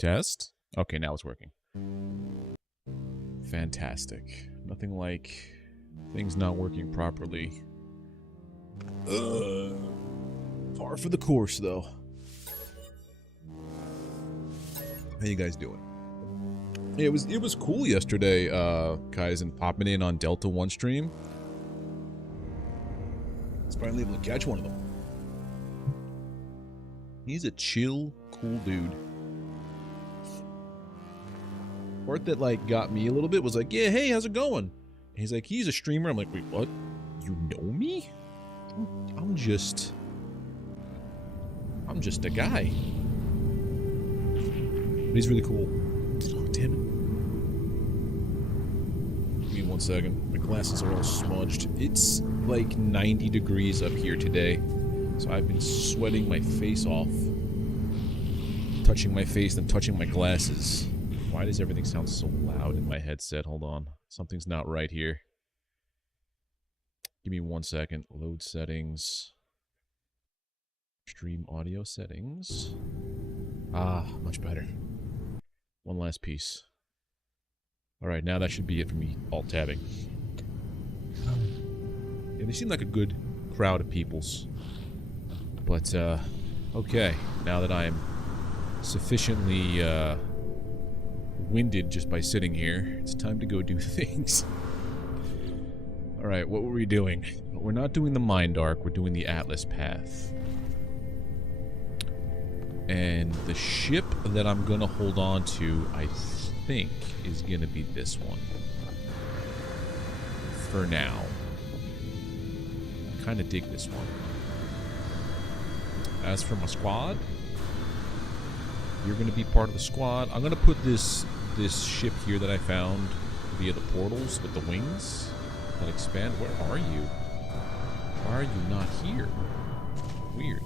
Test? Okay, now it's working. Fantastic. Nothing like things not working properly. Par for the course, though. How you guys doing? It was cool yesterday, Kaizen popping in on Delta 1 stream. I was finally able to catch one of them. He's a chill, cool dude. Part that like got me a little bit was like, yeah, hey, how's it going? And he's like, he's a streamer. I'm like, wait, what? You know me? I'm just a guy. But he's really cool. Oh, damn it. Give me 1 second. My glasses are all smudged. It's like 90 degrees up here today. So I've been sweating my face off. Touching my face, then touching my glasses. Why does everything sound so loud in my headset? Hold on. Something's not right here. Give me 1 second. Load settings. Stream audio settings. Ah, much better. One last piece. Alright, now that should be it for me alt-tabbing. Yeah, they seem like a good crowd of peoples. But, okay. Now that I am sufficiently, winded just by sitting here, it's time to go do things. Alright, what were we doing? We're not doing the Mind Arc, we're doing the Atlas Path. And the ship that I'm gonna hold on to, I think, is gonna be this one. For now. I kinda dig this one. As for my squad, you're gonna be part of the squad. I'm gonna put this ship here that I found via the portals with the wings that expand. Where are you? Why are you not here? Weird.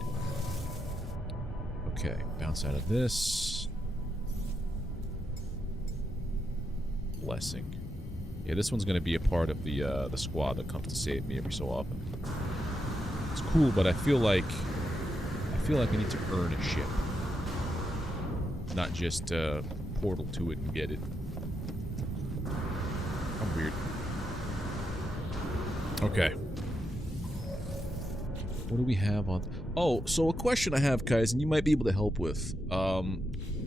Okay, bounce out of this. Blessing. Yeah, this one's gonna be a part of the squad that comes to save me every so often. It's cool, but I feel like I need to earn a ship. Not just portal to it and get it. I'm weird. Okay. What do we have on... Oh, so a question I have, guys, and you might be able to help with.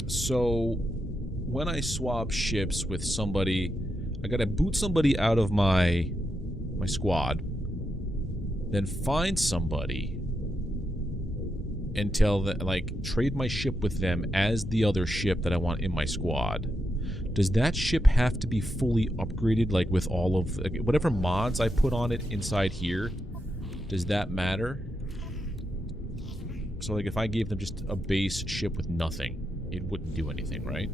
So when I swap ships with somebody, I gotta boot somebody out of my squad, then find somebody and tell them, like, trade my ship with them as the other ship that I want in my squad. Does that ship have to be fully upgraded, like, with all of... Like, whatever mods I put on it inside here, does that matter? So, like, if I gave them just a base ship with nothing, it wouldn't do anything, right?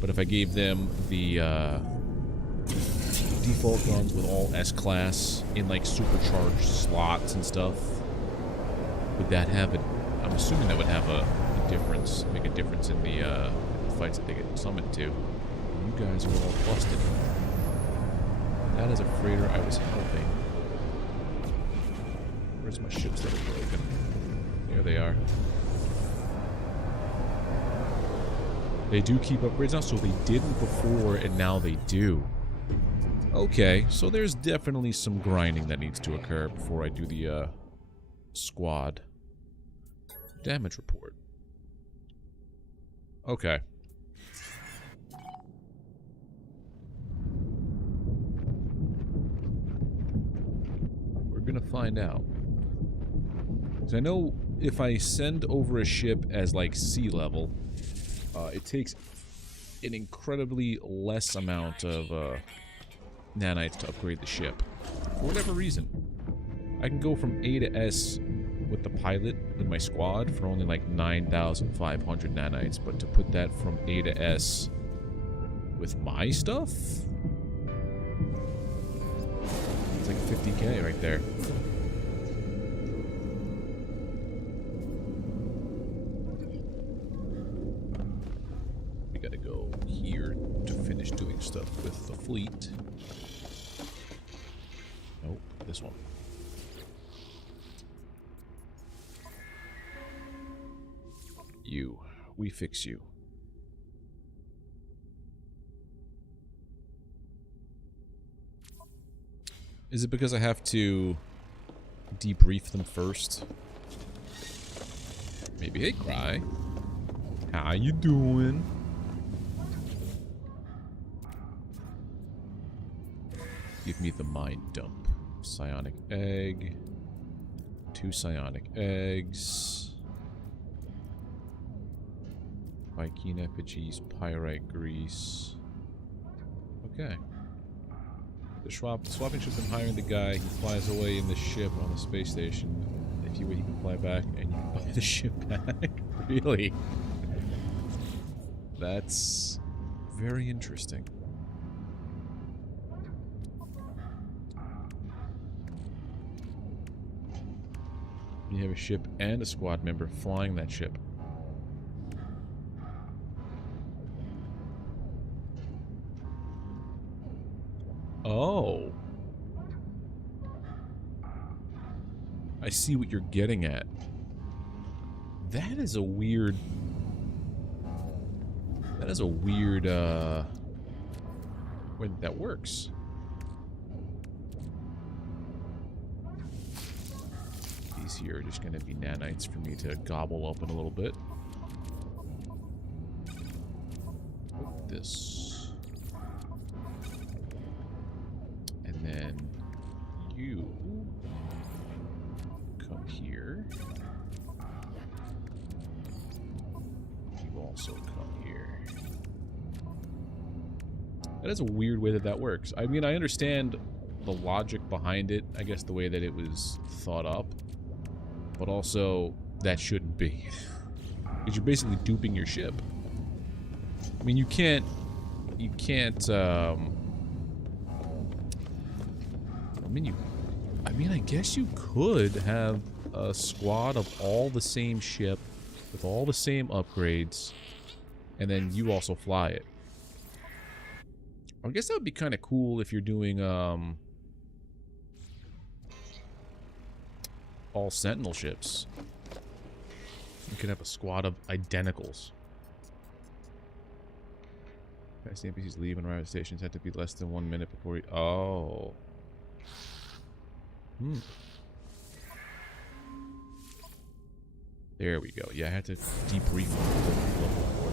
But if I gave them the, default guns with all S-class in, like, supercharged slots and stuff, would that have a... I'm assuming that would have a difference, make a difference in the fights that they get summoned to. You guys are all busted. That is a freighter I was helping. Where's my ships that are broken? There they are. They do keep upgrades now, so they didn't before, and now they do. Okay, so there's definitely some grinding that needs to occur before I do the, squad. Damage report. Okay. We're gonna find out. Because I know if I send over a ship as, like, sea level, it takes an incredibly less amount of, nanites to upgrade the ship. For whatever reason. I can go from A to S with the pilot in my squad for only like 9,500 nanites, but to put that from A to S with my stuff? It's like 50k right there. We gotta go here to finish doing stuff with the fleet. Nope, this one. You. We fix you. Is it because I have to debrief them first? Maybe. Hey, Cry. How you doing? Give me the mind dump. Psionic egg. 2 psionic eggs. Vy'keen effigies, pyrite grease. Okay. The swapping ship's been hiring the guy. He flies away in the ship on the space station. If you wait, he can fly back and you can buy the ship back. Really? That's very interesting. You have a ship and a squad member flying that ship. Oh. I see what you're getting at. That is a weird... That is a weird, way that works. These here are just going to be nanites for me to gobble up in a little bit. Put this. And then you come here. You also come here. That is a weird way that that works. I mean, I understand the logic behind it, I guess the way that it was thought up. But also, that shouldn't be. Because you're basically duping your ship. I mean, you can't, I mean, I guess you could have a squad of all the same ship, with all the same upgrades, and then you also fly it. I guess that would be kind of cool if you're doing, all Sentinel ships. You could have a squad of identicals. As the NPCs leave and arrive at stations, have to be less than 1 minute before you... Oh. Hmm. There we go. Yeah, I had to debrief level 4.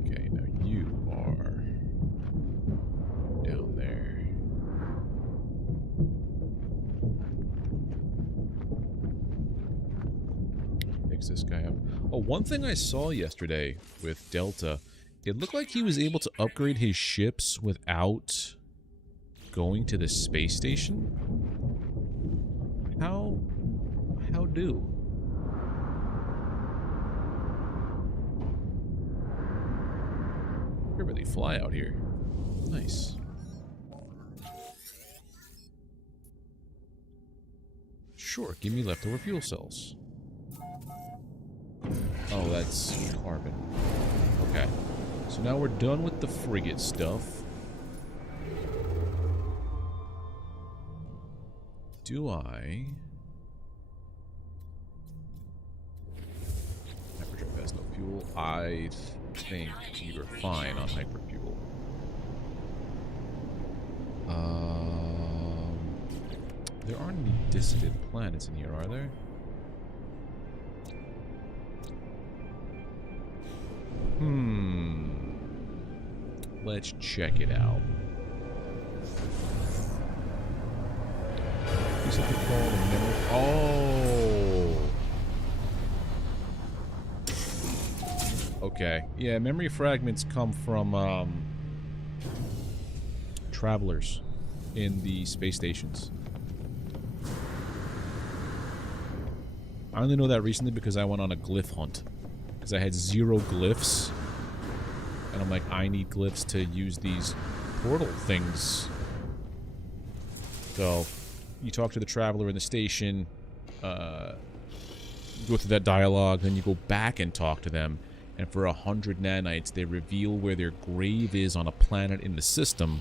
Okay, now you are down there. Fix this guy up. Oh, one thing I saw yesterday with Delta, it looked like he was able to upgrade his ships without going to the space station. How do? You really fly out here. Nice. Sure, give me leftover fuel cells. Oh, that's carbon. Okay. So now we're done with the frigate stuff. Do I... Hyperdrive has no fuel. I think you're fine on hyperfuel. There aren't any distant planets in here, are there? Let's check it out. Is it called a memory? Oh! Okay. Yeah, memory fragments come from, travelers in the space stations. I only know that recently because I went on a glyph hunt. Because I had 0 glyphs. And I'm like, I need glyphs to use these portal things. So, you talk to the traveler in the station, go through that dialogue, then you go back and talk to them, and for 100 nanites, they reveal where their grave is on a planet in the system,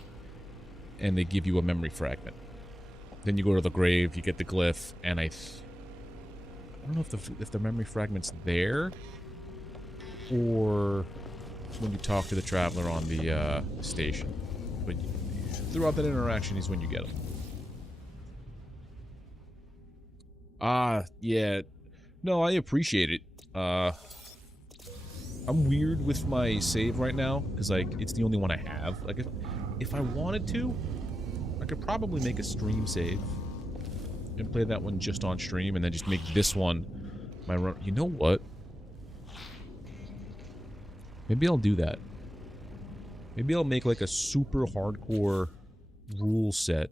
and they give you a memory fragment. Then you go to the grave, you get the glyph, and I don't know if the memory fragment's there, or when you talk to the traveler on the station. But throughout that interaction is when you get him. Yeah. No, I appreciate it. I'm weird with my save right now, because, like, it's the only one I have. Like, if I wanted to, I could probably make a stream save and play that one just on stream, and then just make this one my run. You know what? Maybe I'll do that. Maybe I'll make, like, a super hardcore rule set.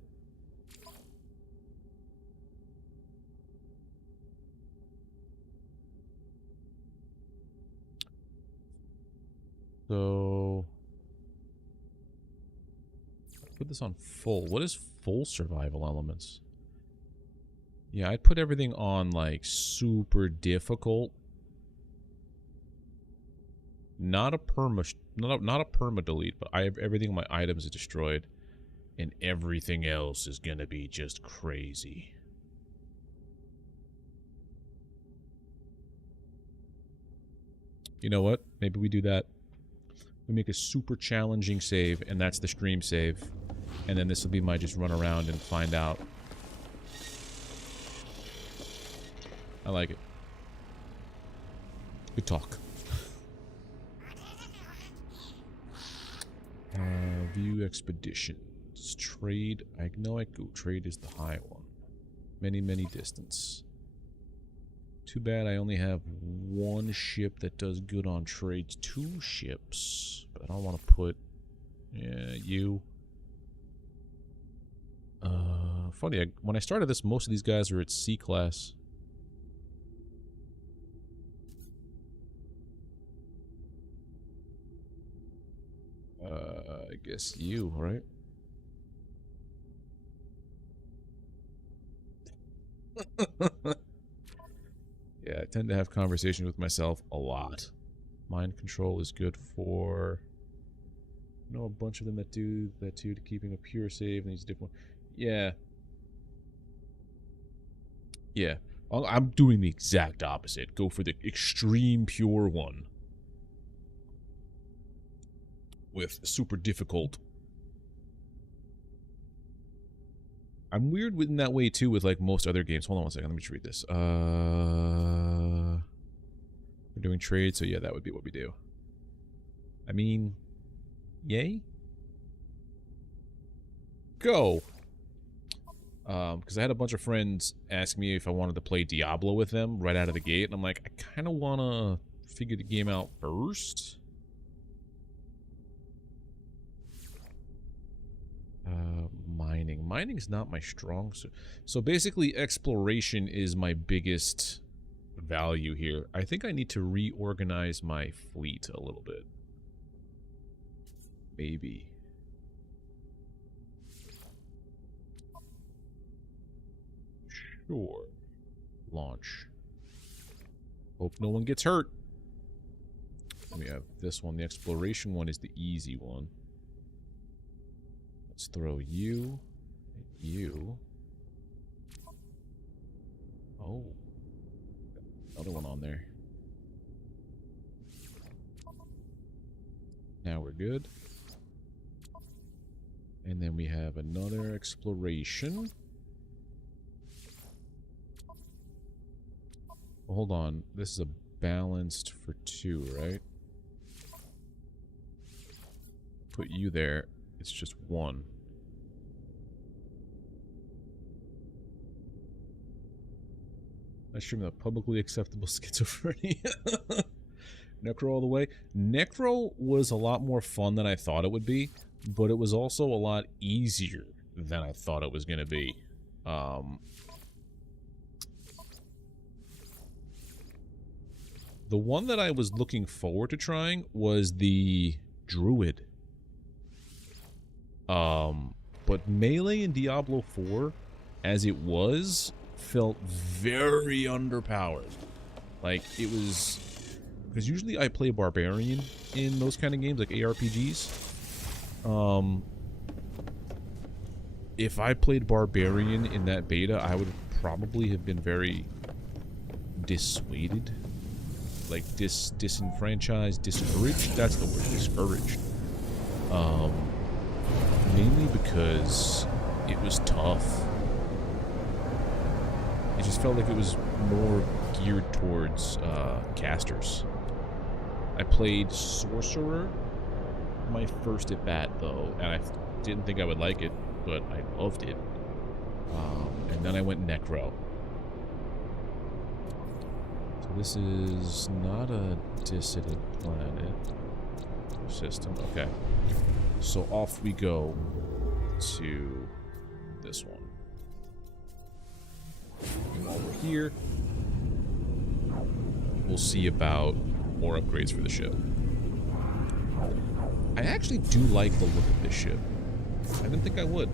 So, put this on full. What is full survival elements? Yeah, I'd put everything on, like, super difficult. Not a perma delete, but I have everything on my items is destroyed, and everything else is gonna be just crazy. You know what? Maybe we do that. We make a super challenging save, and that's the stream save. And then this will be my just run around and find out. I like it. Good talk. View expeditions. Trade. I know I go. Trade is the high one. Many, many distance. Too bad I only have one ship that does good on trades. 2 ships. But I don't want to put... Yeah, you. Funny, when I started this, most of these guys are at C class. I guess you, right? Yeah, I tend to have conversations with myself a lot. Mind control is good for... I know a bunch of them that do that too, to keeping a pure save, and these different... Yeah. Yeah. I'm doing the exact opposite. Go for the extreme pure one. With super difficult. I'm weird in that way too with like most other games. Hold on one second, let me just read this. We're doing trade, so yeah, that would be what we do. I mean, yay? Go! Because I had a bunch of friends ask me if I wanted to play Diablo with them right out of the gate, and I'm like, I kind of want to figure the game out first. Mining. Mining's not my strong suit. So basically, exploration is my biggest value here. I think I need to reorganize my fleet a little bit. Maybe. Sure. Launch. Hope no one gets hurt. We have this one. The exploration one is the easy one. Let's throw you. You. Oh. Another one on there. Now we're good. And then we have another exploration. Well, hold on. This is a balanced for 2, right? Put you there. It's just 1. I stream the publicly acceptable schizophrenia. Necro all the way. Necro was a lot more fun than I thought it would be, but it was also a lot easier than I thought it was going to be. The one that I was looking forward to trying was the Druid. But Melee in Diablo 4, as it was, felt very underpowered. Like, it was... Because usually I play Barbarian in those kind of games, like ARPGs. If I played Barbarian in that beta, I would probably have been very dissuaded like disenfranchised, discouraged. That's the word, discouraged. Mainly because it was tough. It just felt like it was more geared towards casters. I played Sorcerer my first at bat, though, and I didn't think I would like it, but I loved it. And then I went Necro. So this is not a dissident planet system. Okay. So off we go to this one. And while we're here, we'll see about more upgrades for the ship. I actually do like the look of this ship. I didn't think I would.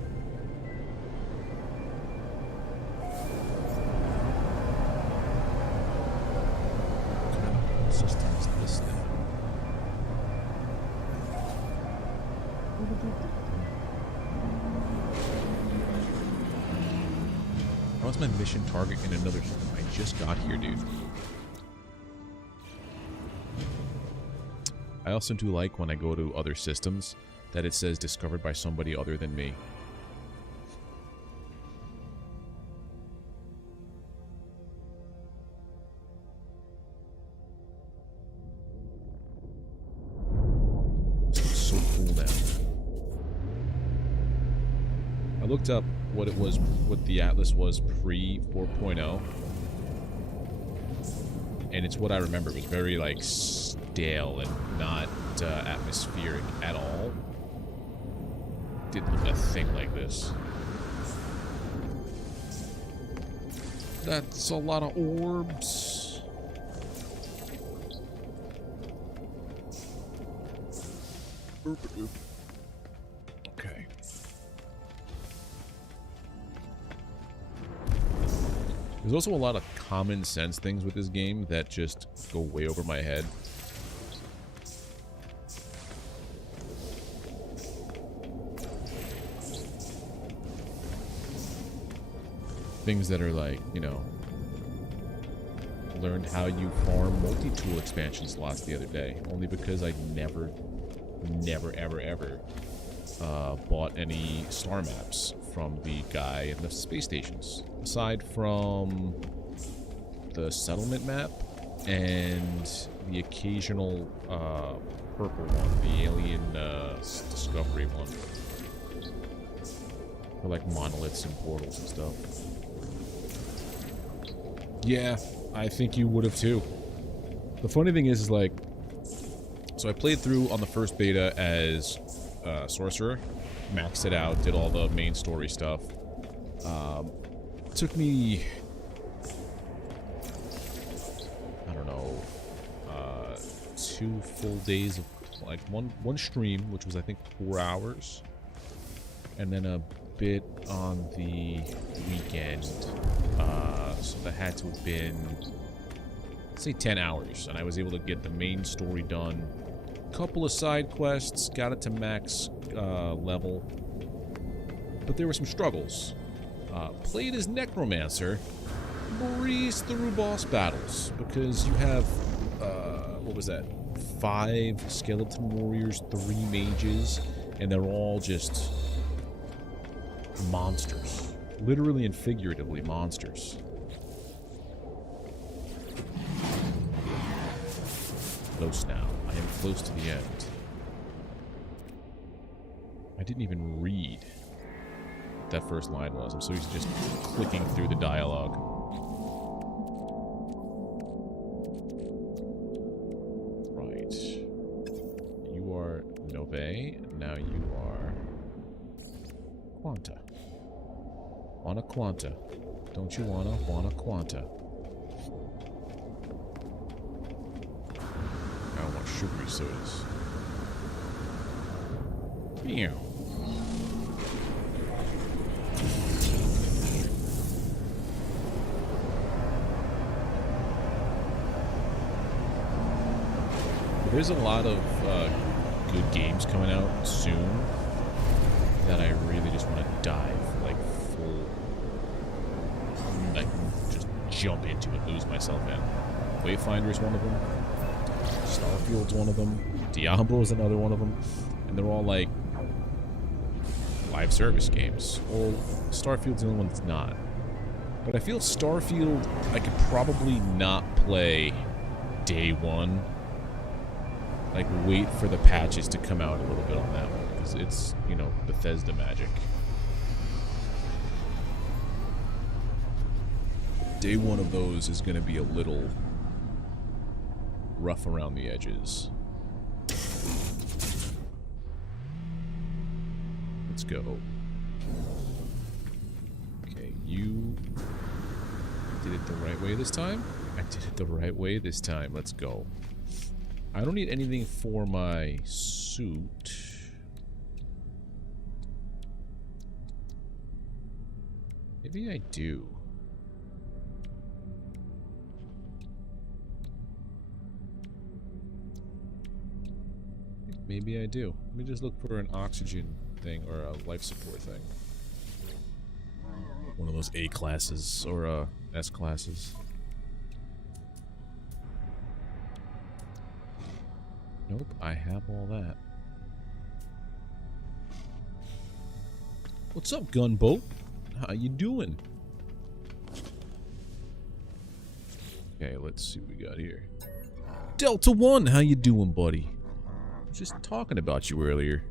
What kind of system is this thing? How's my mission target in another system? I just got here, dude. I also do like when I go to other systems that it says discovered by somebody other than me. This looks so cool now. I looked up what it was, what the Atlas was pre 4.0. And it's what I remember. It was very, like, stale and not atmospheric at all. Didn't look a thing like this. That's a lot of orbs. Okay. There's also a lot of common sense things with this game that just go way over my head. Things that are like, you know, learned how you farm multi-tool expansion slots the other day, only because I never ever bought any star maps from the guy in the space stations, aside from the settlement map and the occasional purple one, the alien discovery one, for like monoliths and portals and stuff. Yeah, I think you would have too. The funny thing is like, so I played through on the first beta as Sorcerer, maxed it out, did all the main story stuff. Took me, I don't know, 2 full days of, like, one stream, which was I think 4 hours, and then a bit on the weekend. So that had to have been, let's say, 10 hours, and I was able to get the main story done. Couple of side quests, got it to max level, but there were some struggles. Played as Necromancer, breezed through boss battles, because you have, what was that, 5 skeleton warriors, 3 mages, and they're all just monsters. Literally and figuratively monsters. Close now. I am close to the end. I didn't even read what that first line was. I'm so used to just clicking through the dialogue. Right. You are Nove. Now you are Quanta. Wanna Quanta. Don't you wanna Quanta. I want sugary sodas. Meow. There's a lot of good games coming out soon that I really just want to dive, like, full, like, just jump into and lose myself in. Wayfinder is one of them. Starfield's one of them. Diablo's another one of them. And they're all like live service games. Well, Starfield's the only one that's not. But I feel Starfield I could probably not play day one. Like, wait for the patches to come out a little bit on that one. Because it's, you know, Bethesda magic. Day one of those is going to be a little rough around the edges. Let's go. Okay, you did it the right way this time. I did it the right way this time. Let's go. I don't need anything for my suit. Maybe I do. Maybe I do. Let me just look for an oxygen thing or a life support thing. One of those A classes or S classes. Nope, I have all that. What's up, gunboat? How you doing? Okay, let's see what we got here. Delta 1, how you doing, buddy? Just talking about you earlier.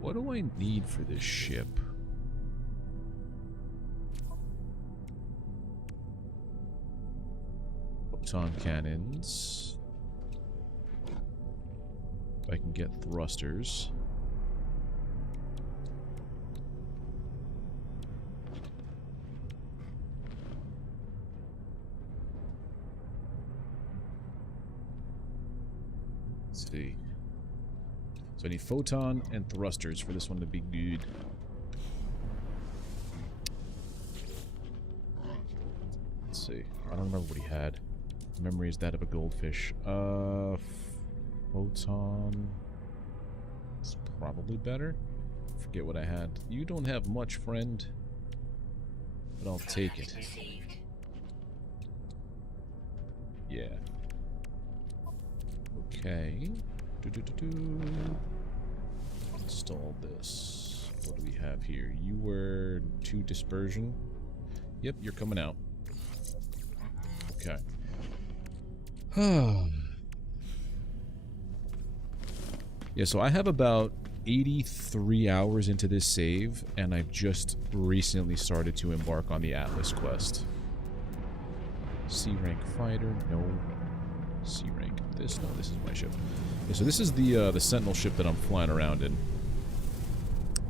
What do I need for this ship? Photon cannons. If I can get thrusters. Let's see. So I need photon and thrusters for this one to be good. Let's see. I don't remember what he had. Memory is that of a goldfish. Photon. It's probably better. Forget what I had. You don't have much, friend. But I'll take it. Yeah. Okay. Install this. What do we have here? You were 2 dispersion. Yep, you're coming out. Okay. Yeah, so I have about 83 hours into this save, and I've just recently started to embark on the Atlas quest. C-rank fighter, no. C-rank this, no, this is my ship. Yeah, so this is the Sentinel ship that I'm flying around in.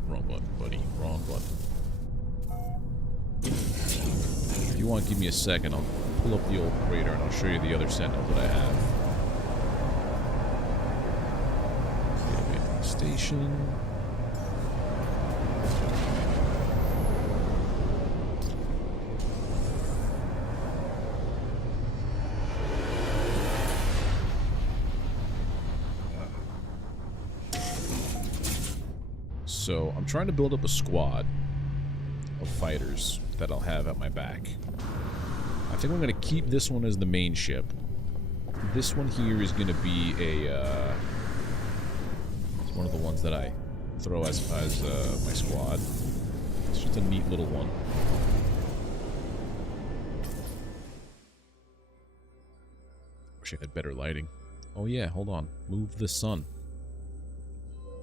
Wrong button, buddy. Wrong button. If you want, give me a second. I'll pull up the old crater and I'll show you the other Sentinels that I have. Station. So, I'm trying to build up a squad of fighters that I'll have at my back. I think I'm going to keep this one as the main ship. This one here is going to be a, it's one of the ones that I throw as my squad. It's just a neat little one. Wish I had better lighting. Oh yeah, hold on. Move the sun.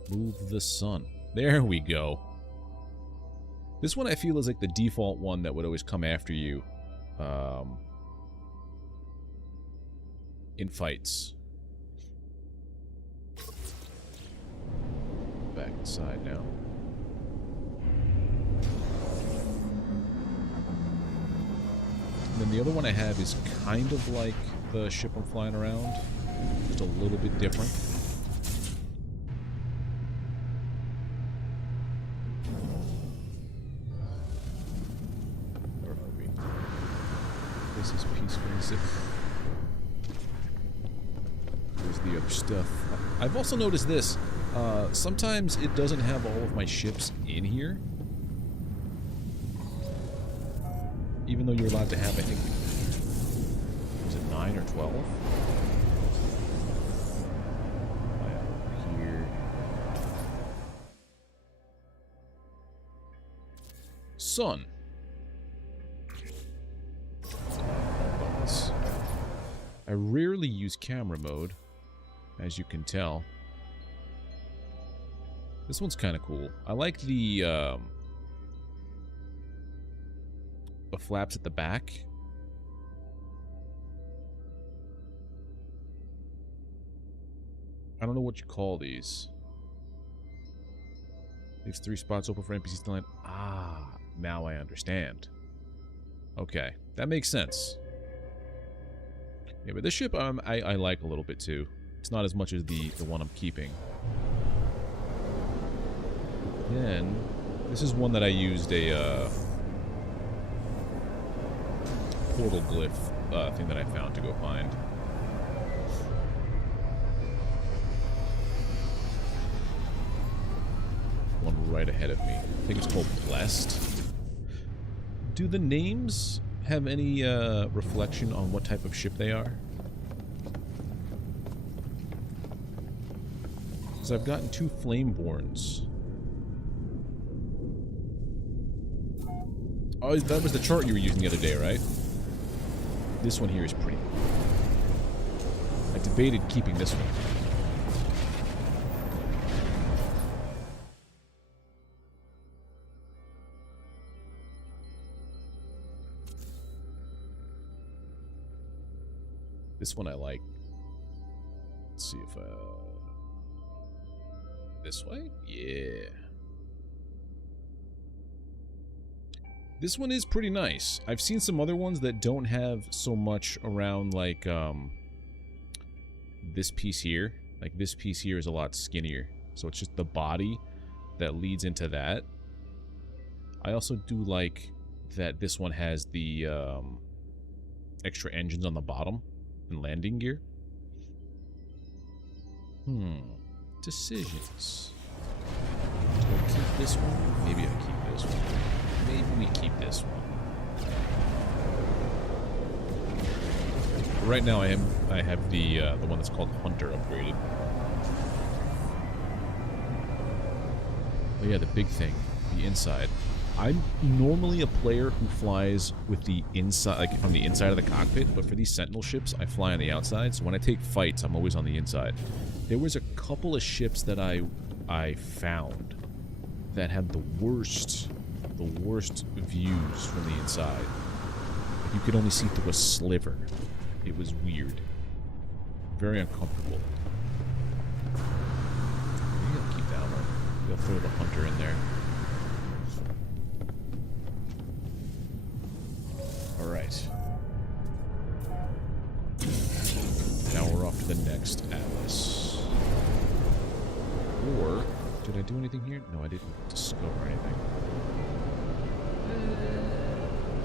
Move the sun. There we go. This one I feel is like the default one that would always come after you in fights. Back inside now. And then the other one I have is kind of like the ship I'm flying around, just a little bit different. This is peaceful. There's the other stuff. I've also noticed this. Sometimes it doesn't have all of my ships in here. Even though you're allowed to have, I think, Is it 9 or 12? Here. Sun. I rarely use camera mode, as you can tell. This one's kind of cool. I like the flaps at the back. I don't know what you call these. Leaves 3 spots open for NPCs to land. Ah, now I understand. Okay, that makes sense. Yeah, but this ship I like a little bit too. It's not as much as the one I'm keeping. Then, this is one that I used a portal glyph thing that I found to go find. One right ahead of me. I think it's called Blessed. Do the names have any reflection on what type of ship they are? Because I've gotten 2 Flameborns. Oh, that was the chart you were using the other day, right? This one here is pretty. I debated keeping this one. This one I like. Let's see if this way? Yeah. This one is pretty nice. I've seen some other ones that don't have so much around like this piece here. Like this piece here is a lot skinnier. So it's just the body that leads into that. I also do like that this one has the extra engines on the bottom and landing gear. Decisions. Do I keep this one? Maybe I keep this one. Maybe we keep this one. But right now I have the one that's called Hunter upgraded. Oh yeah, the big thing, the inside. I'm normally a player who flies with the inside, like from the inside of the cockpit, but for these Sentinel ships, I fly on the outside, so when I take fights, I'm always on the inside. There was a couple of ships that I found that had the worst views from the inside. You could only see through a sliver. It was weird. Very uncomfortable. Maybe I'll keep that one. Maybe I'll throw the Hunter in there. Alright. Now we're off to the next Atlas. Or, did I do anything here? No, I didn't discover anything.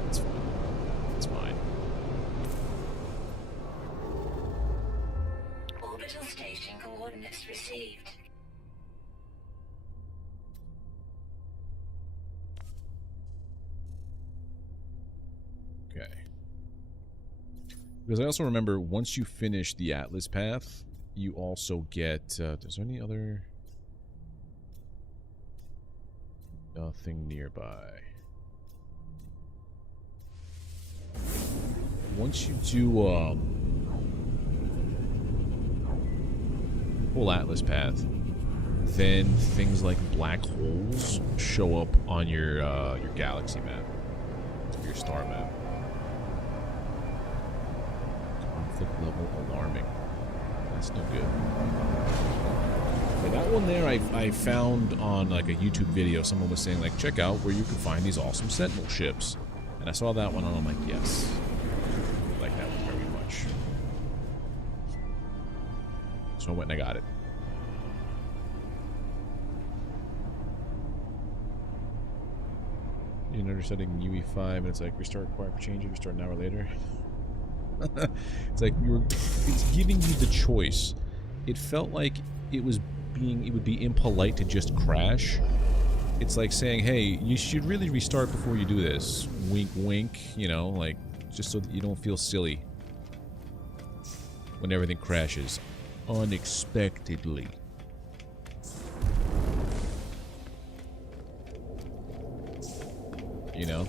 It's fine. It's fine. Orbital station coordinates received. Okay. Because I also remember once you finish the Atlas path, you also get... is there any other... Nothing nearby. Once you do full Atlas path, then things like black holes show up on your galaxy map, your star map. Conflict level alarming. That's no good. Yeah, that one there I found on like a YouTube video. Someone was saying like, check out where you can find these awesome Sentinel ships. And I saw that one and I'm like, yes. I like that one very much. So I went and I got it. You know, you're setting UE5 and it's like restart required for change, restart an hour later. It's like it's giving you the choice. It felt like it would be impolite to just crash. It's like saying, hey, you should really restart before you do this. Wink, wink, you know, like, just so that you don't feel silly. when everything crashes unexpectedly. You know?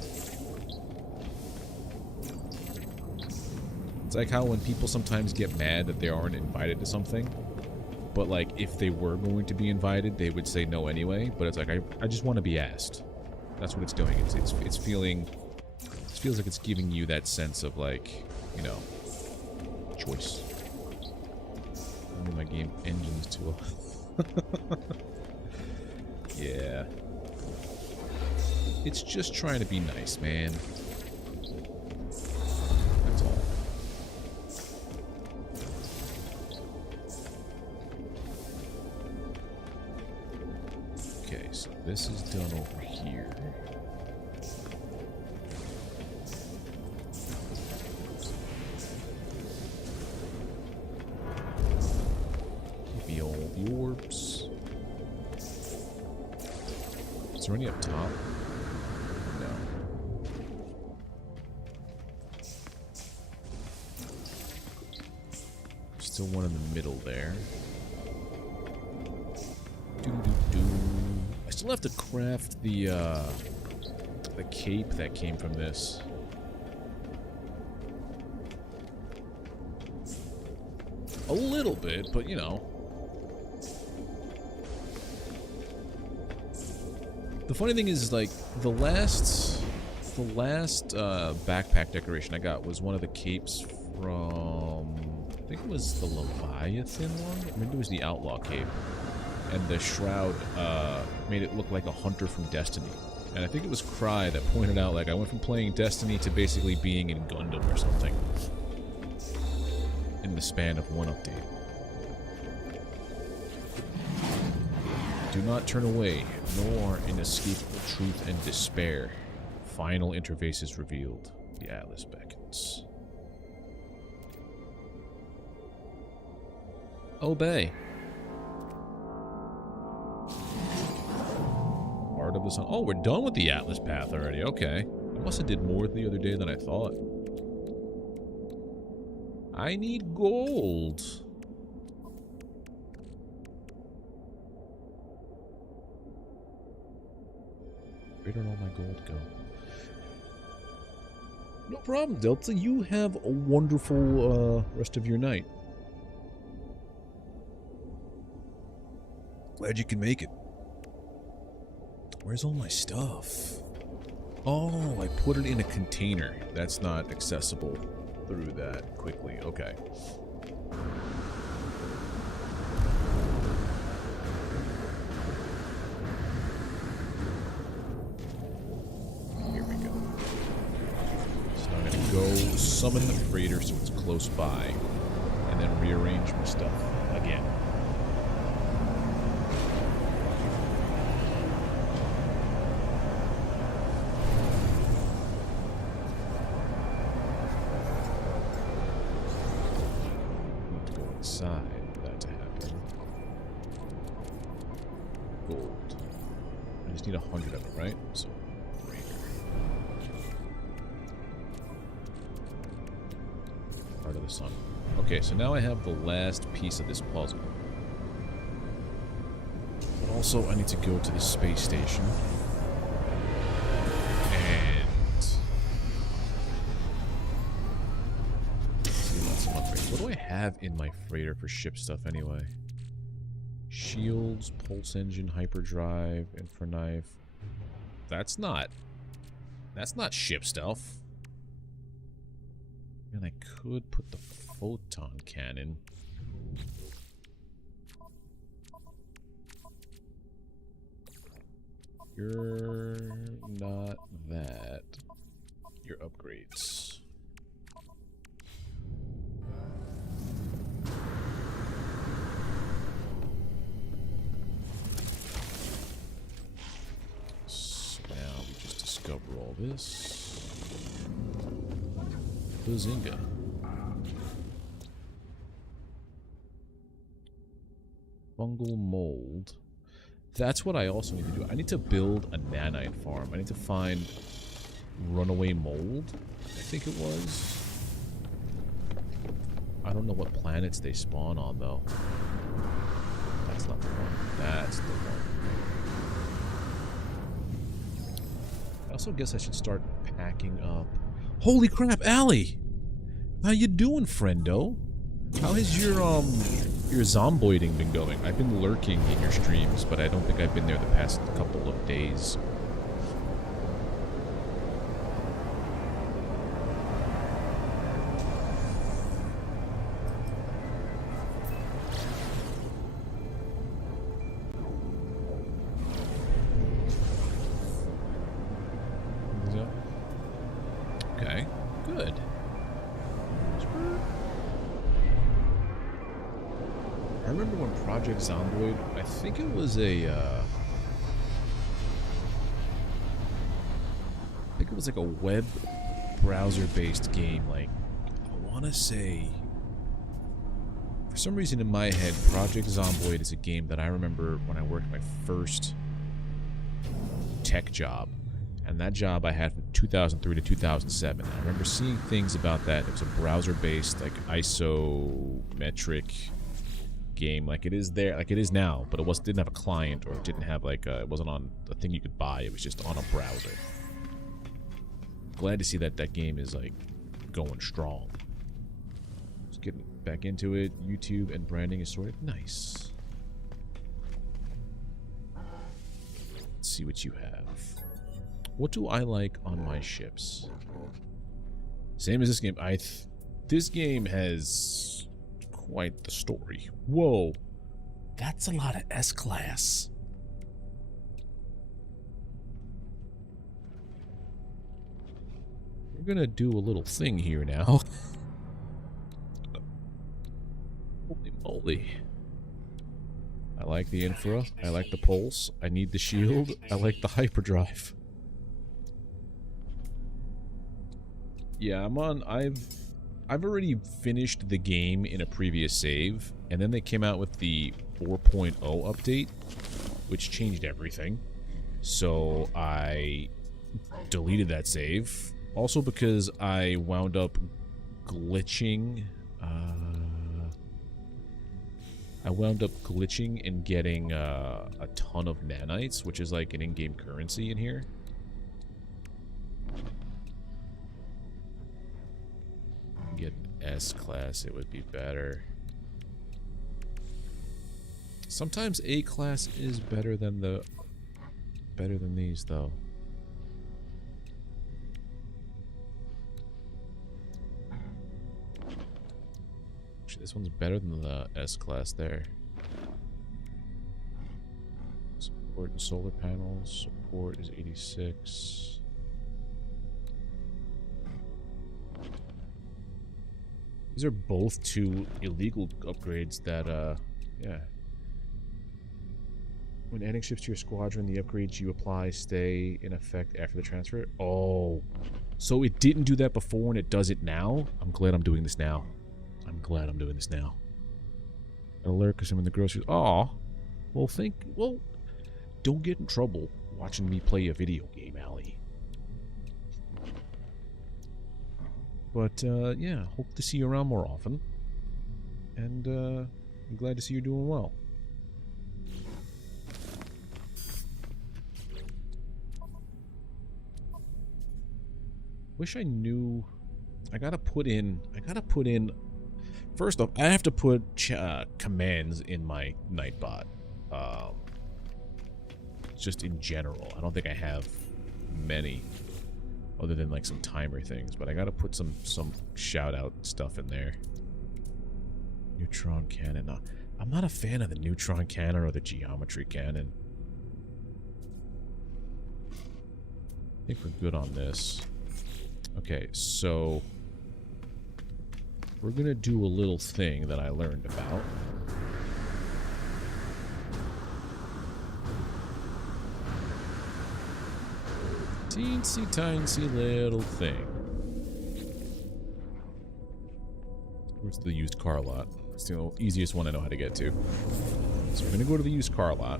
It's like how when people sometimes get mad that they aren't invited to something, but like if they were going to be invited, they would say no anyway. But it's like I just want to be asked. That's what it's doing. It's feeling. It feels like it's giving you that sense of like, you know, choice. I need my game engines too. Yeah. It's just trying to be nice, man. That's all. Okay, so this is done over here. Give me all the orbs. Is there any up top? Still one in the middle there. I still have to craft the cape that came from this. A little bit, but you know. The funny thing is, like, the last backpack decoration I got was one of the capes from, I think it was the Leviathan one? Maybe it was the Outlaw cape. And the shroud made it look like a hunter from Destiny. And I think it was Cry that pointed out, like, I went from playing Destiny to basically being in Gundam or something. In the span of one update. Do not turn away, nor inescapable truth and despair. Final interface is revealed. The Atlas beckons. Obey. Art of the Sun. Oh, we're done with the Atlas path already. Okay. I must have did more the other day than I thought. I need gold. Where did all my gold go? No problem, Delta. You have a wonderful rest of your night. Glad you can make it. Where's all my stuff? Oh, I put it in a container. That's not accessible through that quickly. Okay. Here we go. So I'm gonna go summon the freighter so it's close by, and then rearrange my stuff again. Inside for that to happen. Gold. I just need 100 of it, right? So, Heart of the Sun. Okay, so now I have the last piece of this puzzle. But also, I need to go to the space station. What do I have in my freighter for ship stuff anyway? Shields, pulse engine, hyperdrive, infraknife. That's not ship stuff. And I could put the photon cannon. You're not that. You're upgrades. Discover all this. Bazinga. Fungal mold. That's what I also need to do. I need to build a nanite farm. I need to find runaway mold, I think it was. I don't know what planets they spawn on, though. That's not the one. That's the one. I also guess I should start packing up. Holy crap, Allie! How you doing, friendo? How has your zomboiding been going? I've been lurking in your streams, but I don't think I've been there the past couple of days. Okay, good. I remember when Project Zomboid, I think it was like a web browser-based game. Like, I want to say, for some reason in my head, Project Zomboid is a game that I remember when I worked my first tech job. And that job I had from 2003 to 2007. I remember seeing things about that. It was a browser-based, like, isometric game, like it is there, like it is now, but it didn't have a client, or it didn't have like it wasn't on a thing you could buy. It was just on a browser. Glad to see that that game is like going strong. Just getting back into it. YouTube and branding is sorted. Nice. Let's see what you have. What do I like on my ships? Same as this game. This game has quite the story. Whoa. That's a lot of S-Class. We're gonna do a little thing here now. Holy moly. I like the infra. I like the pulse. I need the shield. I like the hyperdrive. Yeah, I've already finished the game in a previous save, and then they came out with the 4.0 update, which changed everything. So I deleted that save. Also because I wound up glitching. I wound up glitching and getting a ton of nanites, which is like an in-game currency in here. Get S-Class, it would be better. Sometimes A-Class is better than these, though. Actually, this one's better than the S-Class there. Support and solar panels. Support is 86. These are both two illegal upgrades that, yeah. When adding ships to your squadron, the upgrades you apply stay in effect after the transfer. Oh. So it didn't do that before and it does it now? I'm glad I'm doing this now. I'm glad I'm doing this now. Alert because I'm in the grocery. Aw. Well, don't get in trouble watching me play a video game, Allie. But, yeah, hope to see you around more often. And, I'm glad to see you're doing well. Wish I knew... I gotta put in... First off, I have to put commands in my Nightbot. Just in general. I don't think I have many. Other than like some timer things, but I gotta put some shout out stuff in there. Neutron cannon. No, I'm not a fan of the neutron cannon or the geometry cannon. I think we're good on this. Okay, so we're gonna do a little thing that I learned about. Teensy-tiny little thing. Where's the used car lot? It's the easiest one I know how to get to. So we're gonna go to the used car lot.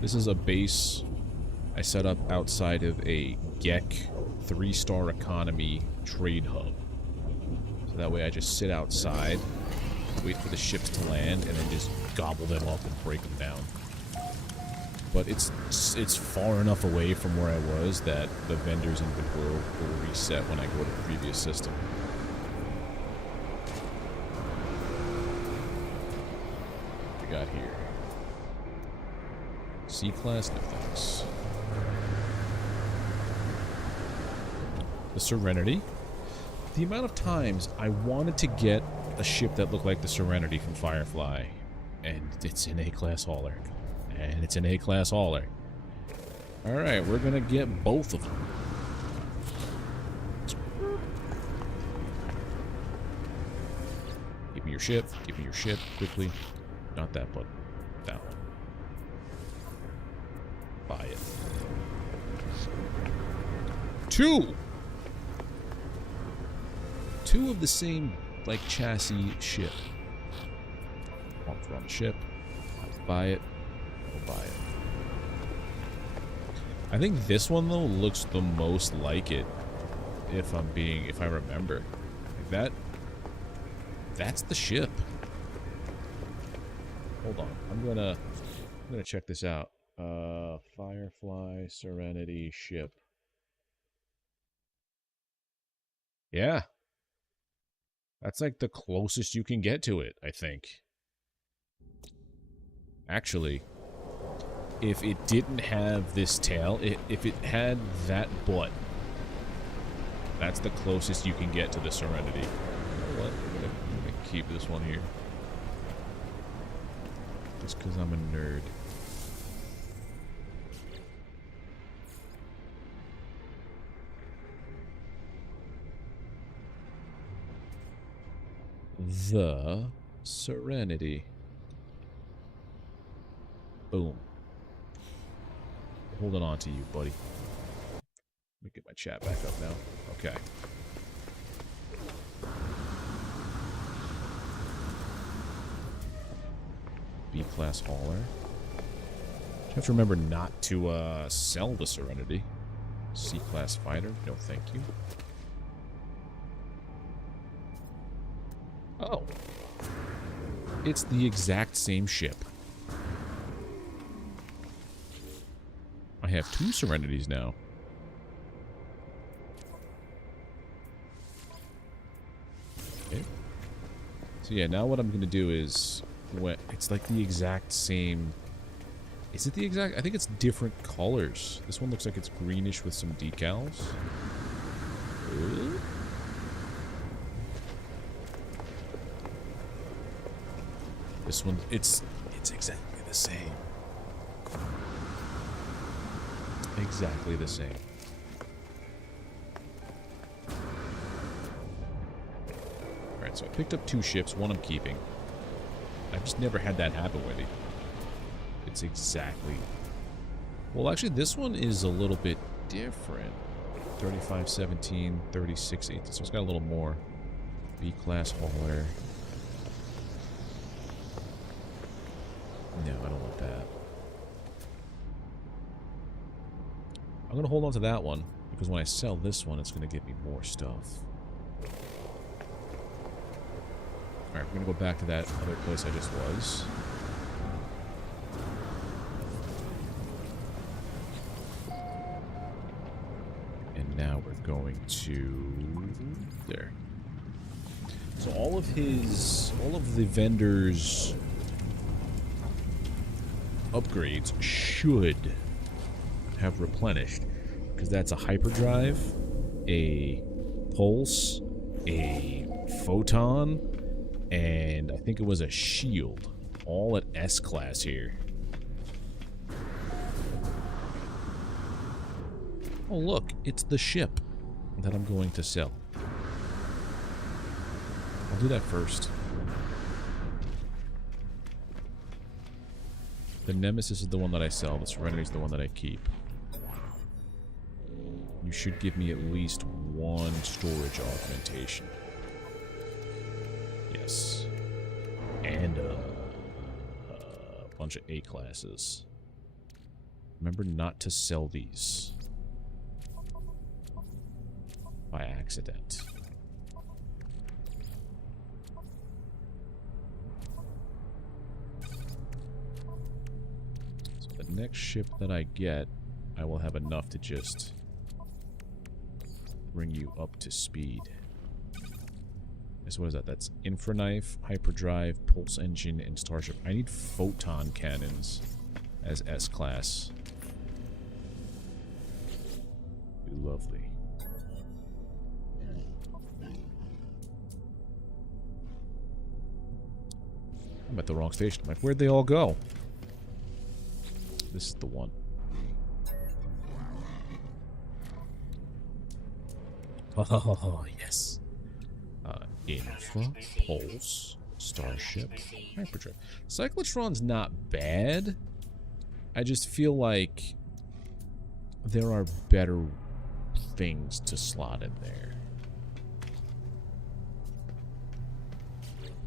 This is a base I set up outside of a Geek 3-star economy trade hub. That way I just sit outside, wait for the ships to land, and then just gobble them up and break them down. But it's far enough away from where I was that the vendor's inventory will reset when I go to the previous system. What we got here? C-class, no thanks. The Serenity. The amount of times I wanted to get a ship that looked like the Serenity from Firefly, and it's an A-class hauler. And it's an A-class hauler. Alright, we're gonna get both of them. Give me your ship. Give me your ship, quickly. Not that, but that one. Buy it. 2! 2 of the same, like, chassis ship. Run ship. Buy it. We'll buy it. I think this one, though, looks the most like it. If I remember. Like that's the ship. Hold on. I'm gonna check this out. Firefly Serenity ship. Yeah. That's like the closest you can get to it, I think. Actually, if it didn't have this tail, if it had that butt, that's the closest you can get to the Serenity. You know what? I'm gonna keep this one here. Just because I'm a nerd. The Serenity. Boom. Holding on to you, buddy. Let me get my chat back up now. Okay. B-class hauler. You have to remember not to sell the Serenity. C-class fighter. No, thank you. Oh. It's the exact same ship. I have 2 Serenities now. Okay. So yeah, now what I'm gonna do is, it's like the exact same. Is it the exact? I think it's different colors. This one looks like it's greenish with some decals. This one, it's exactly the same. Exactly the same. Alright, so I picked up 2 ships, one I'm keeping. I've just never had that happen with it. It's exactly... Well, actually, this one is a little bit different. 3517, 3618, so it's got a little more. B-class hauler. No, I don't want that. I'm going to hold on to that one, because when I sell this one, it's going to give me more stuff. Alright, we're going to go back to that other place I just was. And now we're going to... there. So all of the vendors' upgrades should have replenished, because that's a hyperdrive, a pulse, a photon, and I think it was a shield, all at S-class here. Oh look, it's the ship that I'm going to sell. I'll do that first. The Nemesis is the one that I sell, the Serenity is the one that I keep. You should give me at least 1 storage augmentation. Yes. And a bunch of A classes. Remember not to sell these by accident. next ship that I get, I will have enough to just bring you up to speed. So what is that? That's infraknife, hyperdrive, pulse engine, and starship. I need photon cannons as S-class. Lovely. I'm at the wrong station. Like, where'd they all go? This is the one. Oh, yes. Infra, pulse, starship, hyperdrive. Cyclotron's not bad. I just feel like there are better things to slot in there.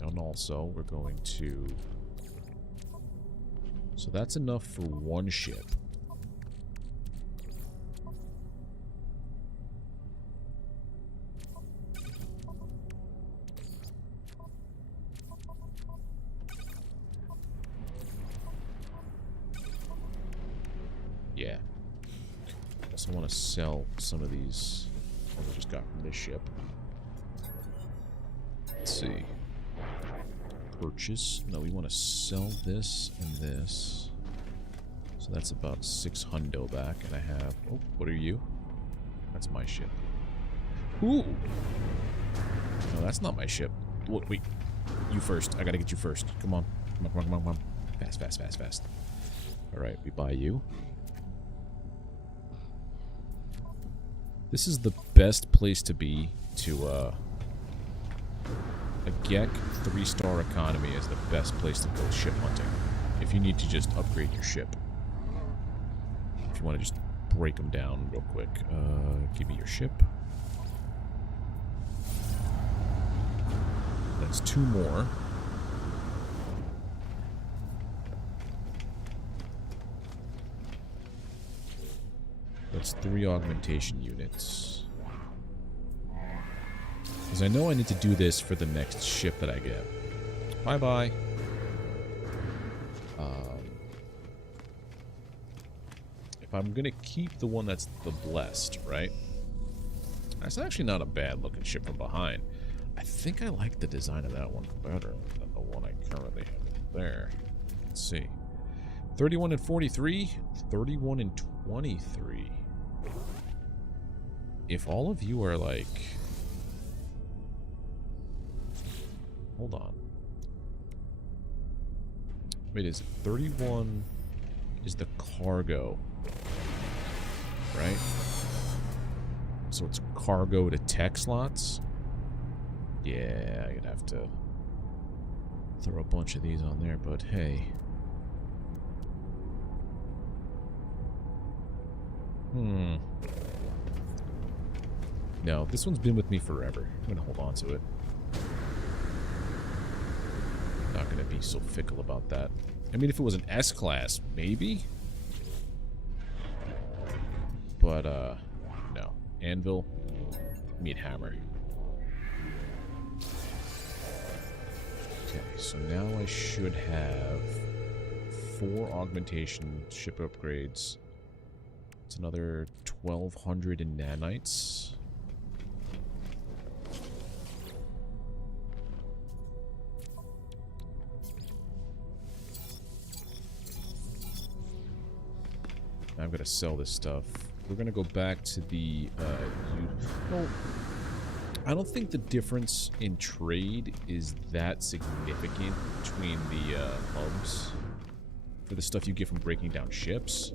And also, we're going to... So that's enough for one ship. Yeah. Also want to sell some of these that we just got from this ship. Let's see. Purchase. No, we want to sell this and this. So that's about 6 hundo back. And I have... Oh, what are you? That's my ship. Ooh! No, that's not my ship. Look, wait. You first. I gotta get you first. Come on. Come on, come on, come on, come on. Fast, fast, fast, fast. Alright, we buy you. This is the best place to be to, a Geek 3-star economy is the best place to go ship hunting. If you need to just upgrade your ship. If you want to just break them down real quick. Give me your ship. That's 2 more. That's 3 augmentation units. Because I know I need to do this for the next ship that I get. Bye-bye. If I'm going to keep the one that's the Blessed, right? That's actually not a bad looking ship from behind. I think I like the design of that one better than the one I currently have there. Let's see. 31 and 43, 31 and 23. If all of you are like... Hold on. Wait, is it 31 is the cargo, right? So it's cargo to tech slots? Yeah, I'd have to throw a bunch of these on there, but hey. No, this one's been with me forever. I'm gonna hold on to it. Not gonna be so fickle about that. I mean, if it was an S-class, maybe? But, no. Anvil, meet hammer. Okay, so now I should have 4 augmentation ship upgrades. It's another 1,200 in nanites. I'm going to sell this stuff. We're going to go back to the... well, I don't think the difference in trade is that significant between the hubs for the stuff you get from breaking down ships.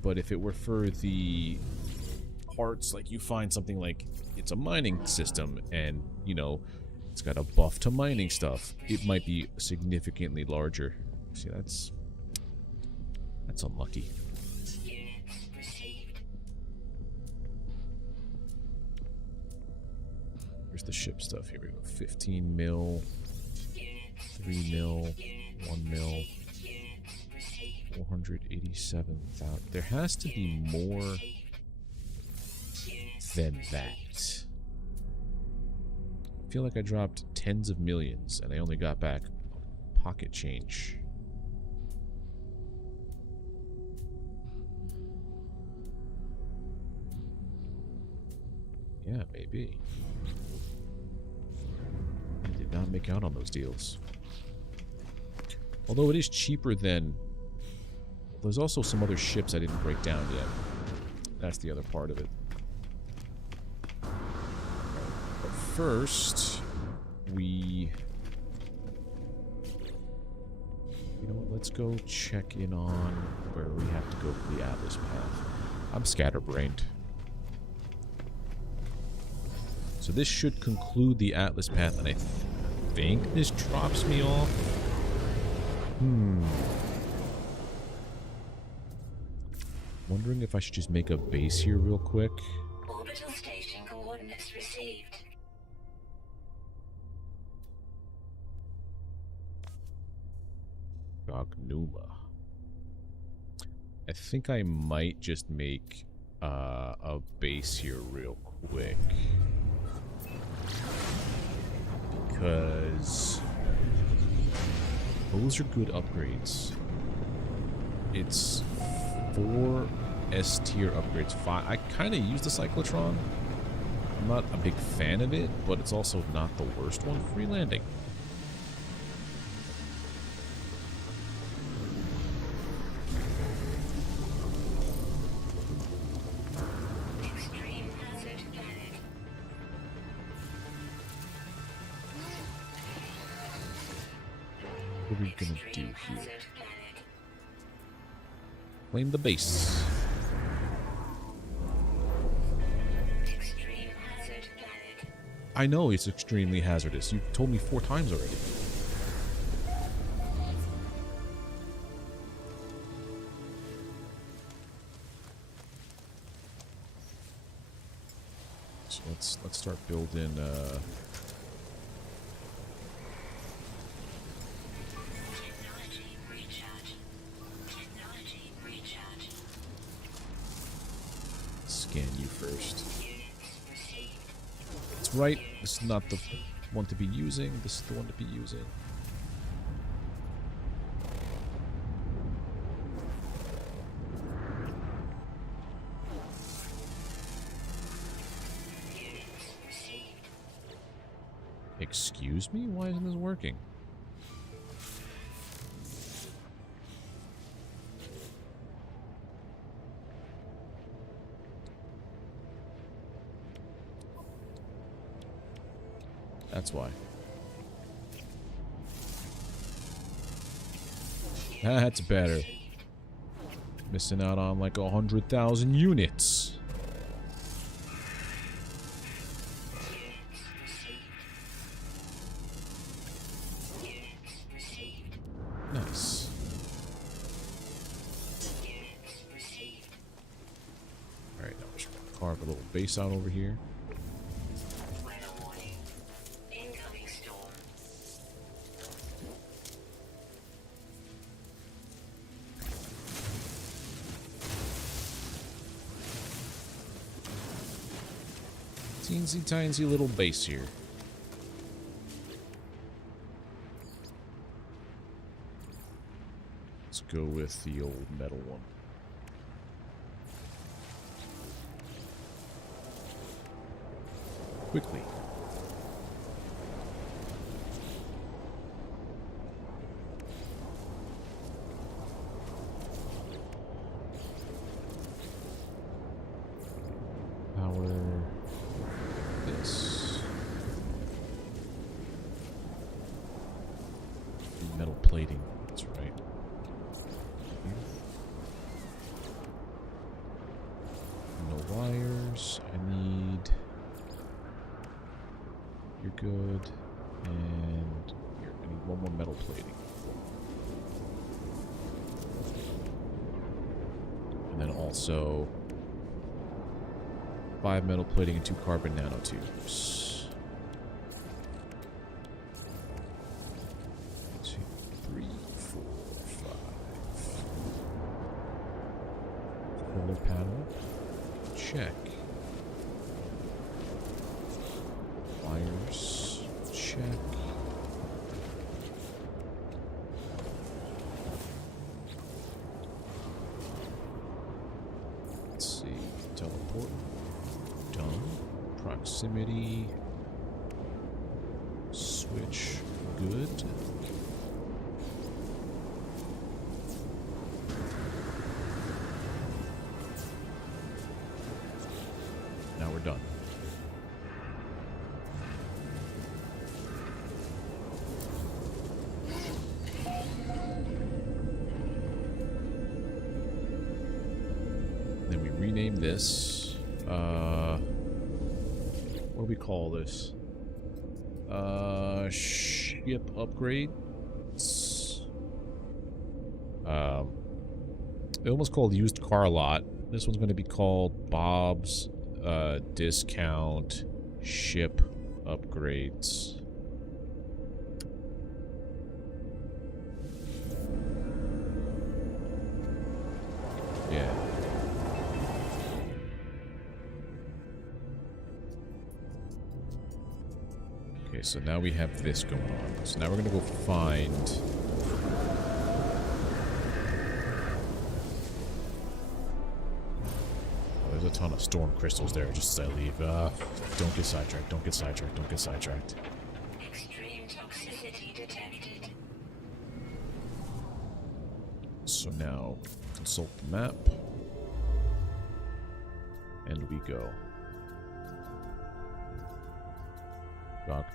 But if it were for the parts, like you find something like it's a mining system and, you know, it's got a buff to mining stuff, it might be significantly larger. See, that's unlucky. Where's the ship stuff? Here we go. 15 mil, 3 mil, 1 mil, 487,000. There has to be more than that. I feel like I dropped tens of millions and I only got back pocket change. Yeah, maybe. I did not make out on those deals. Although it is cheaper than... There's also some other ships I didn't break down yet. That's the other part of it. But first, we... You know what, let's go check in on where we have to go for the Atlas path. I'm scatterbrained. So this should conclude the Atlas path, and I think this drops me off. Wondering if I should just make a base here real quick. Orbital station coordinates received. Cognuma. I think I might just make a base here real quick. Because those are good upgrades. It's 4 S tier upgrades. 5. I kind of use the cyclotron. I'm not a big fan of it, but it's also not the worst one. Free landing. Extreme hazard planet. What are we gonna do Extreme here? hazard planet. Claim the base. Extreme hazard planet. I know it's extremely hazardous. You've told me 4 times already. So let's start building Technology recharge. Technology recharge. scan you first. Units received. That's right. This is not the one to be using. This is the one to be using. Units received. Excuse me? Why isn't this working? That's why. That's better. Missing out on like 100,000 units. Units received. Nice. Units received. Alright, now we're just gonna carve a little base out over here. Weather warning. Incoming storm. Teensy tiny little base here. Let's go with the old metal one. Quickly. Power this. Metal plating, that's right. No wires. I need. You're good. And here, I need one more metal plating. And then also 5 metal plating and 2 carbon nanotubes. 2, 3, 4, 5. Solar panel. Check. Wires. Check. Let's see. Teleport. Done. Proximity. Switch. Good. Now we're done. Then we rename this. What do we call this? Ship upgrades. It almost called used car lot. This one's going to be called Bob's discount ship upgrades. Yeah. Okay, so now we have this going on. So now we're gonna go find... Oh, there's a ton of storm crystals there just as I leave. Don't get sidetracked, don't get sidetracked, don't get sidetracked. Extreme toxicity detected. So now, consult the map. And we go.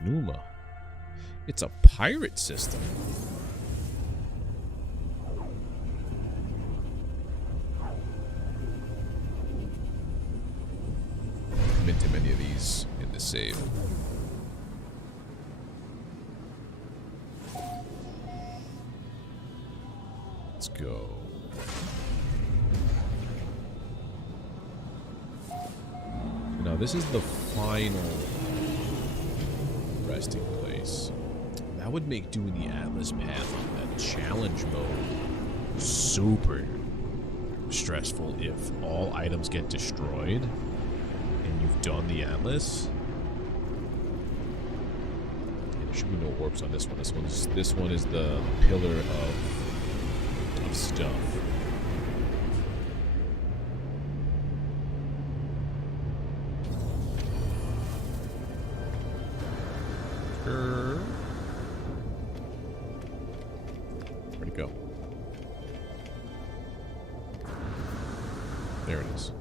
Numa. It's a pirate system. Minted many of these in the save. Let's go. Now this is the final resting place. That would make doing the Atlas path on that challenge mode super stressful if all items get destroyed and you've done the Atlas. And there should be no warps on this one. This one is the pillar of stuff. Where'd it go? There it is.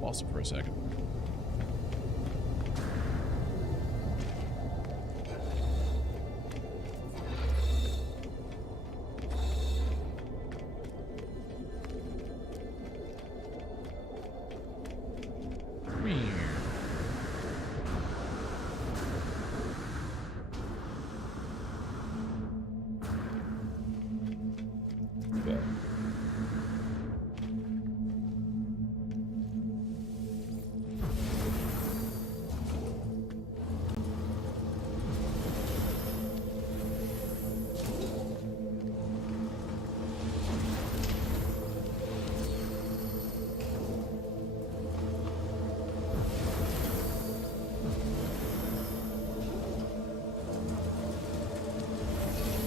Lost it for a second.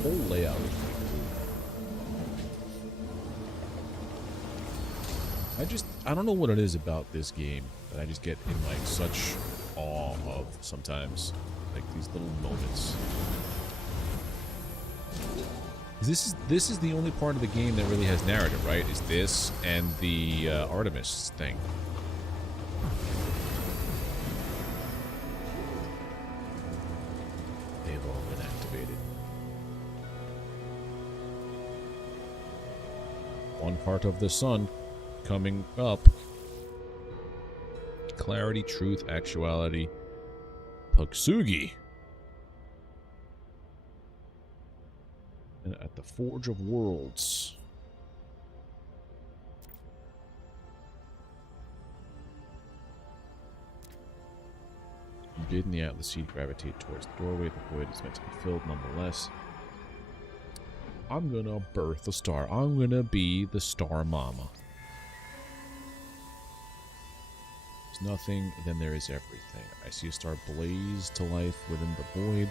Whole layout is pretty cool. I don't know what it is about this game that I just get in like such awe of sometimes, like these little moments. This is the only part of the game that really has narrative, right? Is this and the Artemis thing. They've all been activated. One Heart of the Sun coming up. Clarity, Truth, Actuality, Pugsugi. And at the Forge of Worlds. You did in the Atlas seed gravitate towards the doorway. The void is meant to be filled nonetheless. I'm gonna birth a star. I'm gonna be the star mama. There's nothing, then there is everything. I see a star blaze to life within the void.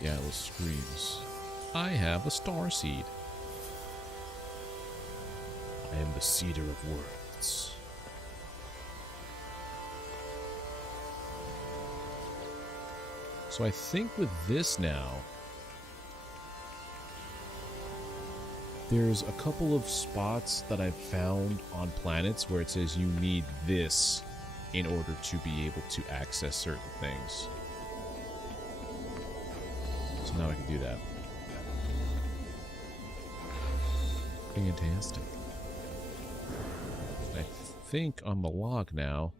The Atlas screams, I have a star seed. I am the Cedar of Words. So I think with this now, there's a couple of spots that I've found on planets where it says you need this in order to be able to access certain things. So now I can do that. Fantastic. I think on the log now.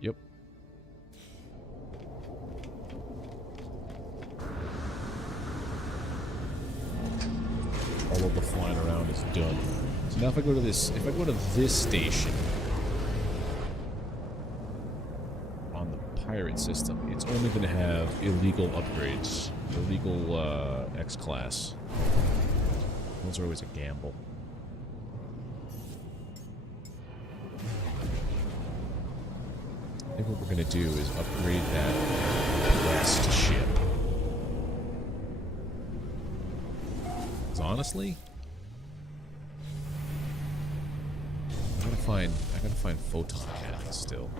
Yep. All of the flying around is done. So now if I go to this station on the pirate system, it's only going to have illegal upgrades, illegal X-class. Those are always a gamble. I think what we're going to do is upgrade that west ship. Because honestly, I gotta find photon cannons still.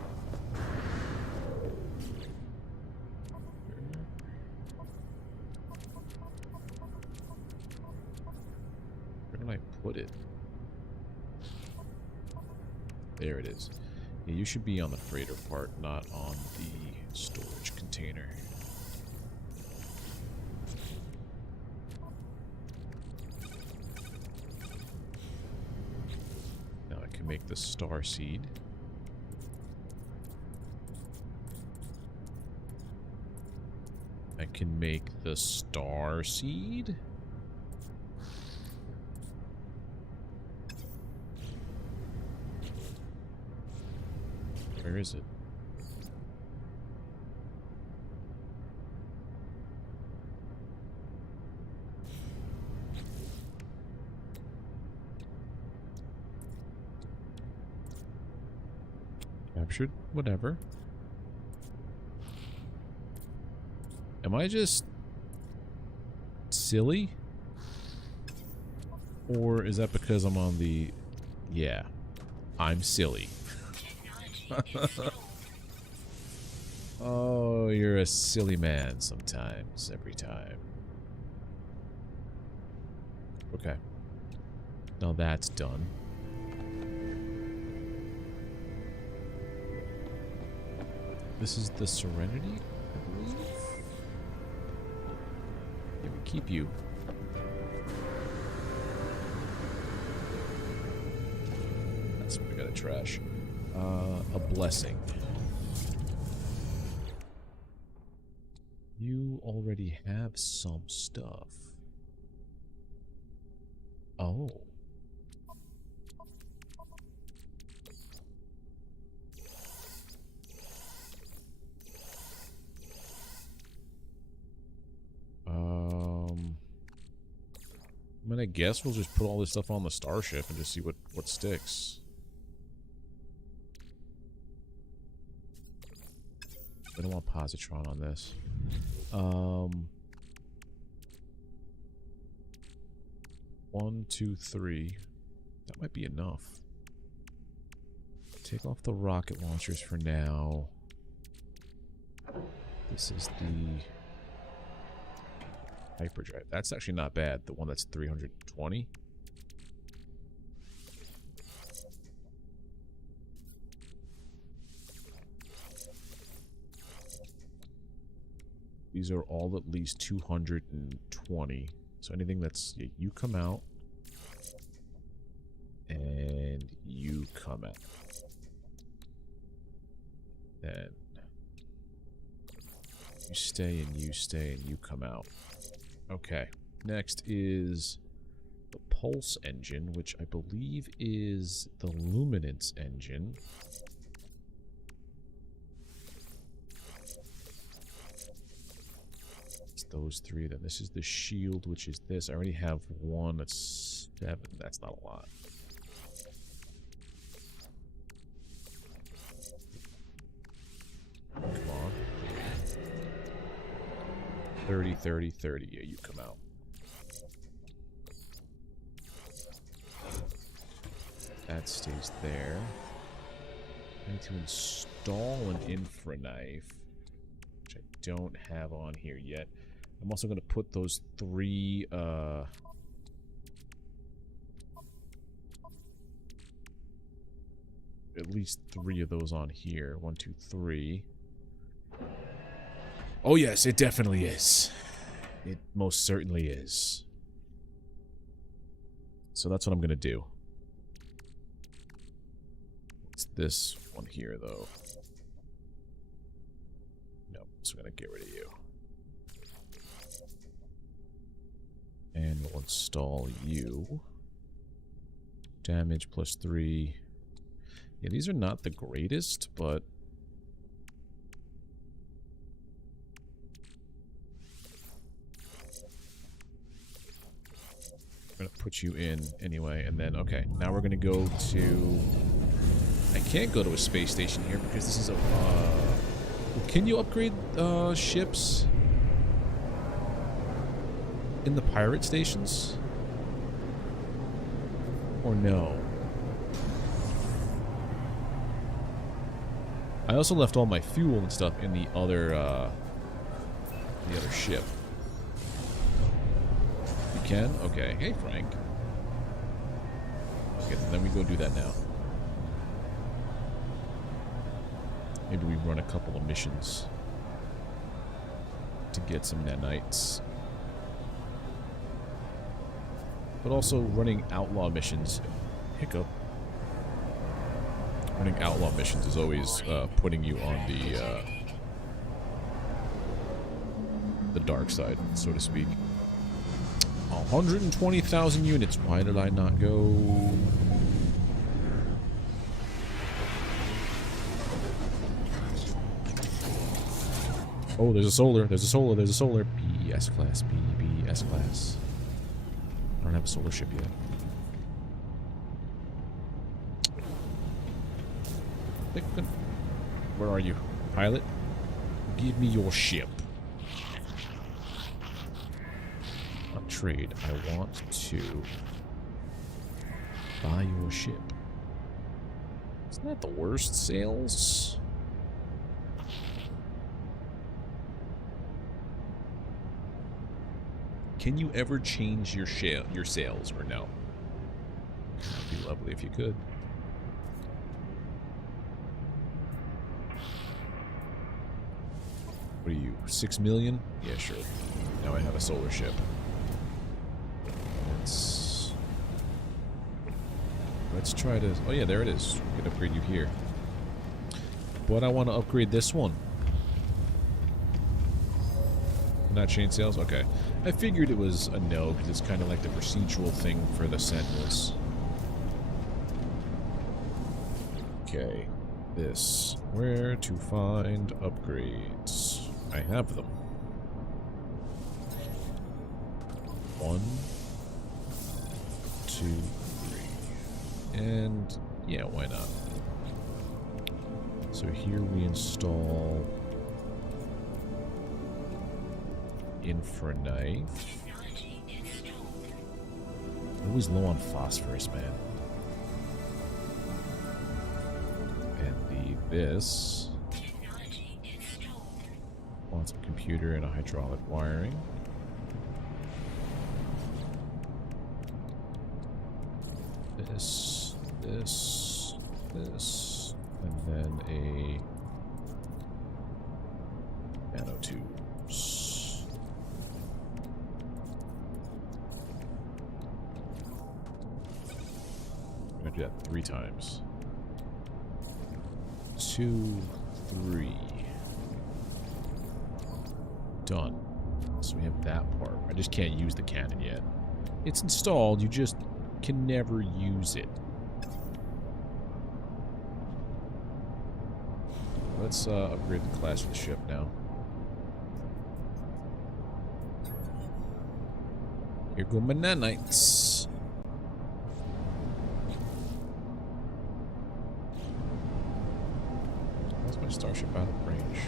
Where did I put it? There it is. Yeah, you should be on the freighter part, not on the storage container. Now I can make the star seed. I can make the star seed. Where is it? Captured? Whatever. Am I just silly? Or is that because I'm on the... Yeah. I'm silly. Oh, you're a silly man sometimes, every time. Okay. Now that's done. This is the Serenity, I believe? Yeah, we keep you. That's what we gotta trash. A blessing. You already have some stuff. Oh. I'm gonna guess we'll just put all this stuff on the starship and just see what sticks. I don't want positron on this. 1, 2, 3. That might be enough. Take off the rocket launchers for now. This is the hyperdrive. That's actually not bad. The one that's 320. These are all at least 220. So anything that's... Yeah, you come out. And you come out. Then... You stay and you stay and you come out. Okay. Next is... the pulse engine, which I believe is the luminance engine. Those three. Then this is the shield, which is this. I already have one that's 7. That's not a lot. Come on. 30, 30, 30. Yeah, you come out. That stays there. I need to install an infra knife, which I don't have on here yet. I'm also going to put those 3, at least 3 of those on here. 1, 2, 3. Oh yes, it definitely is. It most certainly is. So that's what I'm going to do. It's this one here, though. No, so I'm going to get rid of you. And we'll install you. Damage plus 3. Yeah, these are not the greatest, but... I'm going to put you in anyway, and then, okay, now we're going to go to... I can't go to a space station here because this is a... can you upgrade ships in the pirate stations? Or no? I also left all my fuel and stuff in the other ship. You can? Okay. Hey, Frank. Okay, then we go do that now. Maybe we run a couple of missions to get some nanites. But also running outlaw missions. Hiccup. Running outlaw missions is always putting you on the dark side, so to speak. 120,000 units. Why did I not go? Oh, there's a solar. There's a solar. There's a solar. B S-class. B S-class. I don't have a solar ship yet. Where are you? Pilot? Give me your ship. Not trade. I want to buy your ship. Isn't that the worst sales? Can you ever change your sales or no? That'd be lovely if you could. What are you, 6 million? Yeah, sure. Now I have a solar ship. Let's try to... Oh yeah, there it is. We can upgrade you here. But I want to upgrade this one. Not chain sales? Okay. I figured it was a no, because it's kind of like the procedural thing for the Sentinels. Okay. This. Where to find upgrades? I have them. 1, 2, 3. And yeah, why not? So here we install infra knife. Always low on phosphorus, man. And this. Lots of computer and a hydraulic wiring. This, and then a nanotubes. I'm gonna do that 3 times. 2, 3. Done. So we have that part. I just can't use the cannon yet. It's installed, you just can never use it. Let's upgrade the class of the ship now. Here go my nanites. Why's my starship out of range?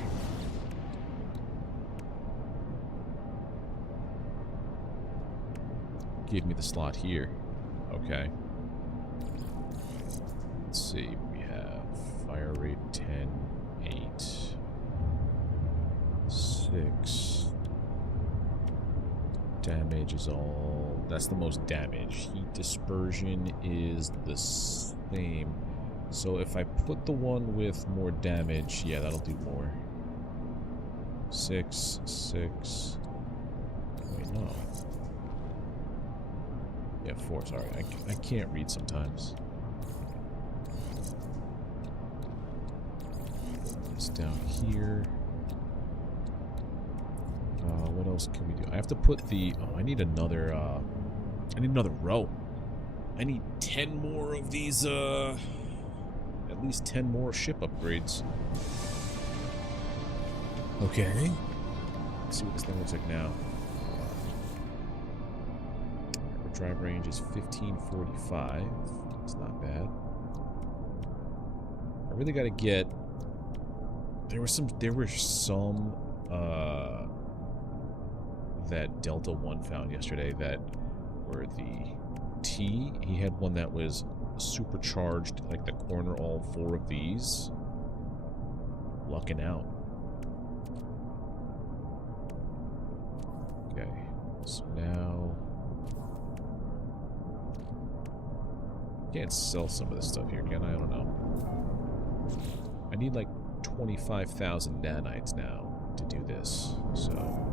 Give me the slot here. Okay. Let's see, we have fire rate 10, 8, 6. Damage is all... That's the most damage. Heat dispersion is the same. So if I put the one with more damage, yeah, that'll do more. 6, 6... Wait, no. Yeah, 4, sorry. I can't read sometimes. It's down here. What else can we do? I have to put the... Oh, I need another row. I need 10 more of these, at least 10 more ship upgrades. Okay. Let's see what this thing looks like now. Drive range is 1545. It's not bad. I really gotta get... There were some that Delta 1 found yesterday that were the T. He had one that was supercharged, like the corner, all 4 of these. Lucking out. Okay, so now... Can't sell some of this stuff here, can I? I don't know. I need like 25,000 nanites now to do this, so...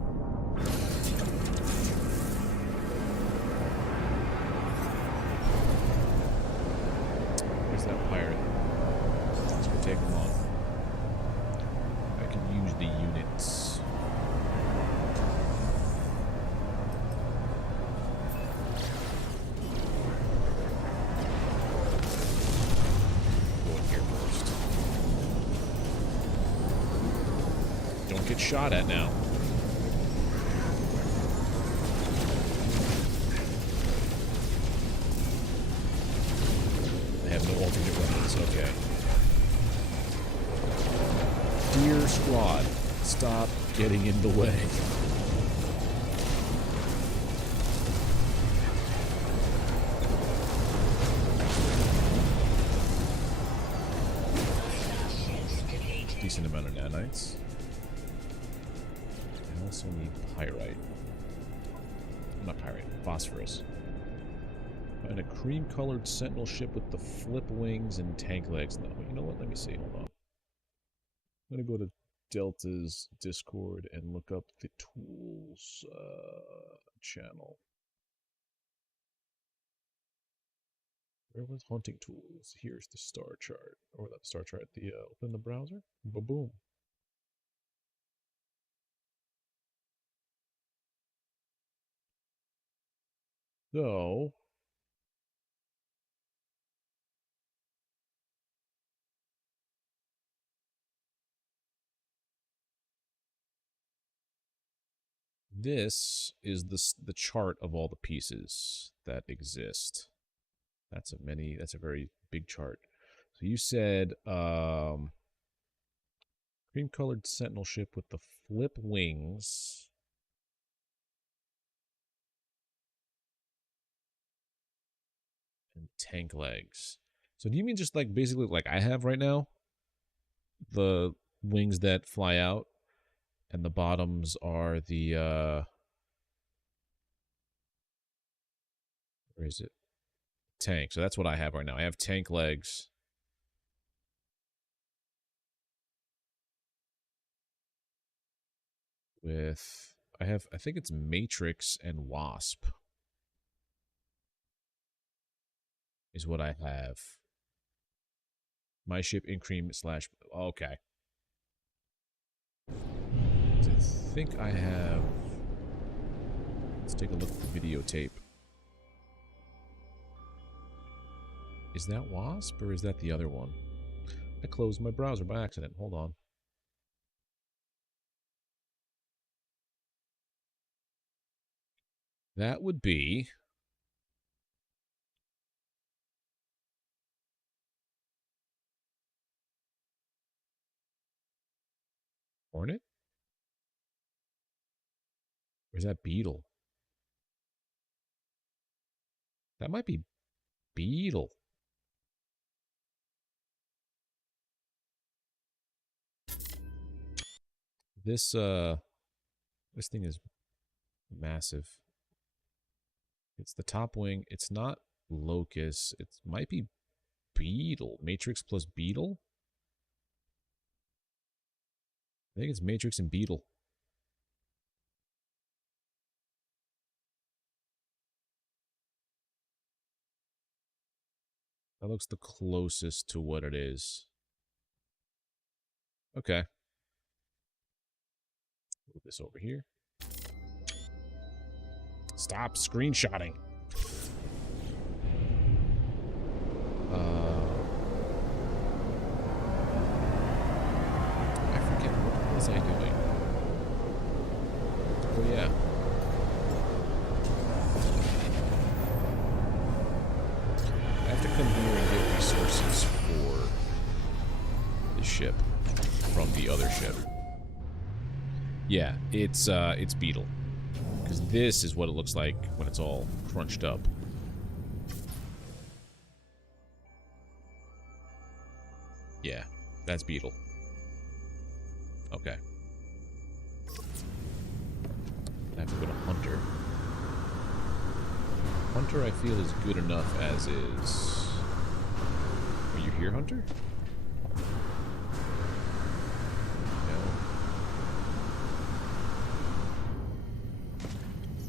Where's that pirate? Let's go take him on. I can use the units. Go in here first. Don't get shot at now. No alternate weapons, okay. Dear squad, stop getting in the way. Decent amount of nanites. I also need pyrite. Not pyrite, phosphorus. And a cream-colored Sentinel ship with the flip wings and tank legs. No, you know what? Let me see. Hold on. I'm going to go to Delta's Discord and look up the tools channel. Where was hunting tools? Here's the star chart. Or not the star chart. The open the browser. Ba-boom. So... This is the chart of all the pieces that exist. That's a very big chart. So you said cream-colored Sentinel ship with the flip wings. And tank legs. So do you mean just like basically like I have right now? The wings that fly out? And the bottoms are the, where is it? Tank. So that's what I have right now. I have tank legs. With, I think it's Matrix and Wasp. Is what I have. My ship in cream slash, okay. I think I have... Let's take a look at the videotape. Is that Wasp, or is that the other one? I closed my browser by accident. Hold on. That would be... Hornet? Or is that Beetle? That might be Beetle. This this thing is massive. It's the top wing. It's not Locust. It might be Beetle. Matrix plus Beetle? I think it's Matrix and Beetle. That looks the closest to what it is. Okay. Move this over here. Stop screenshotting. I forget, what was I doing? Oh yeah. I have to come here and get resources for the ship from the other ship. Yeah, it's Beetle. Because this is what it looks like when it's all crunched up. Yeah, that's Beetle. Okay. I have to go to Hunter. Hunter, I feel, is good enough as is. Are you here, Hunter? No.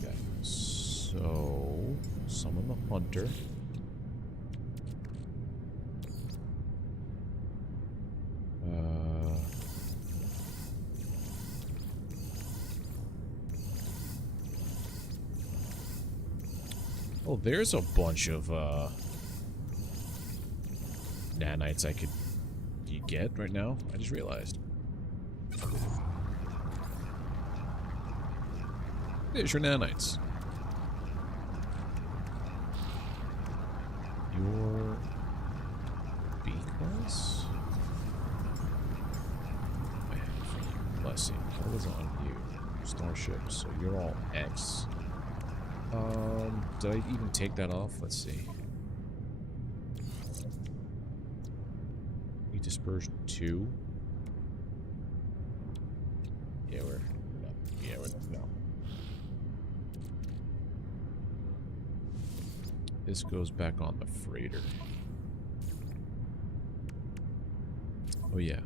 Okay. So, summon the Hunter. Oh, there's a bunch of nanites I could get right now. I just realized. There's your nanites. Your B-class? I have for you. Blessing. What is on you? Starship. So you're all X. Did I even take that off? Let's see. We dispersed 2. Yeah, we're no. Yeah, we're no. This goes back on the freighter. Oh yeah.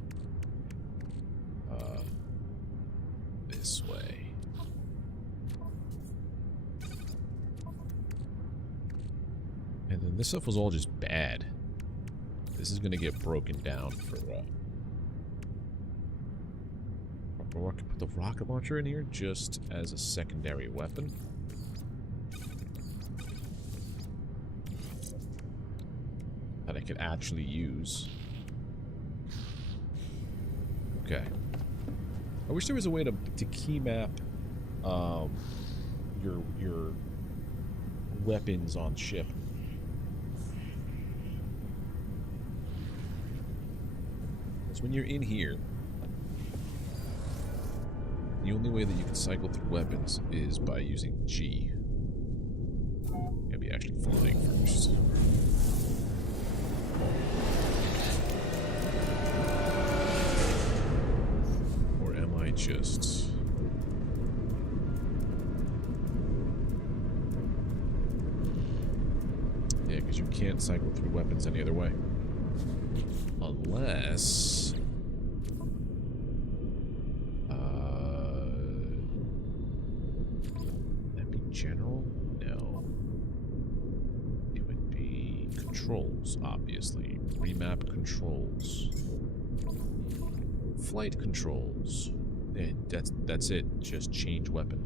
This way. And then this stuff was all just bad. This is gonna get broken down for or I could put the rocket launcher in here just as a secondary weapon. That I could actually use. Okay. I wish there was a way to key map your weapons on ship. Because when you're in here, the only way that you can cycle through weapons is by using G. Gotta be actually flying first. Or am I just... Yeah, because you can't cycle through weapons any other way. Unless... that'd be general? No. It would be controls, obviously. Remap controls. Flight controls. Yeah, that's it. Just change weapon.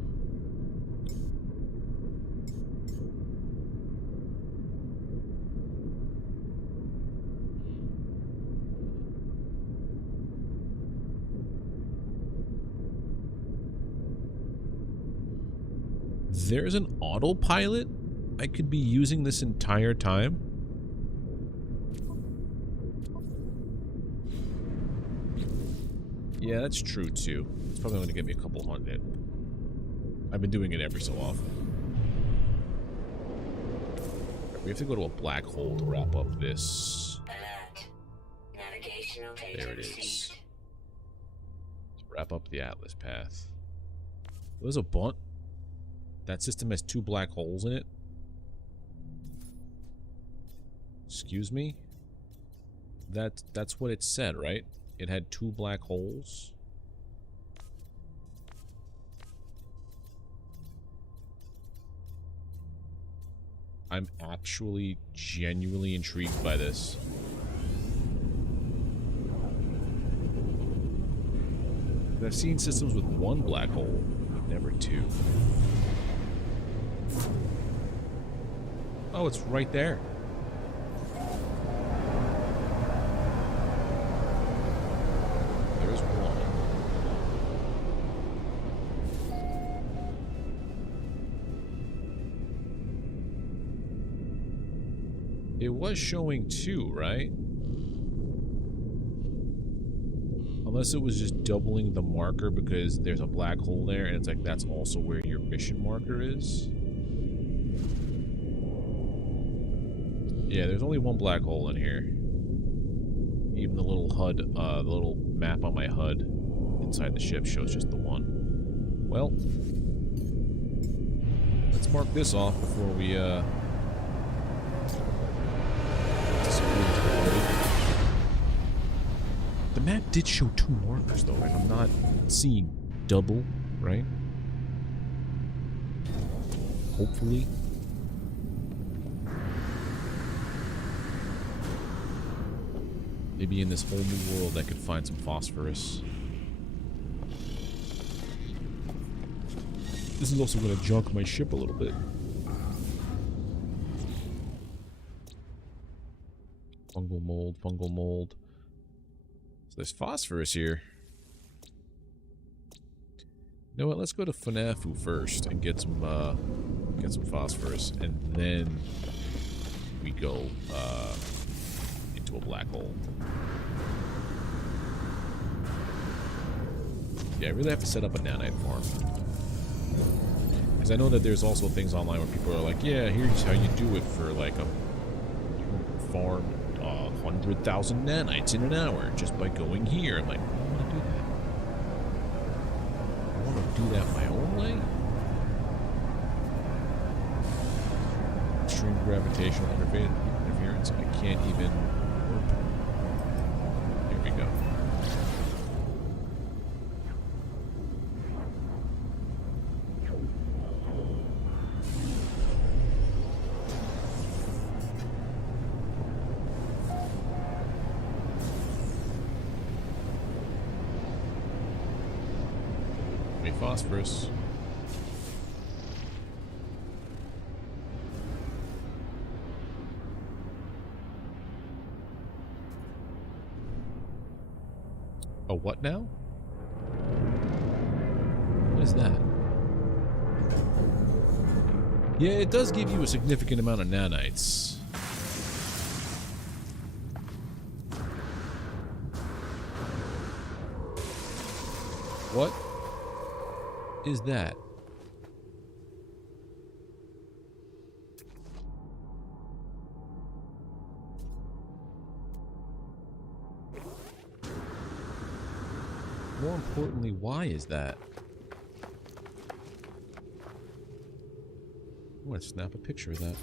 There's an autopilot? I could be using this entire time? Yeah, that's true too. It's probably going to get me a couple hundred. I've been doing it every so often. We have to go to a black hole to wrap up this. Alert. Navigational data There it is. received. Let's Wrap up the Atlas path. There's a bunt. That system has 2 black holes in it. Excuse me? That's what it said, right? It had 2 black holes. I'm actually genuinely intrigued by this. I've seen systems with 1 black hole, but never 2. Oh, it's right there. There's 1. It was showing 2, right? Unless it was just doubling the marker because there's a black hole there and it's like that's also where your mission marker is. Yeah, there's only 1 black hole in here. Even the little HUD, the little map on my HUD inside the ship shows just the 1. Well, let's mark this off before we, the map did show 2 markers though, and I'm not seeing double, right? Hopefully. Maybe in this whole new world I could find some phosphorus. This is also going to junk my ship a little bit. Fungal mold, fungal mold. So there's phosphorus here. You know what? Let's go to FNAFU first and get some phosphorus, and then we go into a black hole. Yeah, I really have to set up a nanite farm. Because I know that there's also things online where people are like, yeah, here's how you do it for like a farm 100,000 nanites in an hour just by going here. I'm like, I don't want to do that. I want to do that my own way. Extreme gravitational interference. I can't even warp. Here we go. Phosphorus. A what now? What is that? Yeah, it does give you a significant amount of nanites. What is that? More importantly, why is that? I want to snap a picture of that.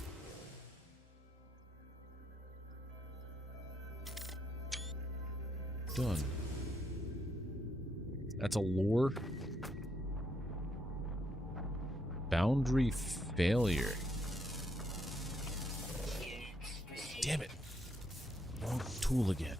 Done. That's a lure. Boundary failure. Damn it. Wrong tool again.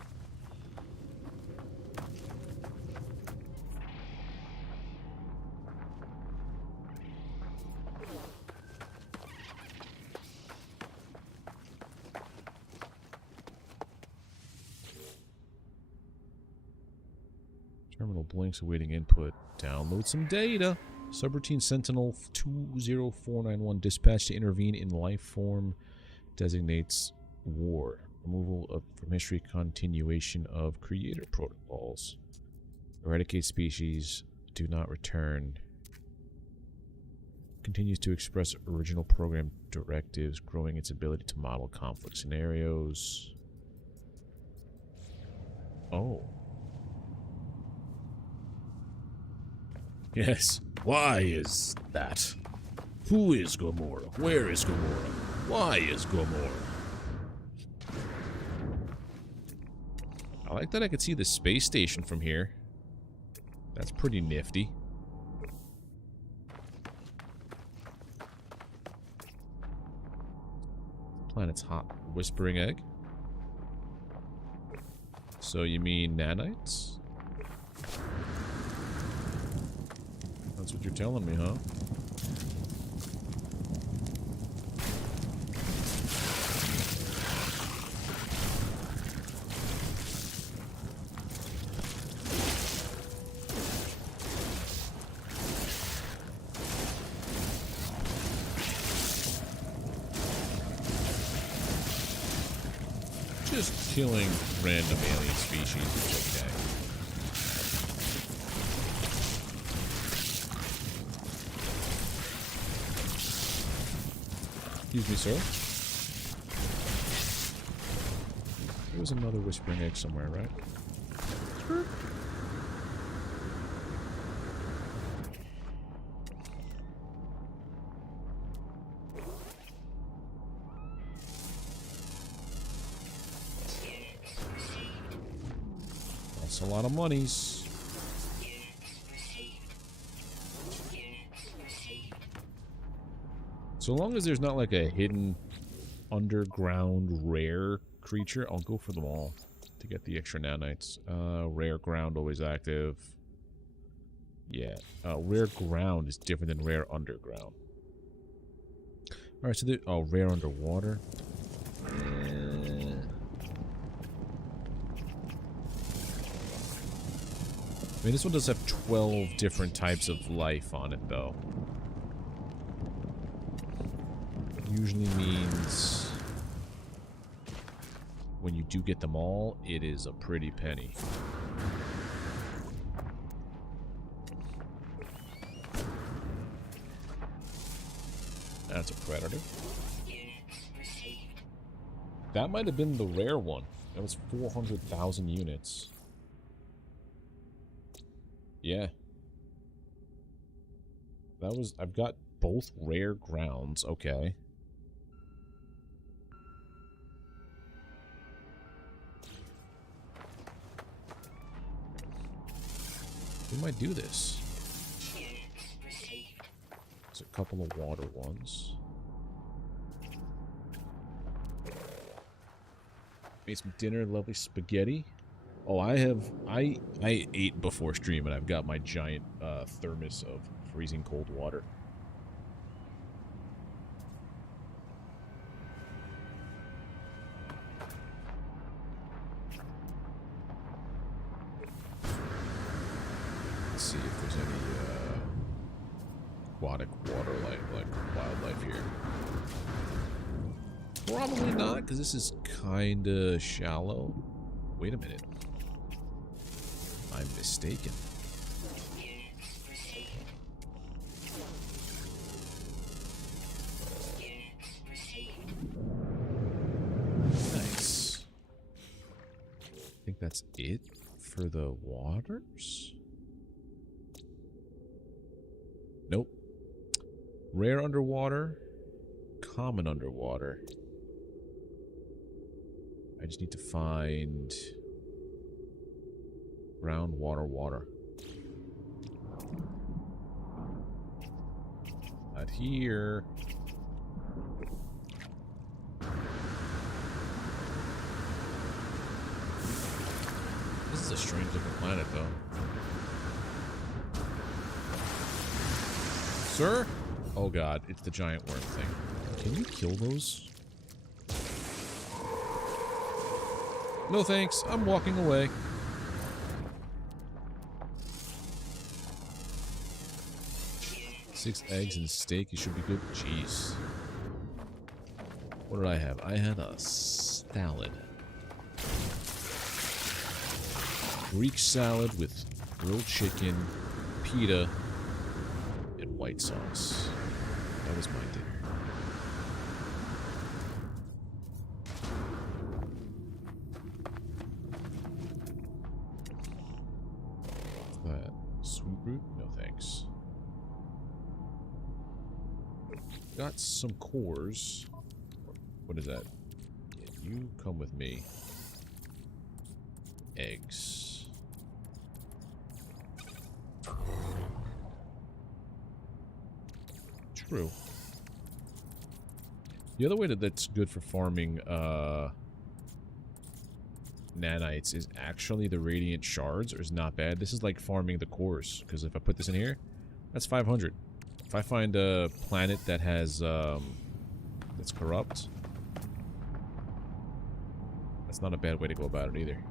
Terminal blinks awaiting input. Download some data. Subroutine Sentinel 20491 dispatch to intervene in life form designates war. Removal of from history, continuation of creator protocols. Eradicate species. Do not return. Continues to express original program directives, growing its ability to model conflict scenarios. Oh. Yes. Why is that? Who is Gomorrah? Where is Gomorrah? Why is Gomorrah? I like that I could see the space station from here. That's pretty nifty. Planet's hot. Whispering egg. So you mean nanites? That's what you're telling me, huh? Just killing random alien species is okay. Excuse me, sir. There was another whispering egg somewhere, right? That's a lot of monies. So long as there's not like a hidden underground rare creature, I'll go for them all to get the extra nanites. Rare ground always active. Yeah, rare ground is different than rare underground. Alright, so rare underwater. I mean, this one does have 12 different types of life on it, though. Usually means when you do get them all, it is a pretty penny. That's a predator. That might have been the rare one. That was 400,000 units. Yeah. That was... I've got both rare grounds. Okay. We might do this. There's a couple of water ones. Made some dinner, lovely spaghetti. Oh, I ate before stream, and I've got my giant thermos of freezing cold water. Let's see if there's any aquatic water life, like wildlife here. Probably not, because this is kinda shallow. Wait a minute. I'm mistaken. Nice. I think that's it for the waters? Nope. Rare underwater, common underwater. I just need to find groundwater water. Not here. This is a strange looking planet, though. Sir? Oh god, it's the giant worm thing. Can you kill those? No thanks, I'm walking away. Six eggs and steak, you should be good. Jeez. What did I have? I had a salad. Greek salad with grilled chicken, pita, and white sauce. That was my dinner. What's that? Sweet root? No thanks. Got some cores. What is that? Yeah, you come with me. Eggs. True. The other way that's good for farming nanites is actually the radiant shards, or is not bad. This is like farming the cores, because if I put this in here, that's 500. If I find a planet that has that's corrupt, that's not a bad way to go about it either.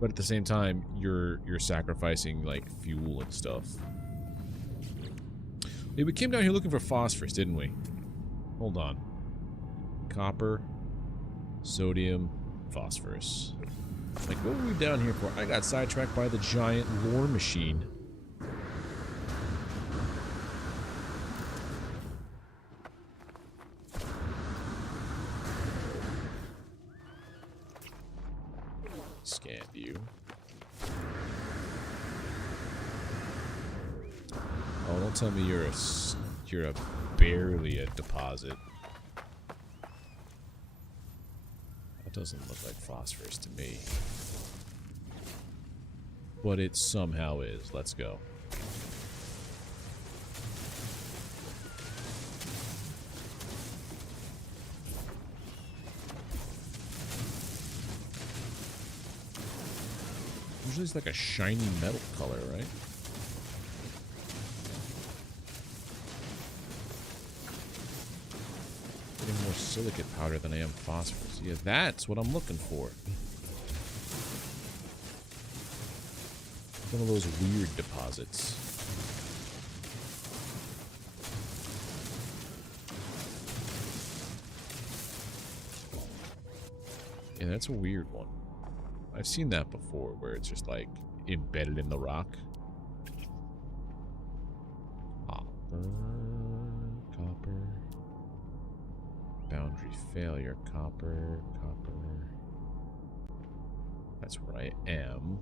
But at the same time, you're sacrificing like fuel and stuff. Hey, we came down here looking for phosphorus, didn't we? Hold on. Copper, sodium, phosphorus. Like, what were we down here for? I got sidetracked by the giant lore machine. Scan you. Oh, don't tell me you're a barely a deposit. That doesn't look like phosphorus to me. But it somehow is. Let's go. Usually it's like a shiny metal color, right? Getting more silicate powder than I am phosphorus. Yeah, that's what I'm looking for. One of those weird deposits. Yeah, that's a weird one. I've seen that before, where it's just like embedded in the rock. Copper. Boundary failure. Copper. That's where I am.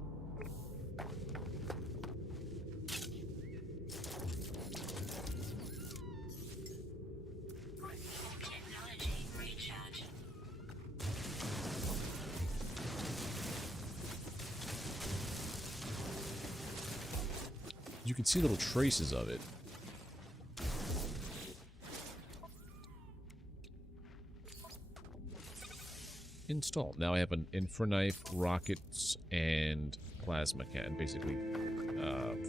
You can see little traces of it. Installed. Now I have an infraknife, rockets, and plasma cannon. Basically,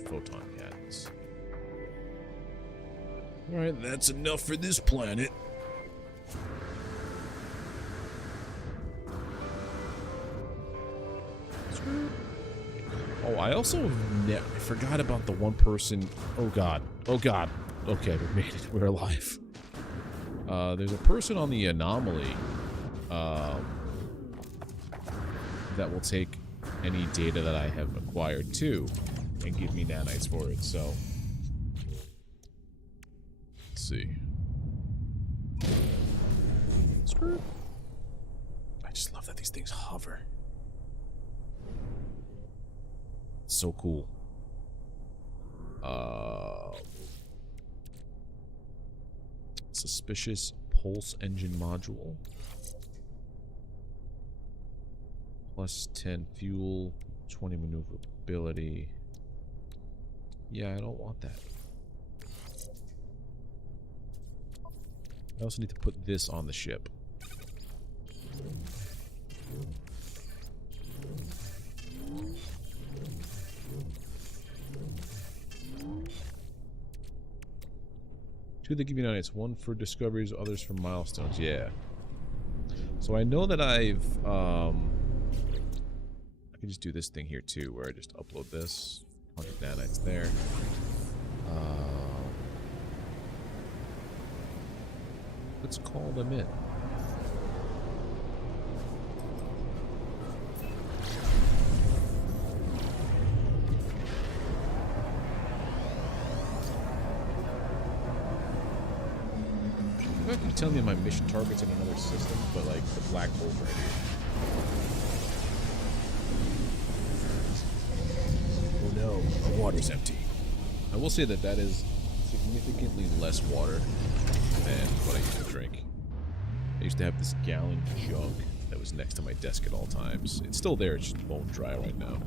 photon cannons. Alright, that's enough for this planet. Oh, I also I forgot about the one person. Oh god. Okay, we made it. We're alive. There's a person on the anomaly that will take any data that I have acquired too and give me nanites for it. So let's see. Screw. I just love that these things hover. So cool. Suspicious pulse engine module. Plus 10 fuel, 20 maneuverability. Yeah, I don't want that. I also need to put this on the ship. Two that give you nanites, one for discoveries, others for milestones. Yeah. So I know that I've I can just do this thing here too, where I just upload this 100 nanites there. Let's call them in. I'm not going to tell me my mission target's in another system, but like the black hole's right here. Oh no, the water's empty. I will say that that is significantly less water than what I used to drink. I used to have this gallon jug that was next to my desk at all times. It's still there, it's just bone dry right now.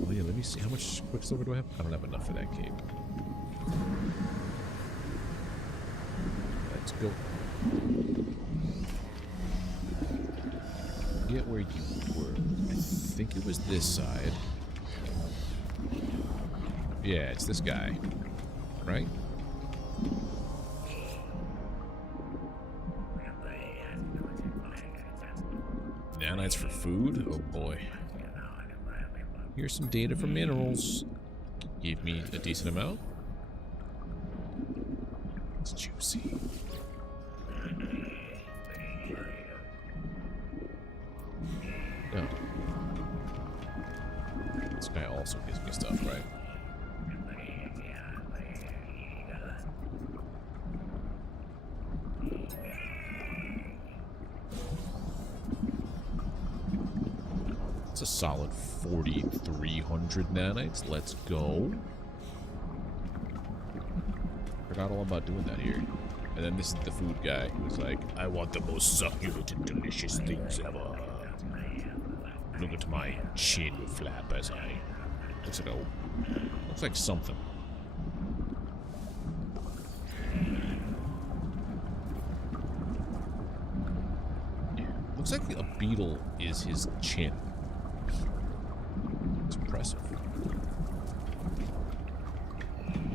Well, yeah, let me see. How much Quicksilver do I have? I don't have enough for that cape. Let's go. Get where you were. I think it was this side. Yeah, it's this guy. Right? Nanites for food? Oh boy. Here's some data for minerals. Gave me a decent amount. It's juicy. Oh. This guy also gives me stuff, right? It's a solid 4,300 nanites. Let's go. Forgot all about doing that here. And then this is the food guy who was like, I want the most succulent and delicious things ever. Look at my chin flap as I... Looks like something. Yeah. Looks like a beetle is his chin. It's impressive.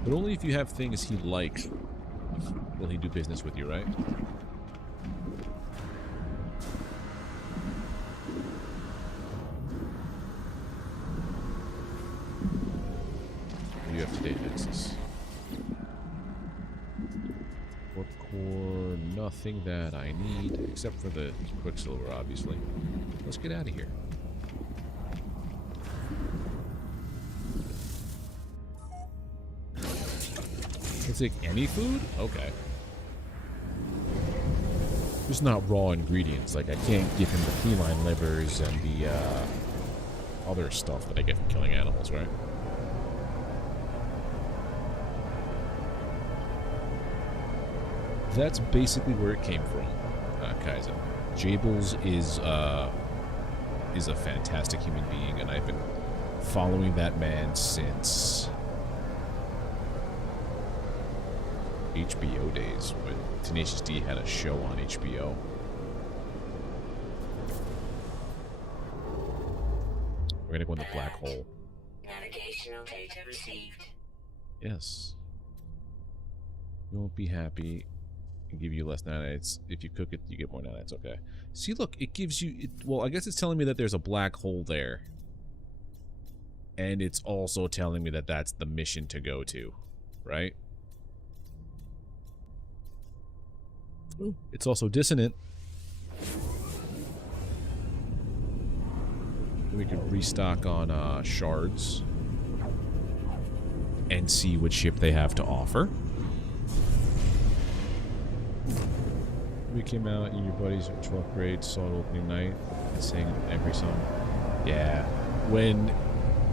But only if you have things he likes will he do business with you, right? What do you have today, Nexus? Warp core, nothing that I need, except for the Quicksilver, obviously. Let's get out of here. Let's take any food? Okay. Just not raw ingredients. Like, I can't give him the feline livers and the other stuff that I get from killing animals, right? That's basically where it came from, Kaizen. Jables is a fantastic human being, and I've been following that man since HBO days, when Tenacious D had a show on HBO. We're gonna go in the black hole. Navigational data received. Yes. You won't be happy. It'll give you less nanites. If you cook it, you get more nanites. Okay. See, look, it gives you... well, I guess it's telling me that there's a black hole there. And it's also telling me that that's the mission to go to. Right? Ooh. It's also dissonant. We could restock on shards and see what ship they have to offer. We came out and your buddies at 12th grade saw it opening night and sang every song. Yeah. When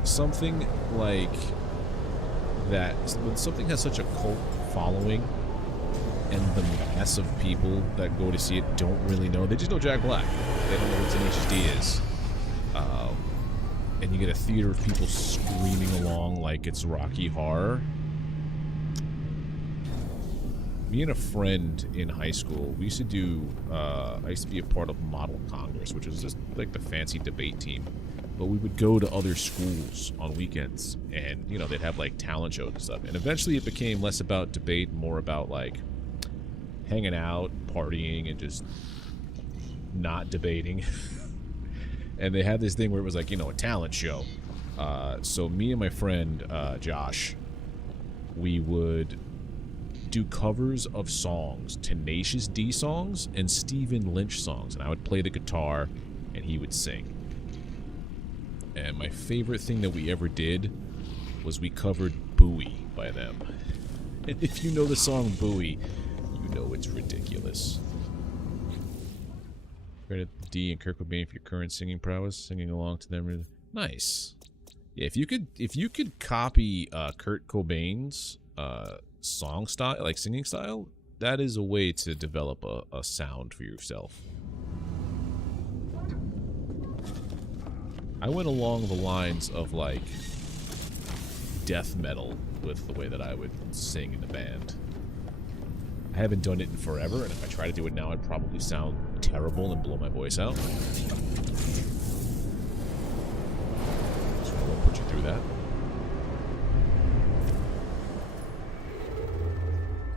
something like that, when something has such a cult following, and the mass of people that go to see it don't really know. They just know Jack Black. They don't know what Tenacious D is. And you get a theater of people screaming along like it's Rocky Horror. Me and a friend in high school, we used to do, I used to be a part of Model Congress, which was just like the fancy debate team. But we would go to other schools on weekends, and, you know, they'd have like talent shows and stuff. And eventually it became less about debate, more about like hanging out, partying, and just not debating. And they had this thing where it was like, you know, a talent show. So me and my friend, Josh, we would do covers of songs, Tenacious D songs and Stephen Lynch songs. And I would play the guitar and he would sing. And my favorite thing that we ever did was we covered Buoy by them. And if you know the song Buoy, you know it's ridiculous. Credit D and Kurt Cobain for your current singing prowess, singing along to them. Nice. Yeah, if you could copy Kurt Cobain's song style, like singing style, that is a way to develop a sound for yourself. I went along the lines of like death metal with the way that I would sing in a band. I haven't done it in forever, and if I try to do it now, I'd probably sound terrible and blow my voice out. So I won't put you through that.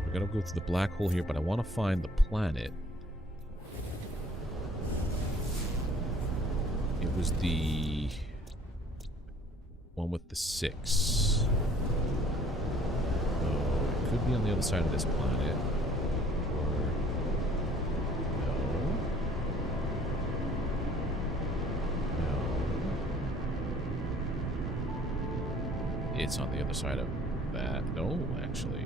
We're gonna go through the black hole here, but I want to find the planet. It was the one with the 6. Oh, it could be on the other side of this planet. Or no. No. It's on the other side of that. No, actually.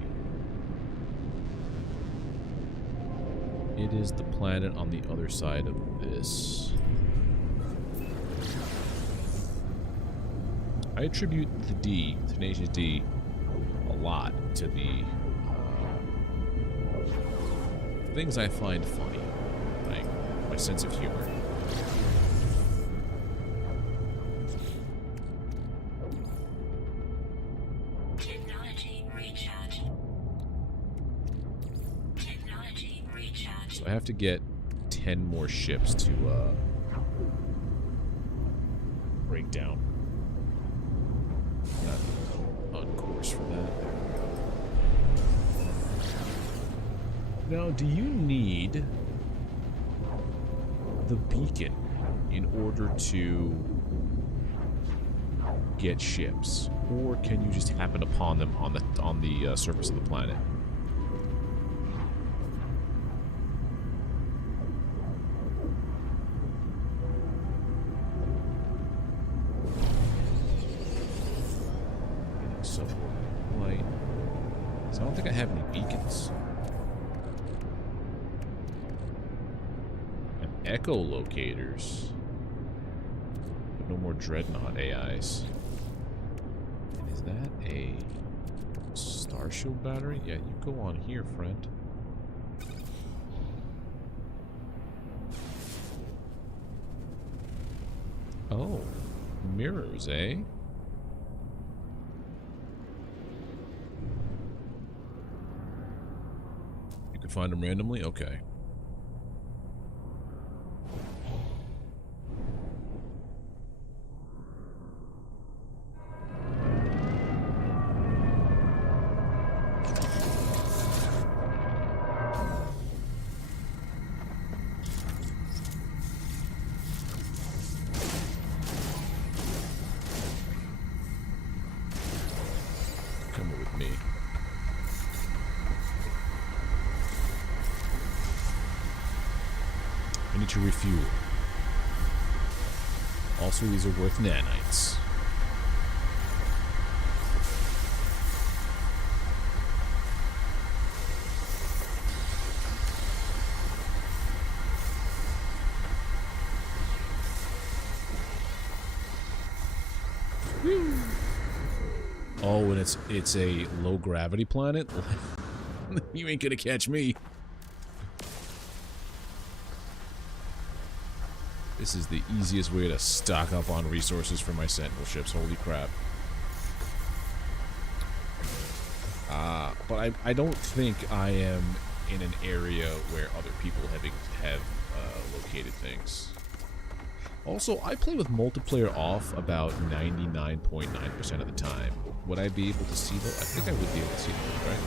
It is the planet on the other side of this. I attribute the D, Tenacious D, a lot to the things I find funny, like my sense of humor. Technology recharge. Technology recharge. So I have to get 10 more ships to break down. Not on course for that. Now, do you need the beacon in order to get ships, or can you just happen upon them on the surface of the planet? Light. So I don't think I have any beacons. And echolocators. But no more dreadnought AIs. And is that a star shield battery? Yeah, you go on here, friend. Oh, mirrors, eh? Find them randomly? Okay. Come with me. I need to refuel. Also, these are worth nanites. Woo. Oh, and it's a low gravity planet? You ain't gonna catch me. This is the easiest way to stock up on resources for my Sentinel ships. Holy crap. But I don't think I am in an area where other people have located things. Also, I play with multiplayer off about 99.9% of the time. Would I be able to see those? I think I would be able to see those, right?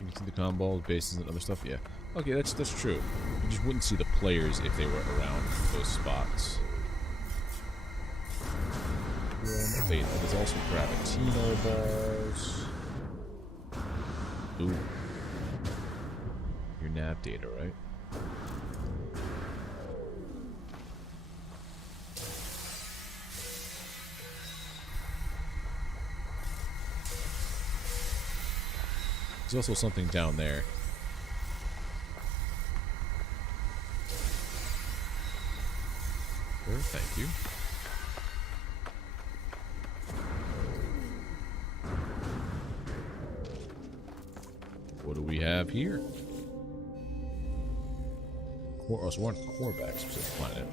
You can see the comm balls, bases, and other stuff. Yeah. Okay, that's true. You just wouldn't see the players if they were around those spots. Pilgrim. Wait, there's also Gravitino balls. Ooh. Your nav data, right? There's also something down there. Sure, thank you. What do we have here? Oh, so we're on Korvax, specific planet.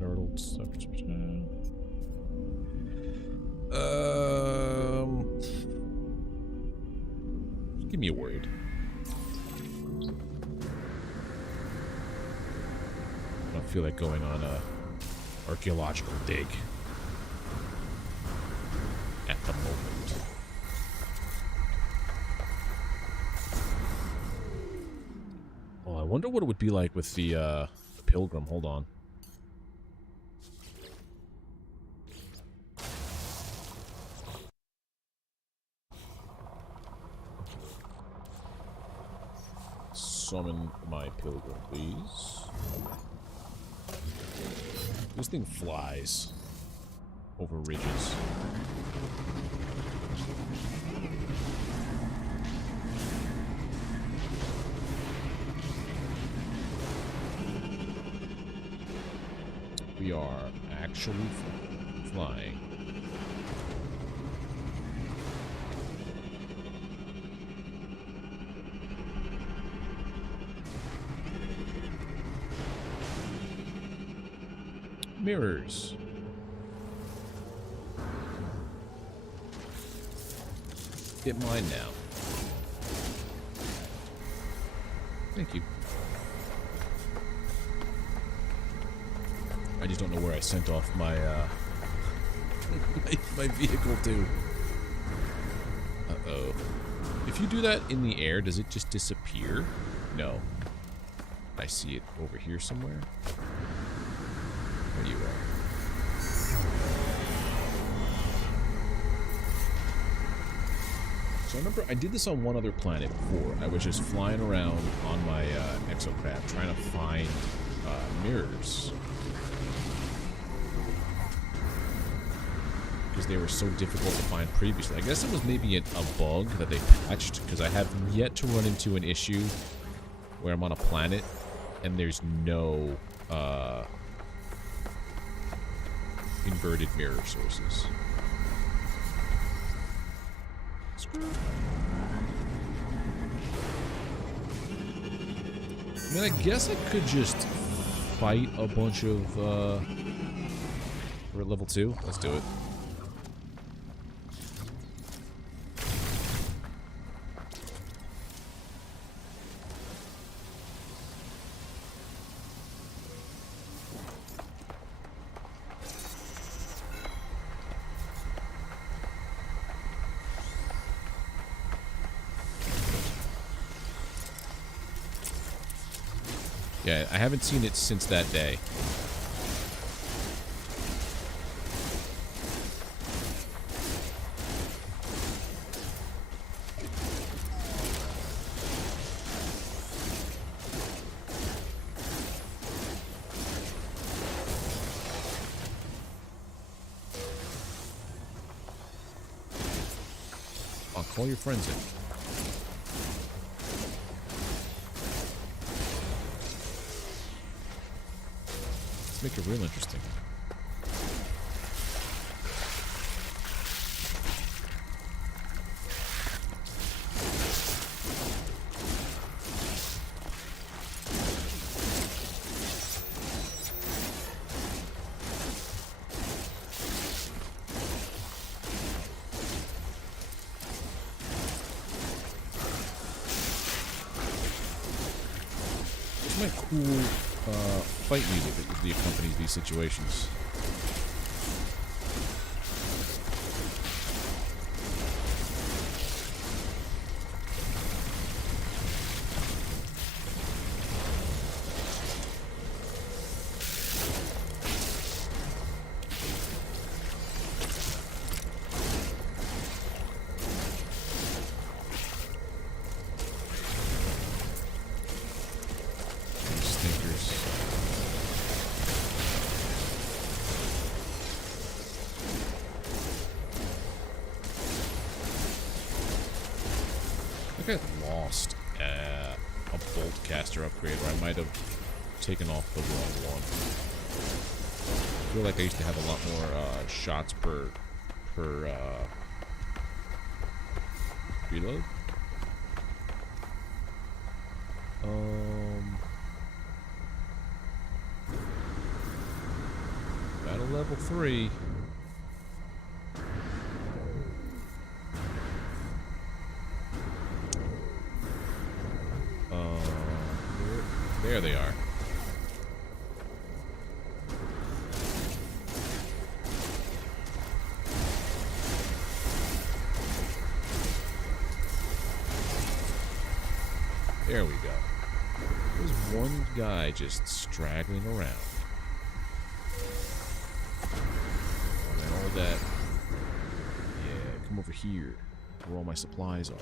Nerdled. Give me a word. I don't feel like going on a archaeological dig at the moment. Oh, I wonder what it would be like with the Pilgrim. Hold on. Summon my Pilgrim, please. This thing flies over ridges. We are actually flying. Mirrors. Get mine now. Thank you. I just don't know where I sent off my my vehicle to. Uh-oh. If you do that in the air, does it just disappear? No. I see it over here somewhere. There you are. So I remember I did this on one other planet before. I was just flying around on my exocraft trying to find mirrors. Because they were so difficult to find previously. I guess it was maybe a bug that they patched, because I have yet to run into an issue where I'm on a planet and there's no inverted mirror sources. I mean, I guess I could just fight a bunch of we're at level 2. Let's do it. Yeah, I haven't seen it since that day. I'll call your friends in. Make it real interesting. It's my cool fight music that usually accompanies these situations. I think I lost a bolt caster upgrade, or I might have taken off the wrong one. I feel like I used to have a lot more shots per reload. Battle level 3. There they are. There we go. There's one guy just straggling around. And all that. Yeah, come over here, where all my supplies are.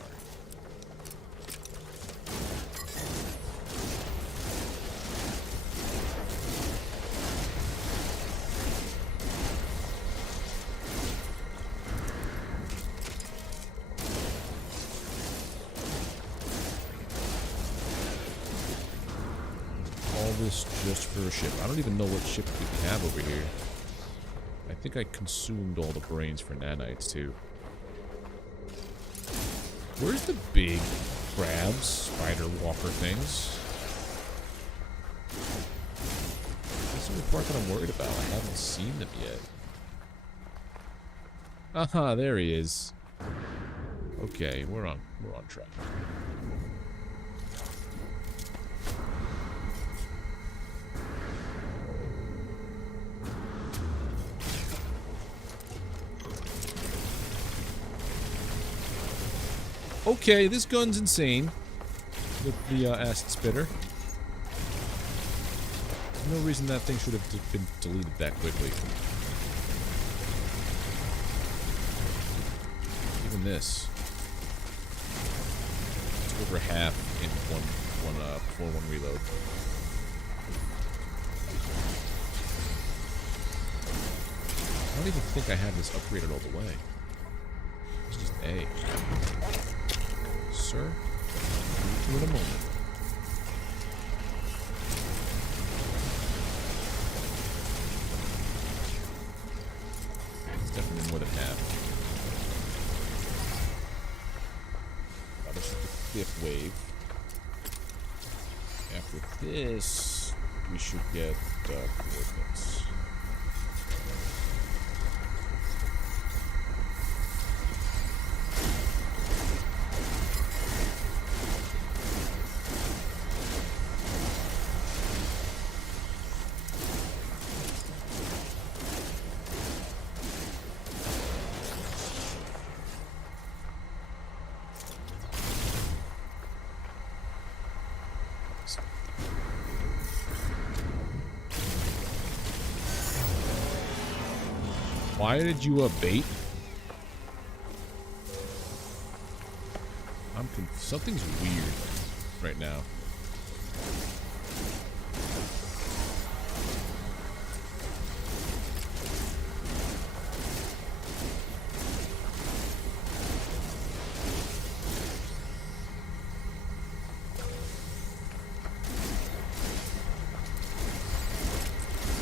This just for a ship. I don't even know what ship we have over here. I think I consumed all the brains for nanites too. Where's the big crabs, spider walker things? That's the only part that I'm worried about. I haven't seen them yet. Aha, there he is. Okay, we're on track. Okay, this gun's insane. With the acid spitter. There's no reason that thing should have been deleted that quickly. Even this. It's over half in before one reload. I don't even think I have this upgraded all the way. It's just A. Sir, to in a moment. It's definitely more than half. This is the 5th wave. After this, we should get coordinates. Why did you bait? Something's weird right now.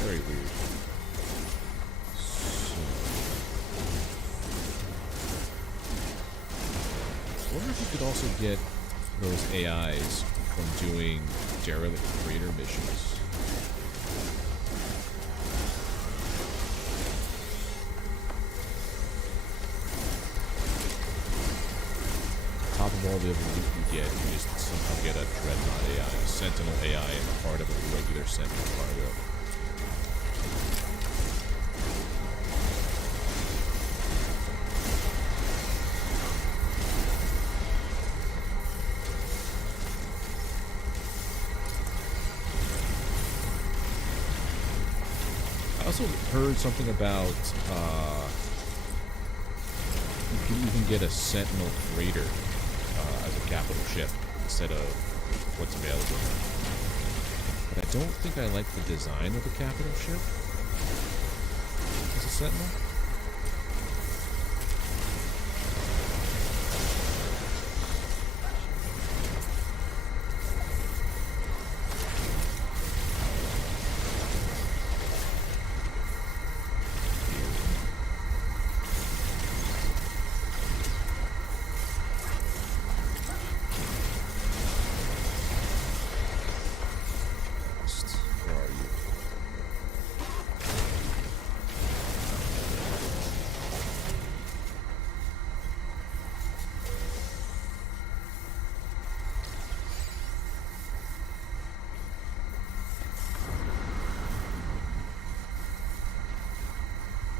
Very weird. I wonder if you could also get those AIs from doing derelict freighter missions. On top of all the other loot you get, you just somehow get a Dreadnought AI, a Sentinel AI in the heart of a regular Sentinel cargo. I also heard something about you can even get a Sentinel freighter as a capital ship instead of what's available. But I don't think I like the design of the capital ship as a Sentinel.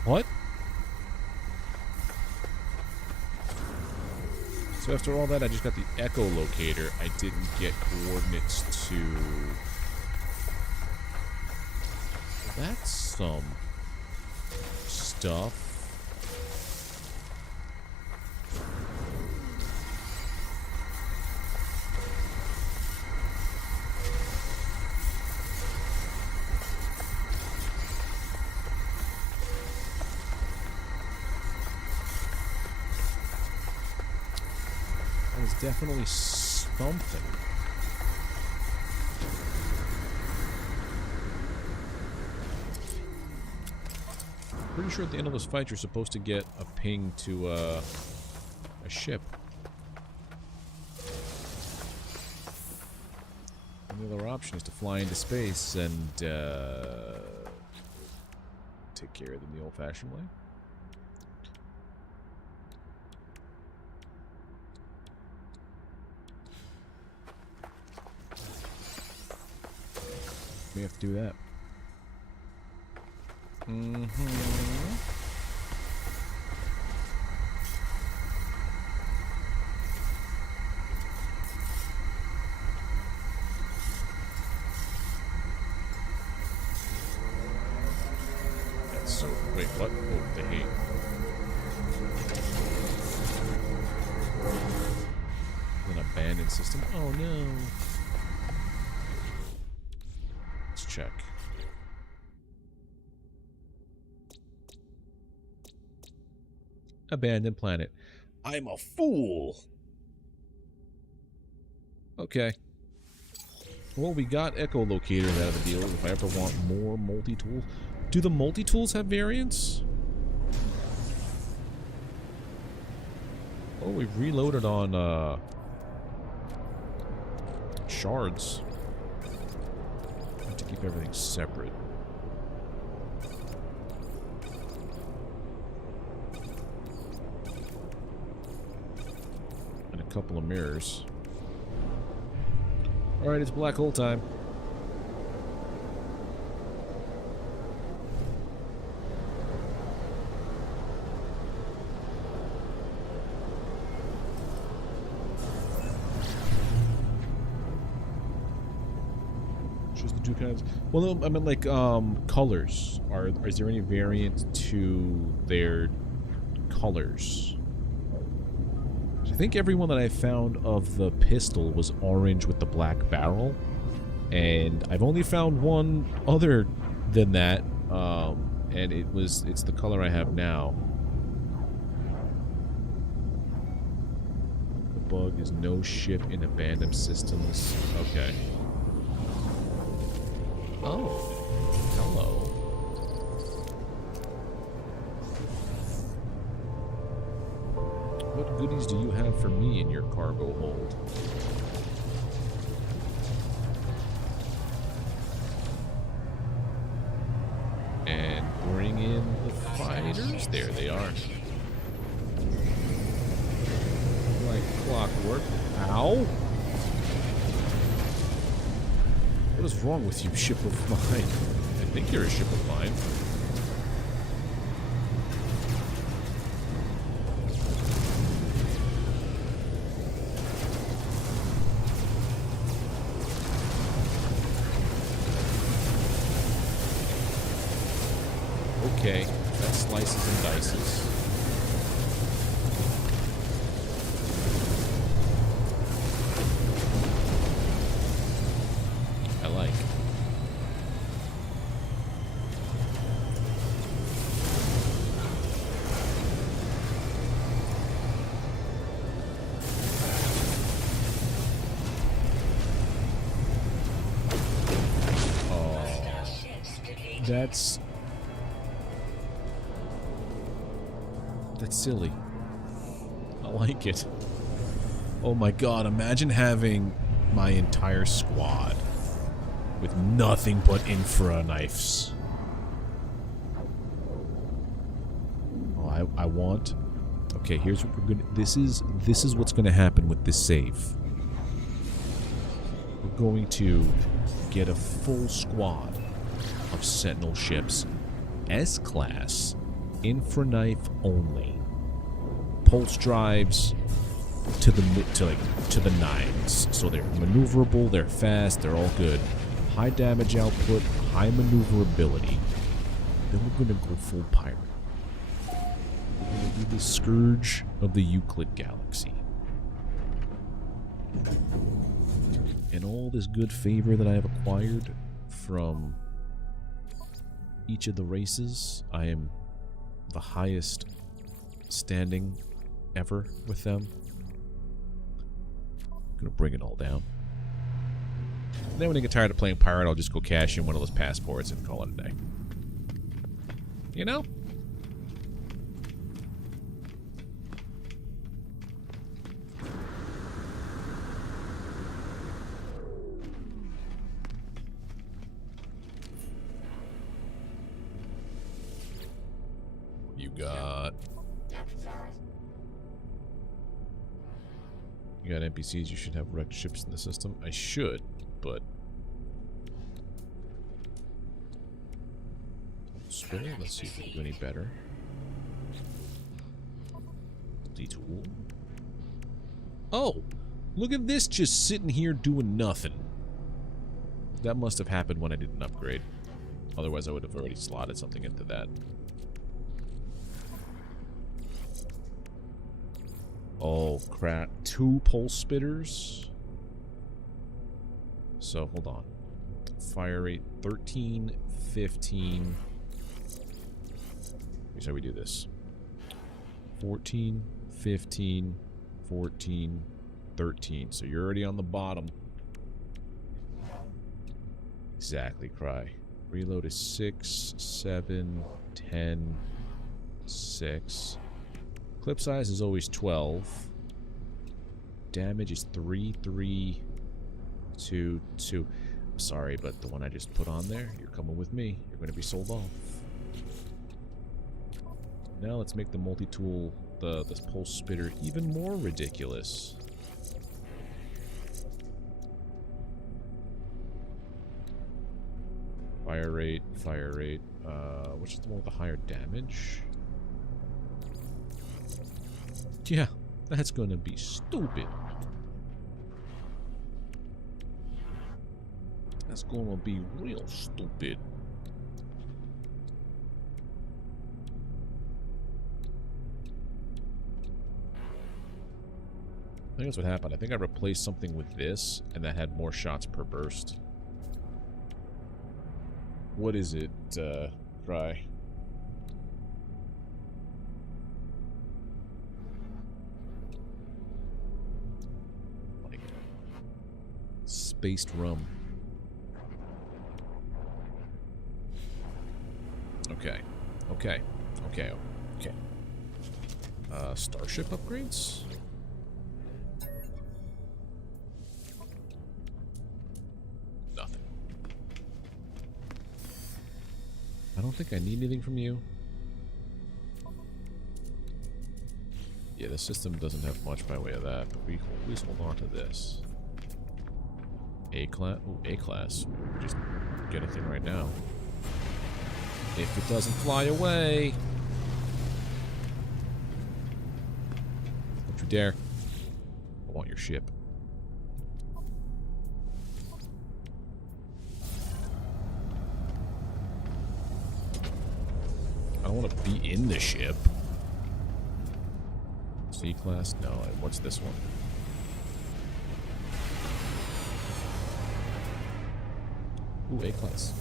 What? So after all that, I just got the echolocator. I didn't get coordinates to... That's some... stuff. Definitely something. Pretty sure at the end of this fight you're supposed to get a ping to a ship. And the other option is to fly into space and take care of them the old-fashioned way. We have to do that. That's so... Wait, what? Oh, the hate. An abandoned system? Oh no. Check. Abandoned planet. I'm a fool! Okay. Well, we got echolocators out of the deal if I ever want more multi-tools. Do the multi-tools have variants? Oh, we've reloaded on, shards. To keep everything separate. And a couple of mirrors. Alright, it's black hole time. Kinds. Well, no, I mean like colors. Is there any variant to their colors? I think everyone that I found of the pistol was orange with the black barrel, and I've only found one other than that, and it's the color I have now. The bug is no ship in abandoned systems. Okay. Oh, hello. What goodies do you have for me in your cargo hold? And bring in the fighters. There they are. Like clockwork. Ow! What is wrong with you, ship of mine? I think you're a ship of mine. Okay, that slices and dices. That's silly. I like it. Oh my god, imagine having my entire squad with nothing but infra knives. Oh, I want... Okay, here's what we're gonna... This is what's gonna happen with this save. We're going to get a full squad of Sentinel ships, S-class, Infraknife only. Pulse drives to the nines. So they're maneuverable, they're fast, they're all good. High damage output, high maneuverability. Then we're gonna go full pirate. We're gonna do the Scourge of the Euclid Galaxy. And all this good favor that I have acquired from each of the races, I am the highest standing ever with them. Gonna bring it all down. And then when I get tired of playing pirate, I'll just go cash in one of those passports and call it a day. You know? You got NPCs, you should have wrecked ships in the system. I should, but... Spill, let's see if we can do any better. D-tool. Oh! Look at this just sitting here doing nothing. That must have happened when I didn't upgrade. Otherwise I would have already slotted something into that. Oh, crap. 2 pulse spitters. So, hold on. Fire rate 13, 15. Here's how we do this. 14, 15, 14, 13. So you're already on the bottom. Exactly, Cry. Reload is 6, 7, 10, 6. Clip size is always 12. Damage is 3, 3, 2, 2. Sorry, but the one I just put on there, you're coming with me. You're going to be sold off. Now let's make the multi-tool, this pulse spitter, even more ridiculous. Fire rate, which is the one with the higher damage? Yeah, that's gonna be stupid. That's gonna be real stupid. I think that's what happened. I think I replaced something with this, and that had more shots per burst. What is it, Cry? Like, spaced rum. Okay. Okay. Okay. Okay. Starship upgrades? Nothing. I don't think I need anything from you. Yeah, the system doesn't have much by way of that, but we please hold on to this. A-class? Ooh, A-class. We just get a thing right now. If it doesn't fly away. Don't you dare. I want your ship. I don't want to be in the ship. C-class? No. What's this one? Ooh, A-class.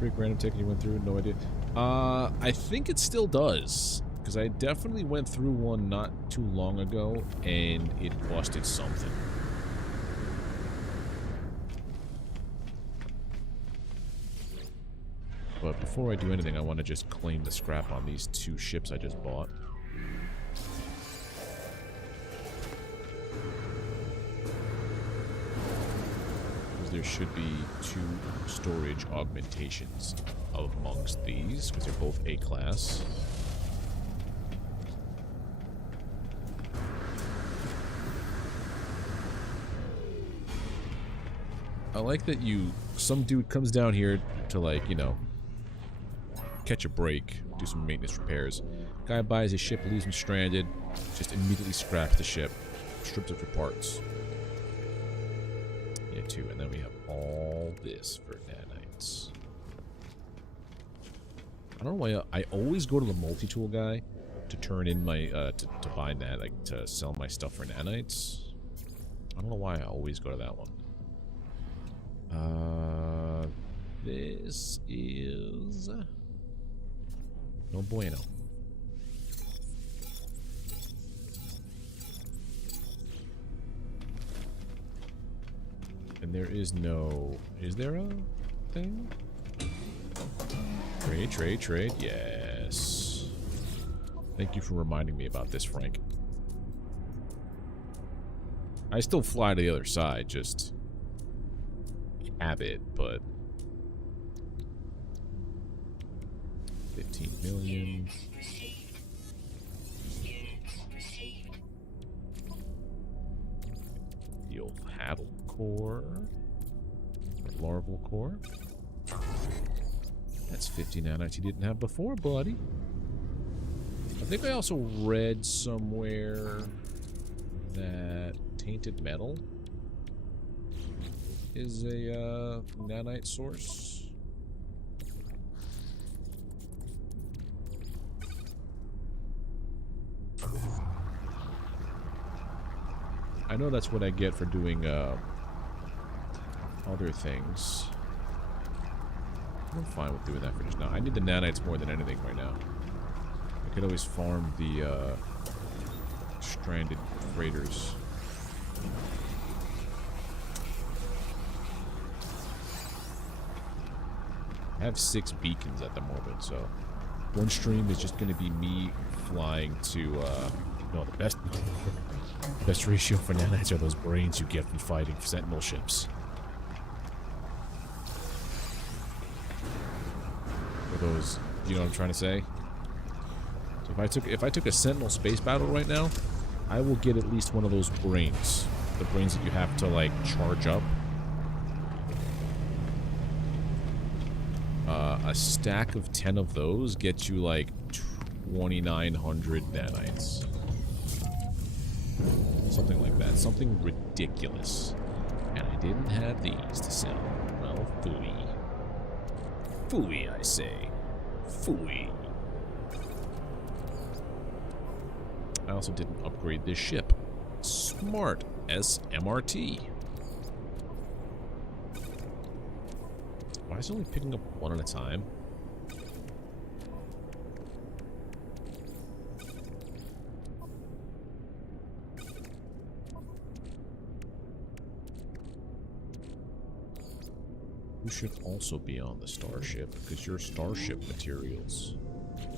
Break random ticket you went through? No idea. I think it still does. Because I definitely went through one not too long ago, and it busted something. But before I do anything, I want to just claim the scrap on these 2 ships I just bought. there should be 2 storage augmentations amongst these, because they're both A-class. I like that some dude comes down here to, like, you know, catch a break, do some maintenance repairs. Guy buys his ship, leaves him stranded, just immediately scraps the ship, strips it for parts. Yeah, 2, and then we have all this for nanites. I don't know why I always go to the multi-tool guy to turn in my, to buy to sell my stuff for nanites. I don't know why I always go to that one. This is no bueno. And there is no... Is there a thing? Trade. Yes. Thank you for reminding me about this, Frank. I still fly to the other side, just... habit, but... 15 million... The old Haddle core. Or larval core. That's 50 nanites you didn't have before, buddy. I think I also read somewhere that tainted metal is a nanite source. I know that's what I get for doing other things. I'm fine with doing that for just now. I need the nanites more than anything right now. I could always farm the stranded freighters. I have 6 beacons at the moment, so one stream is just going to be me flying to, no, the best ratio for nanites are those brains you get from fighting Sentinel ships. Or those, you know what I'm trying to say? So if I took a Sentinel space battle right now, I will get at least one of those brains. The brains that you have to, like, charge up. A stack of 10 of those gets you like 2,900 nanites. Something like that. Something ridiculous. And I didn't have these to sell. Well, phooey. Phooey, I say. Phooey. I also didn't upgrade this ship. Smart SMRT. Why is it only picking up one at a time? You should also be on the starship, because you're starship materials.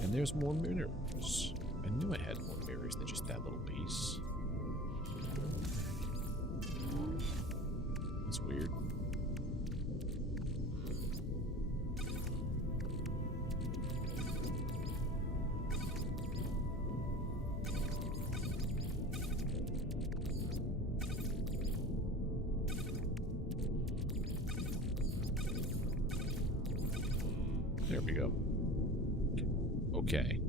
And there's more mirrors. I knew I had more mirrors than just that little piece. That's weird. There we go. Okay.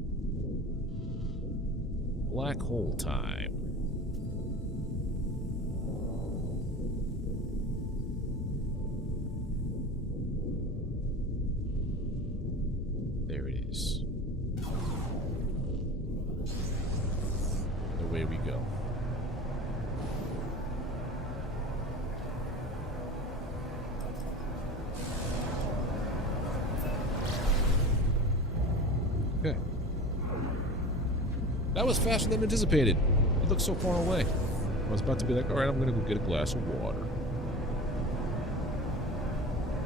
Black hole time. There it is. Away we go. Okay. That was faster than anticipated. It looked so far away. I was about to be like, alright, I'm gonna go get a glass of water.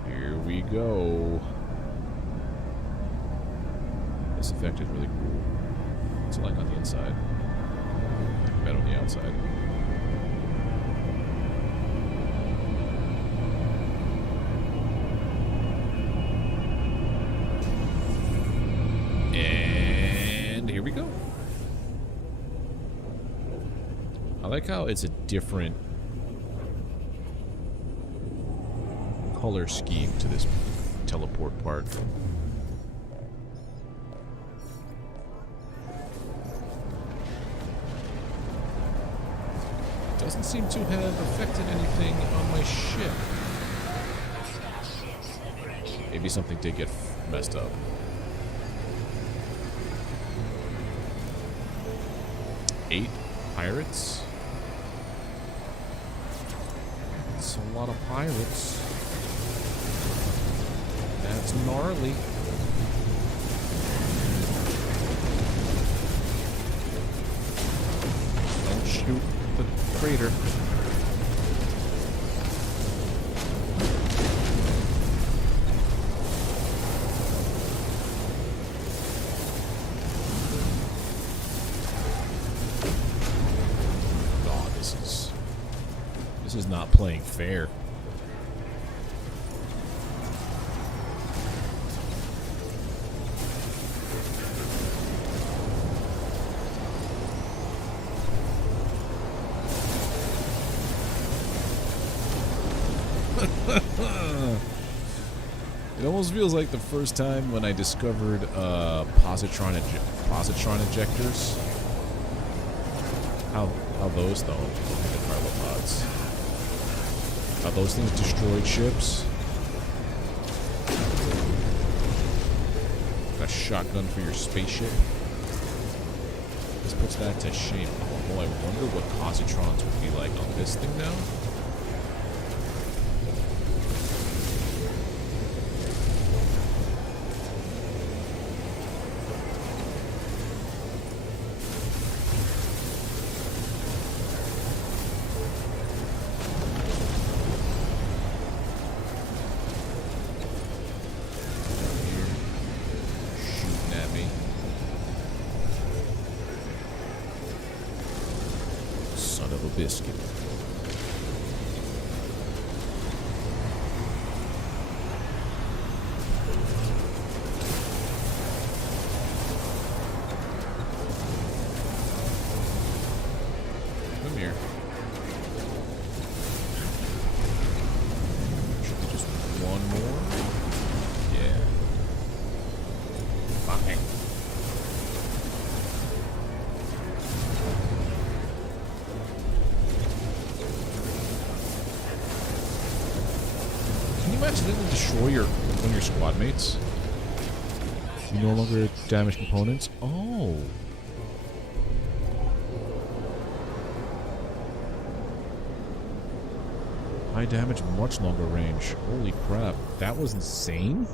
Here we go. This effect is really cool. What's it like on the inside? Better on the outside. I like how it's a different color scheme to this teleport part. Doesn't seem to have affected anything on my ship. Maybe something did get messed up. Eight pirates? That's a lot of pirates. That's gnarly. Don't shoot the crater. Oh, this is not playing fair. It almost feels like the first time when I discovered positron ejectors. How those though? Pods. How those things destroyed ships. A shotgun for your spaceship. This puts that to shame. Oh, I wonder what positrons would be like on this thing now. Biscuit. Come here. Should be just one more. Yeah. Fine. Accidentally destroy one of your squad mates. You no longer damage components. Oh. High damage, much longer range. Holy crap. That was insane.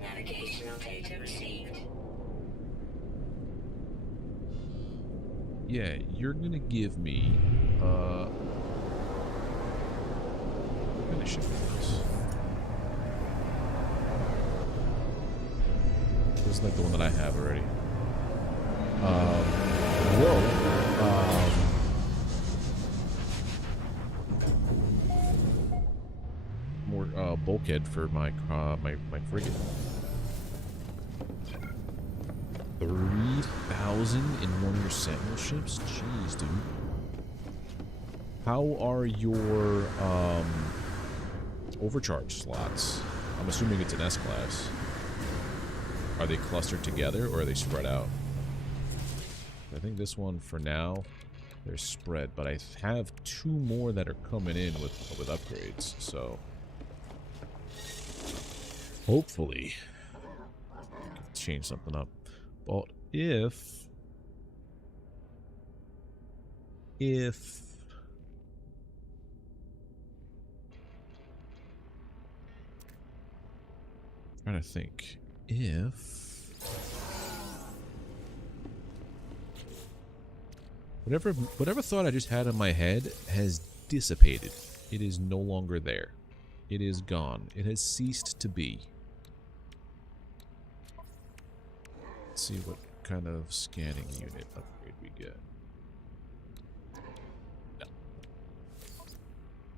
Navigational data received. Yeah, you're gonna give me, what kind of ship is this? This is like the one that I have already. More, bulkhead for my frigate. 3,000 in one of your Sentinel ships? Jeez, dude. How are your overcharge slots? I'm assuming it's an S-class. Are they clustered together or are they spread out? I think this one, for now, they're spread. But I have 2 more that are coming in with upgrades, so... hopefully, I can change something up. But if I'm trying to think, whatever thought I just had in my head has dissipated. It is no longer there. It is gone. It has ceased to be. Let's see what kind of scanning unit upgrade we get. No.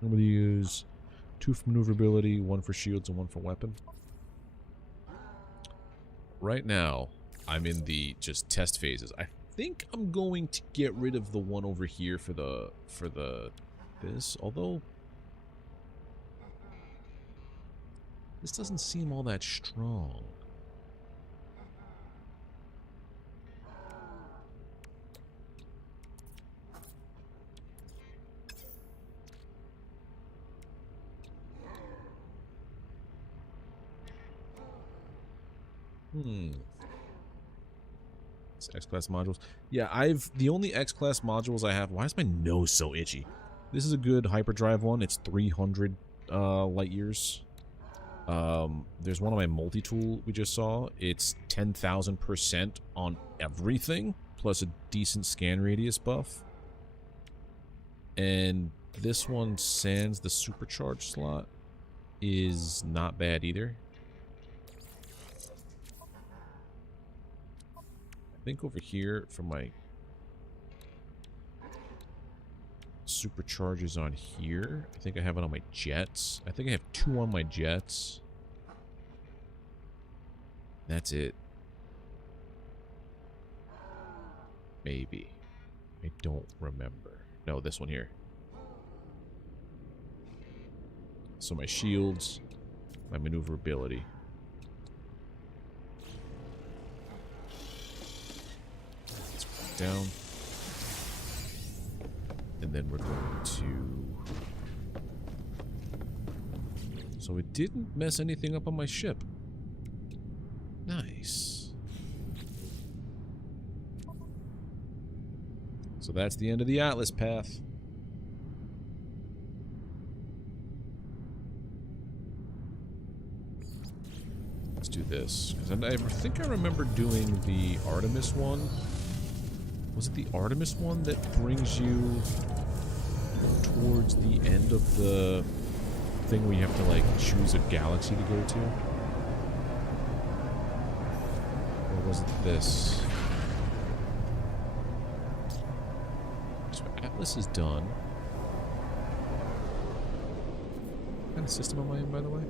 I'm going to use 2 for maneuverability, 1 for shields, and 1 for weapon. Right now, I'm in the just test phases. I think I'm going to get rid of the one over here for this, although this doesn't seem all that strong. It's X-Class modules. Yeah, the only X-Class modules I have... Why is my nose so itchy? This is a good hyperdrive one. It's 300 light years. There's one on my multi-tool we just saw. It's 10,000% on everything, plus a decent scan radius buff. And this one, sans the supercharged slot, is not bad either. I think over here for my supercharges on here, I think I have it on my jets. I think I have 2 on my jets. That's it. Maybe. I don't remember. No, this one here. So my shields, my maneuverability. Let's put it down. And then we're going to... So it didn't mess anything up on my ship. Nice. So that's the end of the Atlas path. Let's do this. Because I think I remember doing the Artemis one. Was it the Artemis one that brings you towards the end of the thing where you have to, like, choose a galaxy to go to? Or was it this? So Atlas is done. What kind of system am I in, by the way?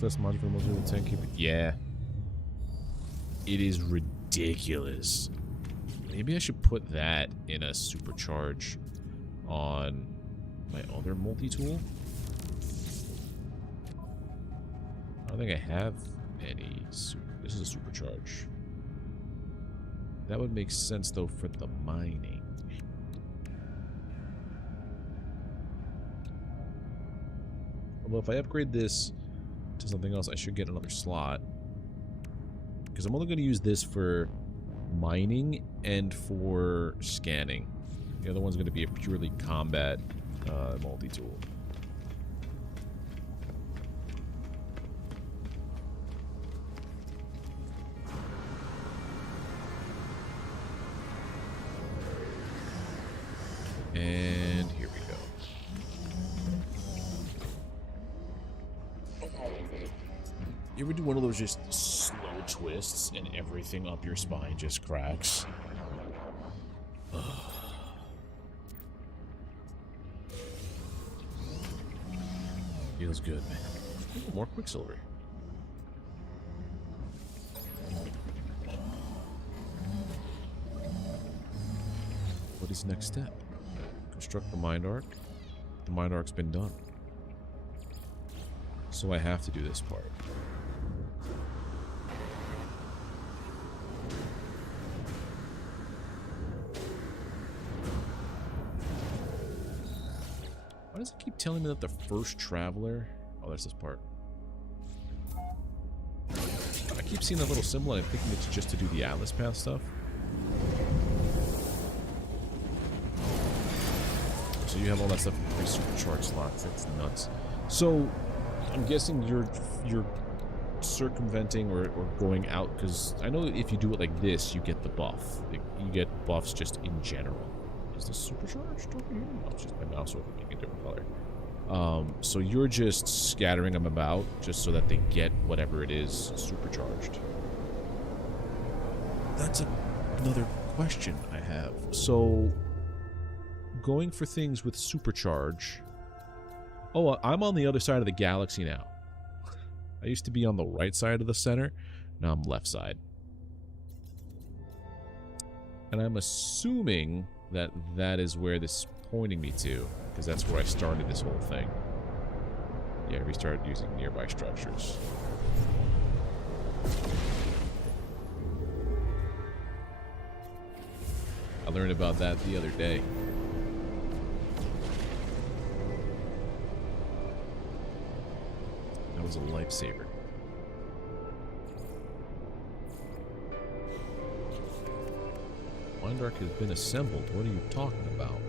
That's module for most of the tank. Yeah. It is ridiculous. Maybe I should put that in a supercharge on my other multi-tool. I don't think I have any this is a supercharge. That would make sense though for the mining. Although if I upgrade this to something else, I should get another slot. Because I'm only going to use this for mining and for scanning. The other one's going to be a purely combat multi-tool. And here we go. You ever do one of those just slow twists and everything up your spine just cracks? Feels good, man. Ooh, more Quicksilver. What is next step? Construct the Mind Arc. The Mind Arc's been done. So I have to do this part. Why does it keep telling me that the first traveler... Oh, that's this part. I keep seeing that little symbol and I'm thinking it's just to do the Atlas path stuff. So you have all that stuff in 3 supercharged slots. That's nuts. So, I'm guessing your circumventing or going out, because I know if you do it like this, you get the buff. You get buffs just in general. Is this supercharged over here? No, it's just my mouse over being a different color. So you're just scattering them about just so that they get whatever it is supercharged. That's another question I have. So, going for things with supercharge. Oh, I'm on the other side of the galaxy now. I used to be on the right side of the center. Now I'm left side. And I'm assuming that that is where this is pointing me to, because that's where I started this whole thing. Yeah, we started using nearby structures. I learned about that the other day. That was a lifesaver. Mind Arc has been assembled. What are you talking about?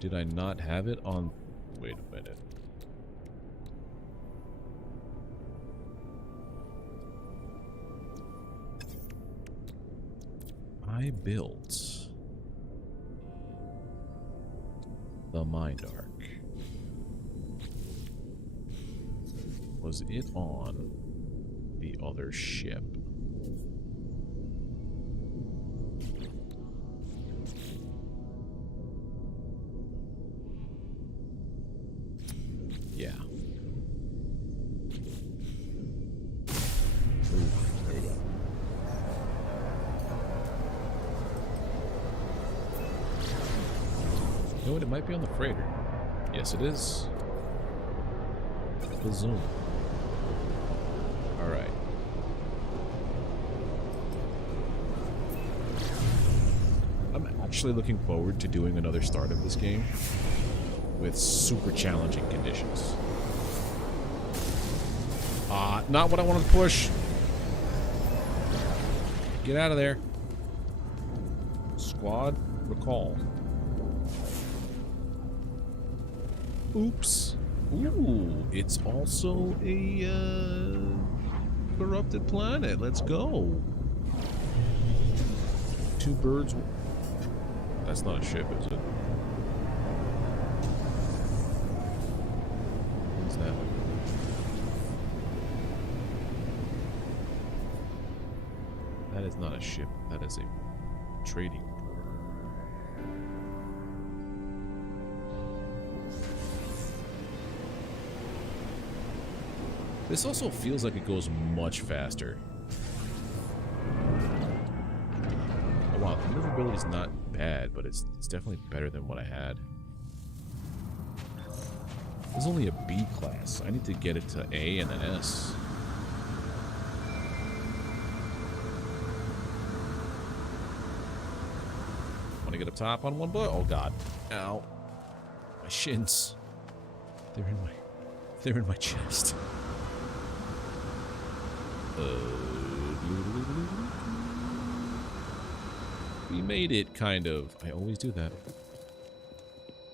Did I not have it on... Wait a minute. I built the Mind Arc. Was it on the other ship? Yeah. Ooh, there we go. You know what? It might be on the freighter. Yes, it is. The zoom. Alright. I'm actually looking forward to doing another start of this game with super challenging conditions. Not what I wanted to push. Get out of there. Squad, recall. Oops. Ooh, it's also a corrupted planet. Let's go. Two birds. That's not a ship, is it? What's that? That is not a ship. That is a trading port. This also feels like it goes much faster. Oh wow, the maneuverability is not bad, but it's definitely better than what I had. This is only a B class. I need to get it to A and then S. Want to get up top on one butt? Oh god. Ow. My shins. They're in my chest. We made it, kind of. I always do that.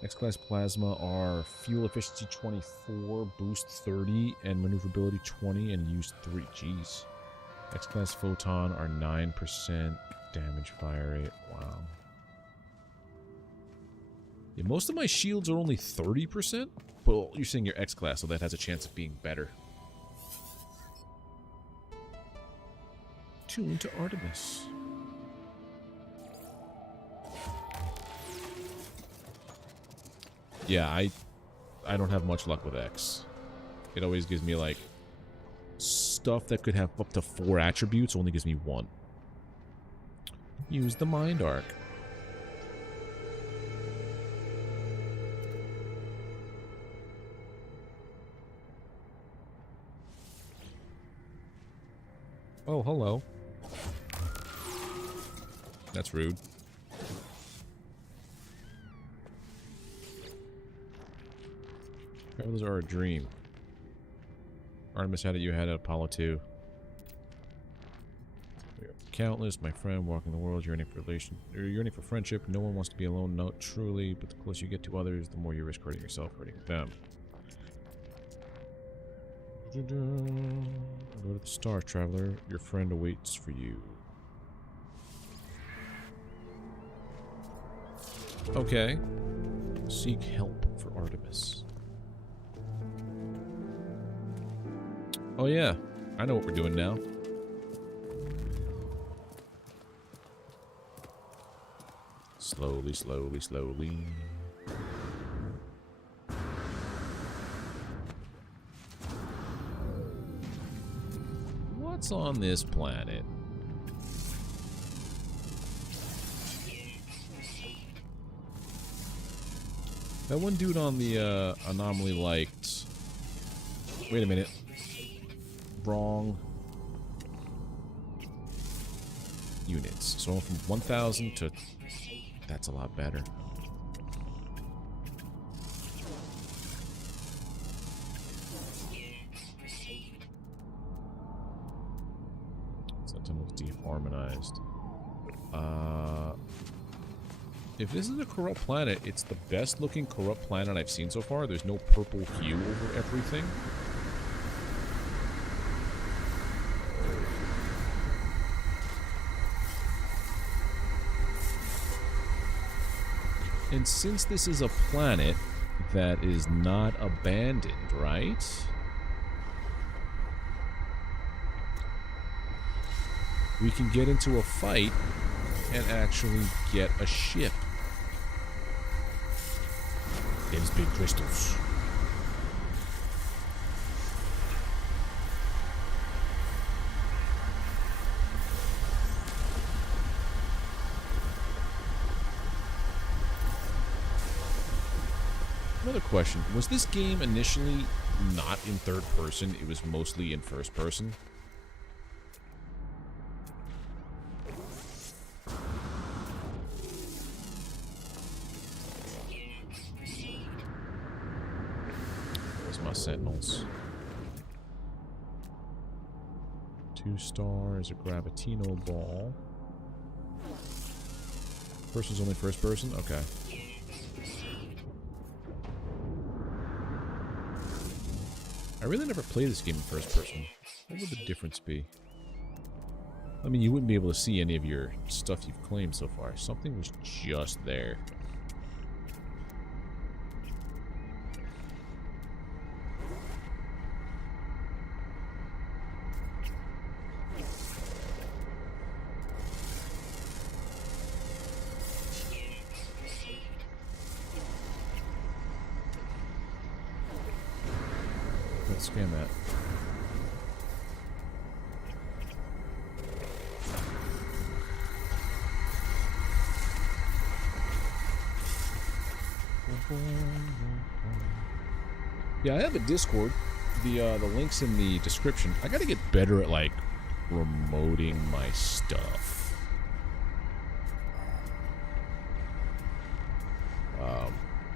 X-Class Plasma are fuel efficiency 24, boost 30, and maneuverability 20, and use 3. Jeez. X-Class Photon are 9% damage fire rate. Wow. Yeah, most of my shields are only 30%, but you're saying you're X-Class, so that has a chance of being better. Tune to Artemis. Yeah, I don't have much luck with X. It always gives me, like, stuff that could have up to 4 attributes, only gives me 1. Use the Mind Arc. Oh, hello. That's rude. Travelers are a dream. Artemis had it, you had it, Apollo 2. We are countless, my friend, walking the world, yearning for friendship. No one wants to be alone, no, truly, but the closer you get to others, the more you risk hurting yourself, hurting them. Go to the Star Traveler. Your friend awaits for you. Okay. Seek help for Artemis. Oh yeah, I know what we're doing now. Slowly, slowly, slowly. What's on this planet? That one dude on the anomaly liked... Wait a minute. Wrong. Units. So from 1,000 to... That's a lot better. Sentinel's deharmonized. If this is a corrupt planet, it's the best looking corrupt planet I've seen so far. There's no purple hue over everything. And since this is a planet that is not abandoned, right? We can get into a fight and actually get a ship. There's big crystals. Another question. Was this game initially not in third person? It was mostly in first person? Where's my Sentinels? 2 stars, a Gravitino ball. Person's only first person? Okay. I really never played this game in first person. What would the difference be? I mean, you wouldn't be able to see any of your stuff you've claimed so far. Something was just there. Let's scan that. Yeah, I have a Discord. The link's in the description. I gotta get better at, like, remoting my stuff.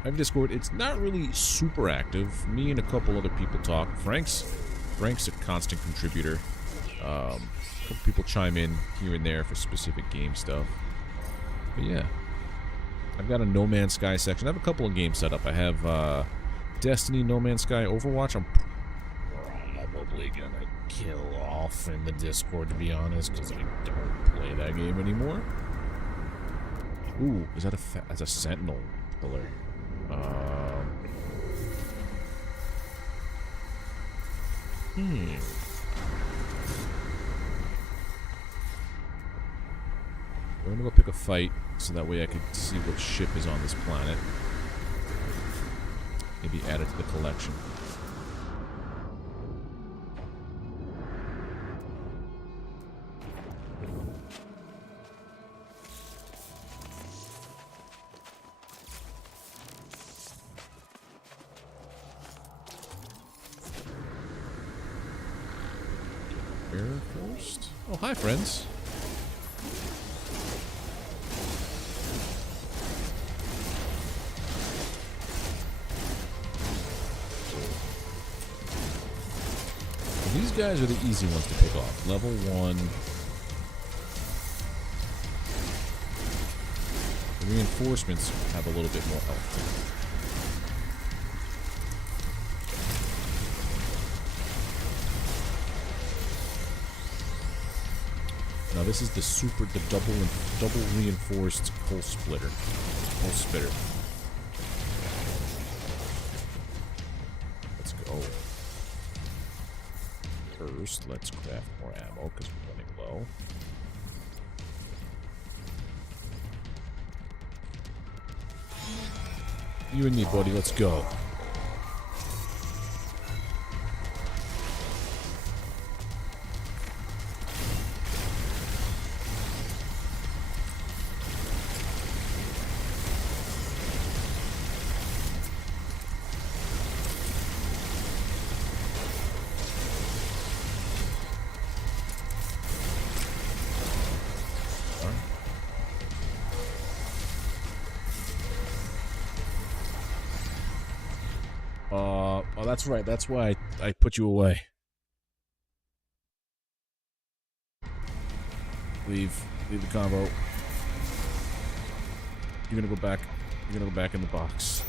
I have Discord. It's not really super active. Me and a couple other people talk. Frank's a constant contributor. A couple people chime in here and there for specific game stuff. But yeah. I've got a No Man's Sky section. I have a couple of games set up. I have Destiny, No Man's Sky, Overwatch. I'm probably gonna kill off in the Discord, to be honest, because I don't play that game anymore. Ooh, is that that's a Sentinel pillar? We're gonna go pick a fight, so that way I can see what ship is on this planet. Maybe add it to the collection. Air first. Oh, hi, friends. These guys are the easy ones to pick off. Level 1. The reinforcements have a little bit more health. this is the double reinforced pulse splitter. Pulse spitter. Let's go. First, let's craft more ammo because we're running low. You and me, buddy. Let's go. Oh, that's right. That's why I put you away. Leave the convo. You're gonna go back. You're gonna go back in the box.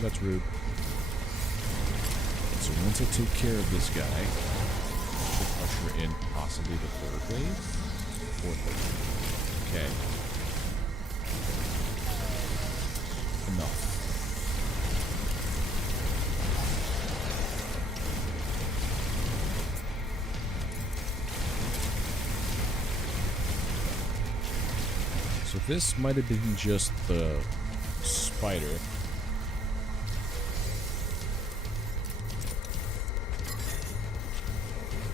That's rude. So once I take care of this guy, I should usher in possibly the third wave? Fourth wave. Okay. Enough. So this might have been just the spider.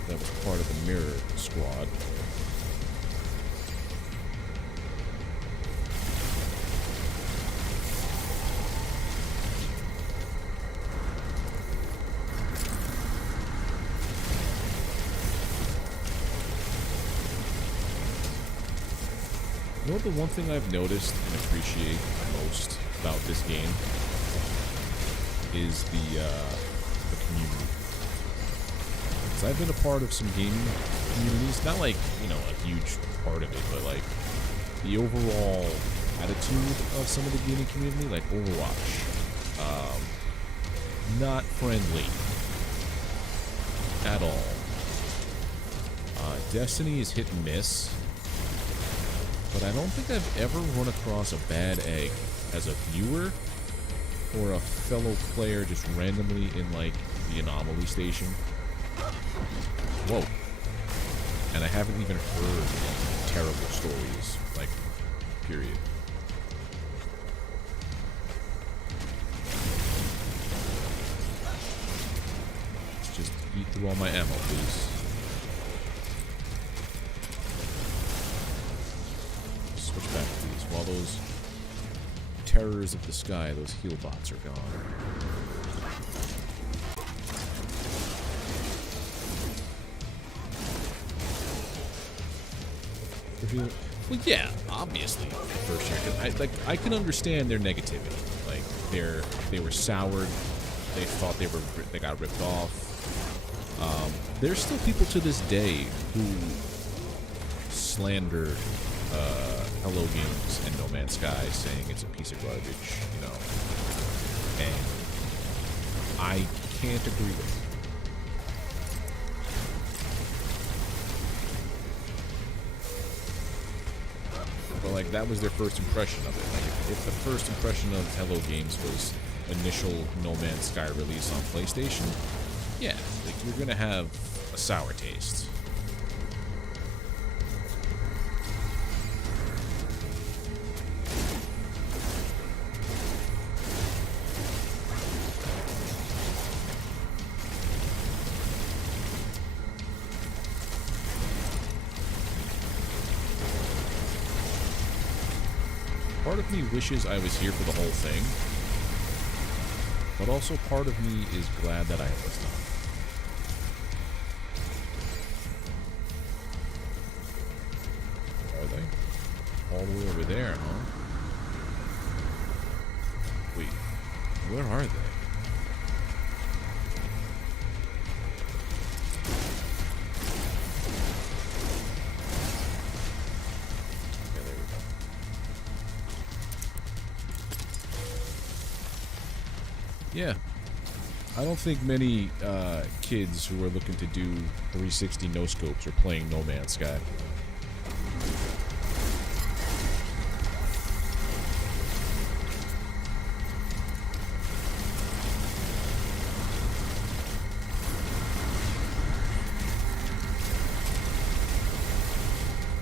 That was part of the mirror squad. You know what, the one thing I've noticed and appreciate most about this game is the community. I've been a part of some gaming communities, not like, you know, a huge part of it, but like the overall attitude of some of the gaming community, like Overwatch, not friendly at all. Destiny is hit and miss, but I don't think I've ever run across a bad egg as a viewer or a fellow player just randomly in like the anomaly station. Whoa. And I haven't even heard any terrible stories, like, period. Let's just eat through all my ammo, please. Switch back, please, while those terrors of the sky, those heal bots are gone. Well, yeah, obviously. First year, I can understand their negativity. Like they were soured. They thought they got ripped off. There's still people to this day who slander Hello Games and No Man's Sky, saying it's a piece of garbage. You know, and I can't agree with it. But like that was their first impression of it. Like if the first impression of Hello Games was initial No Man's Sky release on PlayStation, yeah, like you're gonna have a sour taste. part of me wishes I was here for the whole thing, but also part of me is glad that I was not. Are they? All the way over there, huh? Wait, where are they? Okay, there we go. Yeah. I don't think many kids who are looking to do 360 no-scopes are playing No Man's Sky.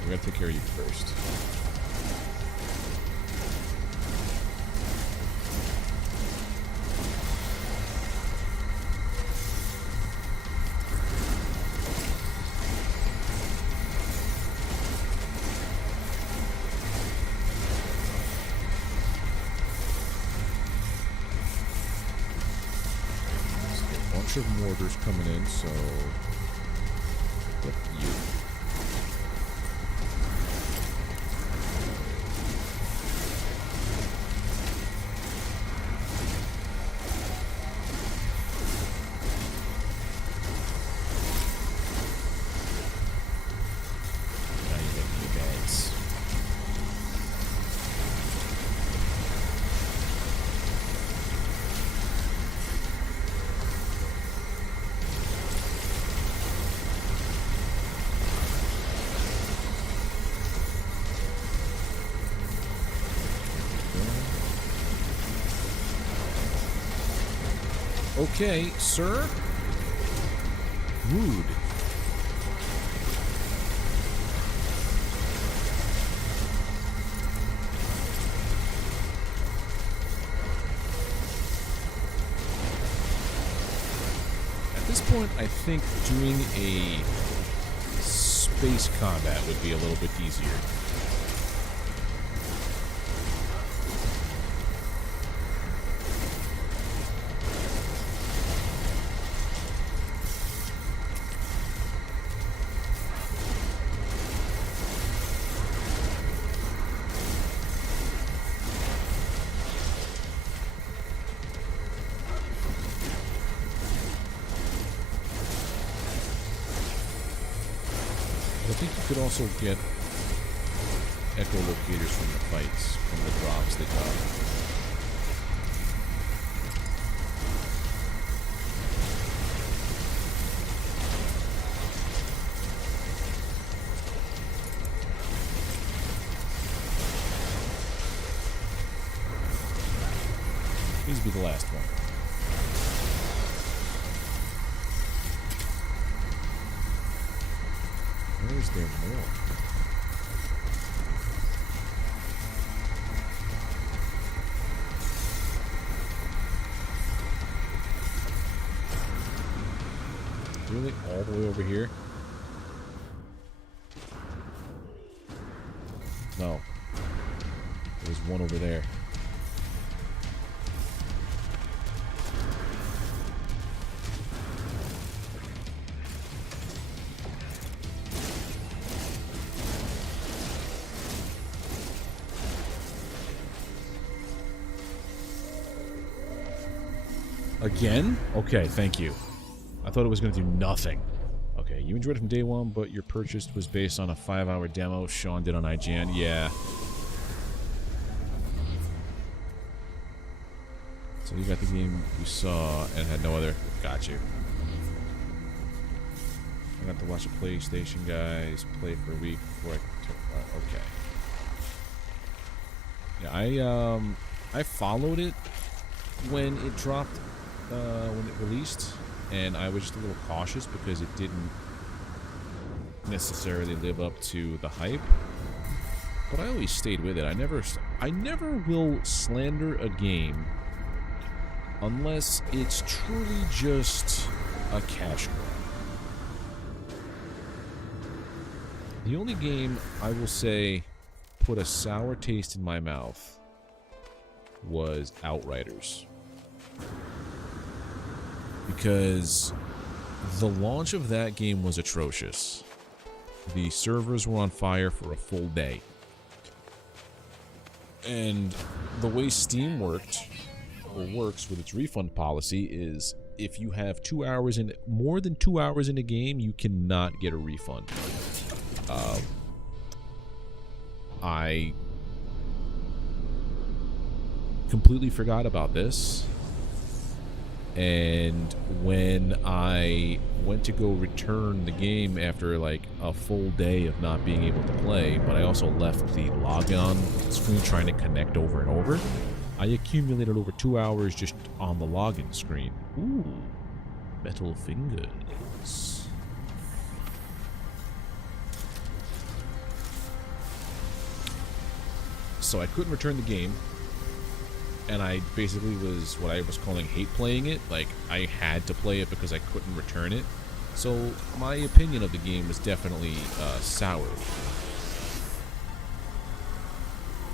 We're gonna take care of you first. A bunch of mortars coming in, so what you. Now you're making your beds. Okay, sir. Rude. At this point, I think doing a space combat would be a little bit easier. I think you could also get echolocators from the fights, from the drops they got. Please be the last one. Where is there more? Really? All the way over here? No. There's one over there. Again? Okay, thank you. I thought it was going to do nothing. Okay, you enjoyed it from day one, but your purchase was based on a 5-hour demo Sean did on IGN. Yeah. So you got the game you saw and had no other... Got you. I got to watch a PlayStation guys play for a week before I took... okay. Yeah, I followed it when it dropped, when it released, and I was just a little cautious because it didn't necessarily live up to the hype. But I always stayed with it. I never will slander a game unless it's truly just a cash grab. The only game I will say put a sour taste in my mouth was Outriders. Because the launch of that game was atrocious. The servers were on fire for a full day. And the way Steam worked, or works with its refund policy, is if you have more than 2 hours in a game, you cannot get a refund. I completely forgot about this. And when I went to go return the game after like a full day of not being able to play, but I also left the logon screen trying to connect over and over, I accumulated over 2 hours just on the login screen. Ooh, metal fingers. So I couldn't return the game. And I basically was what I was calling hate playing it. Like, I had to play it because I couldn't return it. So, my opinion of the game was definitely soured.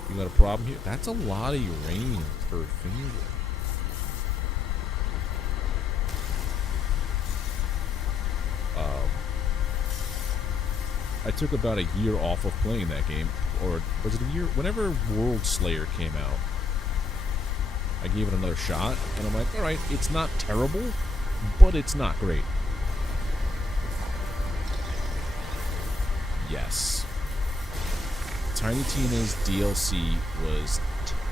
You got a problem here? That's a lot of uranium per finger. I took about a year off of playing that game. Or was it a year? Whenever World Slayer came out, I gave it another shot, and I'm like, alright, it's not terrible, but it's not great. Yes. Tiny Tina's DLC was terrible.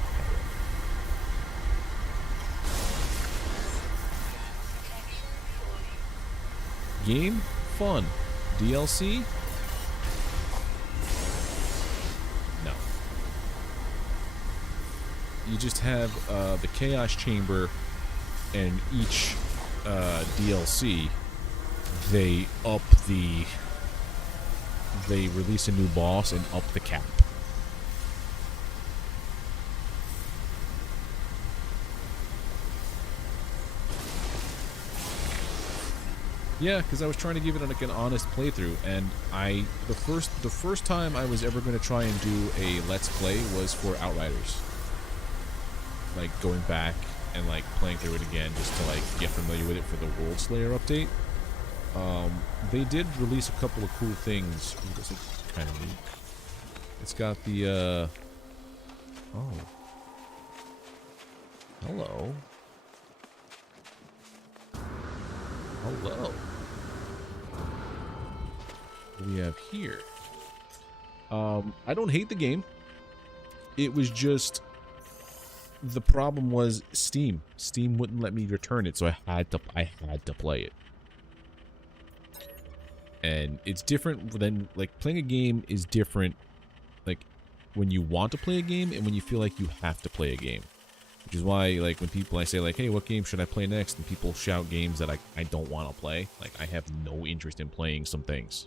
Game? Fun. DLC? No. You just have the Chaos Chamber, and each DLC, they release a new boss and up the cap. Yeah, because I was trying to give it like an honest playthrough, and the first time I was ever going to try and do a Let's Play was for Outriders. Like, going back and, like, playing through it again just to, like, get familiar with it for the World Slayer update. They did release a couple of cool things. Ooh, this is kind of neat. It's got the, oh. Hello. Hello. What do we have here? I don't hate the game. It was just... The problem was Steam. Steam wouldn't let me return it, so I had to play it. And it's different than, like, playing a game is different, like, when you want to play a game and when you feel like you have to play a game. Which is why, like, when I say, like, hey, what game should I play next? And people shout games that I don't want to play. Like, I have no interest in playing some things.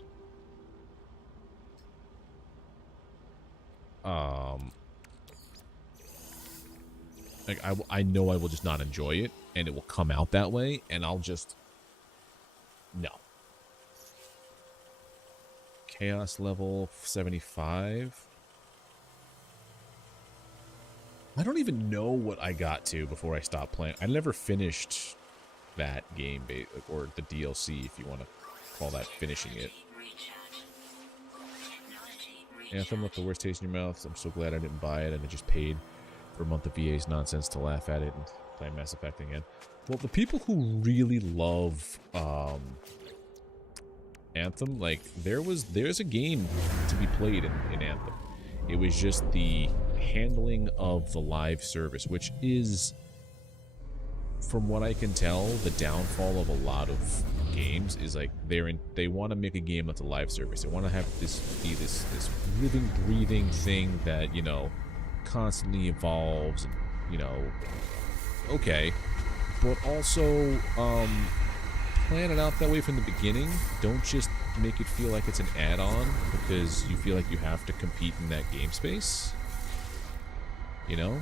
Like, I know I will just not enjoy it, and it will come out that way, and I'll just... No. Chaos level 75. I don't even know what I got to before I stopped playing. I never finished that game, or the DLC, if you want to call that finishing it. Anthem left the worst taste in your mouth. I'm so glad I didn't buy it, and I just paid for a month of VA's nonsense to laugh at it and play Mass Effect again. Well, the people who really love Anthem, like, there's a game to be played in Anthem. It was just the handling of the live service, which is, from what I can tell, the downfall of a lot of games is, like, they want to make a game that's a live service. They want to have this be this living, breathing thing that, you know, constantly evolves, and, you know, okay, but also plan it out that way from the beginning. Don't just make it feel like it's an add-on because you feel like you have to compete in that game space, you know.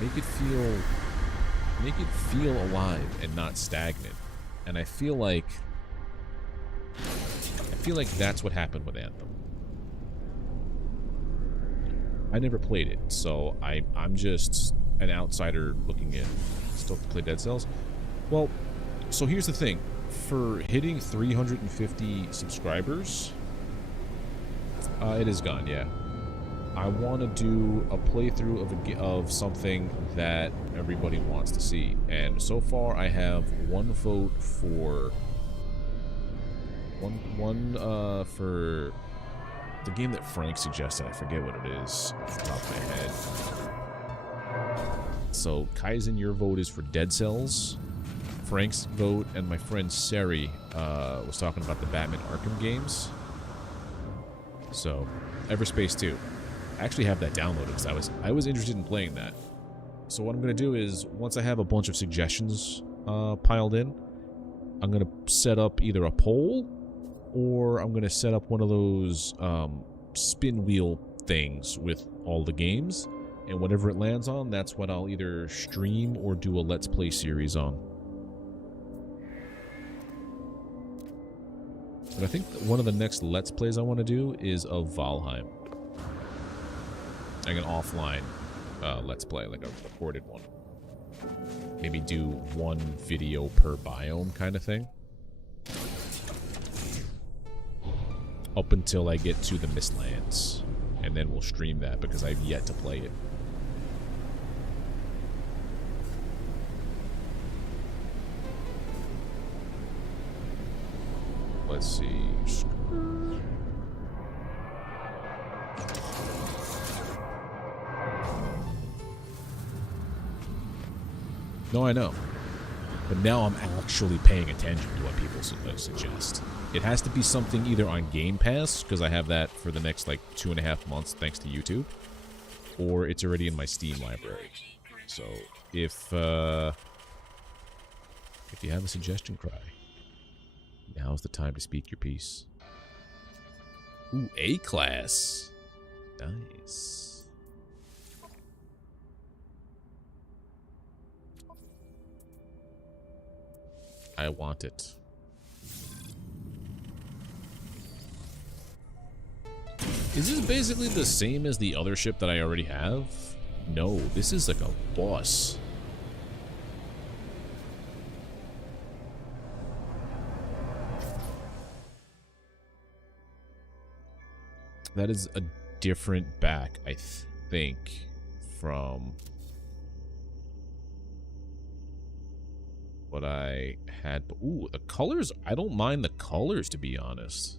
Make it feel alive and not stagnant. And I feel like that's what happened with Anthem. I never played it, so I'm just an outsider looking in. Still play Dead Cells? Well, so here's the thing. For hitting 350 subscribers, it is gone, yeah. I want to do a playthrough of something that everybody wants to see. And so far, I have one vote for... for the game that Frank suggested. I forget what it is off the top of my head. So, Kaizen, your vote is for Dead Cells. Frank's vote and my friend Seri was talking about the Batman Arkham games. So, Everspace 2. I actually have that downloaded because I was interested in playing that. So what I'm going to do is, once I have a bunch of suggestions piled in, I'm going to set up either a poll, or I'm going to set up one of those spin wheel things with all the games, and whatever it lands on, that's what I'll either stream or do a Let's Play series on. But I think one of the next Let's Plays I want to do is of Valheim. Like an offline Let's Play, like a recorded one. Maybe do one video per biome kind of thing. Up until I get to the Mistlands. And then we'll stream that because I've yet to play it. Let's see. No, I know. But now I'm actually paying attention to what people suggest. It has to be something either on Game Pass, because I have that for the next, like, 2.5 months thanks to YouTube, or it's already in my Steam library. So, if you have a suggestion, cry. Now's the time to speak your piece. Ooh, A-Class. Nice. I want it. Is this basically the same as the other ship that I already have? No, this is like a boss. That is a different back, I think, from what I had. Ooh, the colors, I don't mind the colors, to be honest.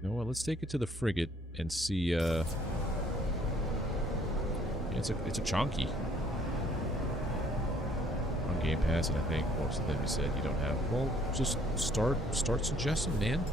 You know what, let's take it to the frigate and see, yeah, it's a chunky. On Game Pass, and I think most of them you said you don't have. Well, just start suggesting, man.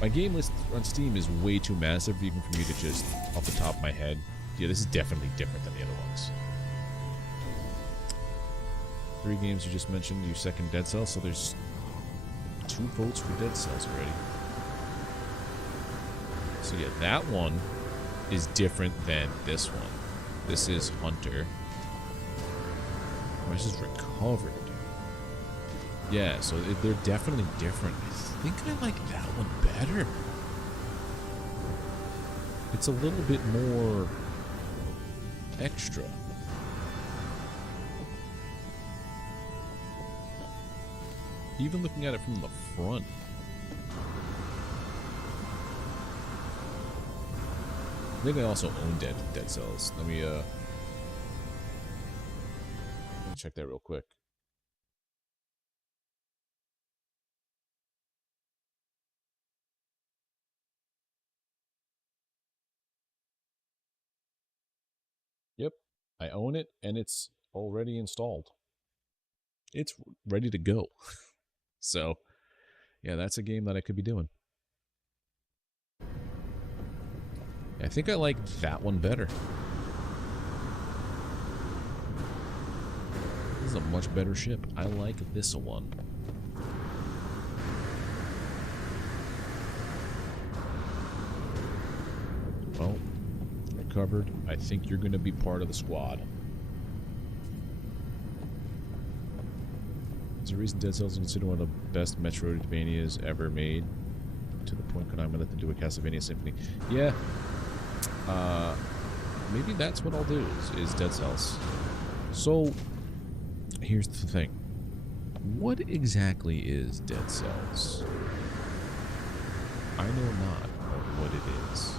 My game list on Steam is way too massive, even for me to just, off the top of my head. Yeah, this is definitely different than the other ones. 3 games you just mentioned, you second Dead Cells, so there's 2 votes for Dead Cells already. So yeah, that one is different than this one. This is Hunter. Oh, this is Recovered. Yeah, so they're definitely different. I think I like that one better. It's a little bit more extra. Even looking at it from the front. I think I also own Dead Cells. Let me check that real quick. Yep, I own it, and it's already installed. It's ready to go. So, yeah, that's a game that I could be doing. I think I like that one better. This is a much better ship. I like this one. Well, recovered. I think you're going to be part of the squad. There's a reason Dead Cells is considered one of the best Metroidvanias ever made. To the point Konami let them do a Castlevania Symphony. Yeah. Maybe that's what I'll do, is Dead Cells. So, here's the thing. What exactly is Dead Cells? I know not of what it is.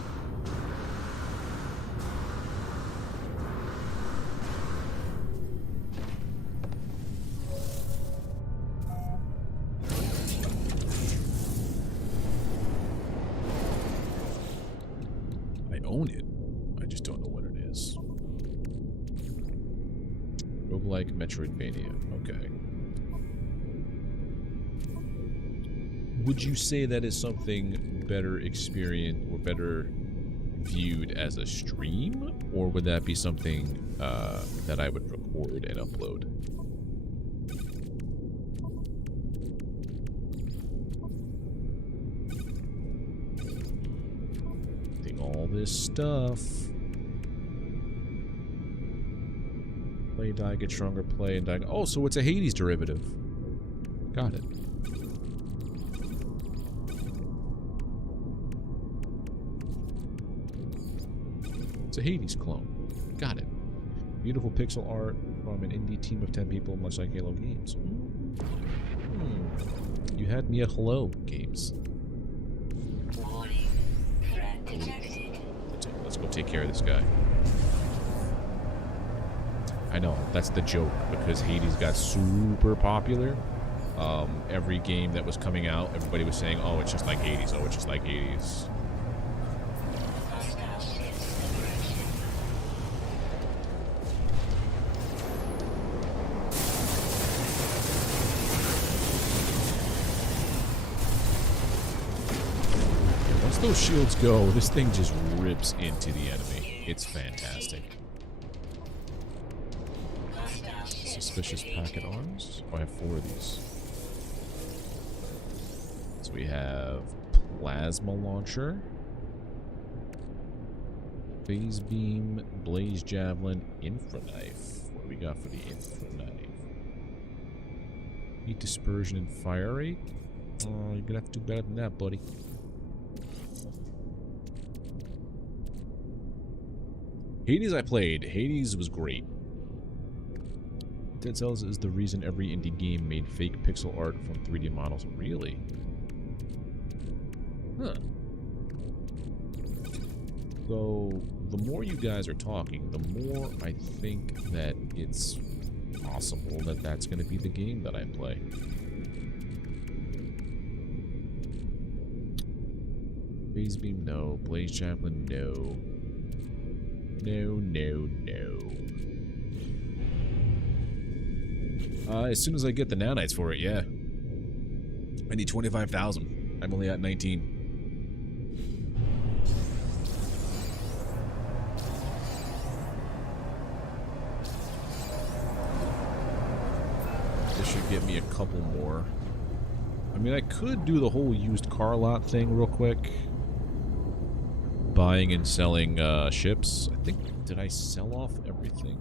I own it. I just don't know what it is. Roguelike Metroidvania. Okay. Would you say that is something better experienced or better viewed as a stream? Or would that be something that I would record and upload? All this stuff. Play, die, get stronger, play, and die. Oh, so it's a Hades derivative. Got it. It's a Hades clone. Got it. Beautiful pixel art from an indie team of 10 people, much like Halo Games. You had me at hello, Games. Warning. Threat detected. Let's go take care of this guy. I know, that's the joke, because Hades got super popular. Every game that was coming out, everybody was saying, oh, it's just like Hades, oh, it's just like Hades. Hostile ships approaching. Once those shields go, this thing just rips into the enemy. It's fantastic. Hostile ships Suspicious packet arms? Oh, I have 4 of these. So we have plasma launcher, phase beam, blaze javelin, infra knife. What do we got for the infra knife? Heat dispersion and fire rate? Oh, you're gonna have to do better than that, buddy. Hades I played. Hades was great. Dead Cells is the reason every indie game made fake pixel art from 3D models. Really? Huh. So, the more you guys are talking, the more I think that it's possible that that's going to be the game that I play. Phase beam, no. Blaze javelin, no. No. As soon as I get the nanites for it, yeah. I need 25,000. I'm only at 19. This should get me a couple more. I mean, I could do the whole used car lot thing real quick. Buying and selling ships. I think, did I sell off everything?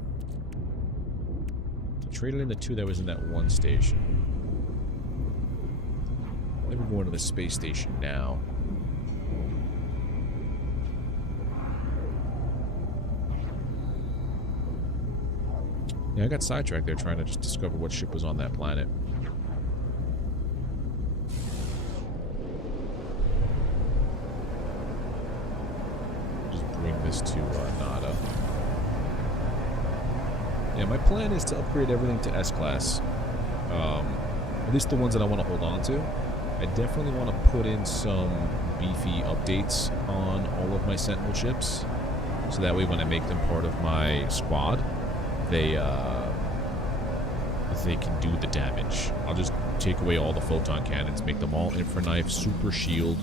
I traded in the 2 that was in that one station. I think we're going to the space station now. Yeah, I got sidetracked there trying to just discover what ship was on that planet. Bring this to Nada. Yeah, my plan is to upgrade everything to S-Class. At least the ones that I want to hold on to. I definitely want to put in some beefy updates on all of my Sentinel ships. So that way when I make them part of my squad, they can do the damage. I'll just take away all the photon cannons, make them all infra knife, super shield,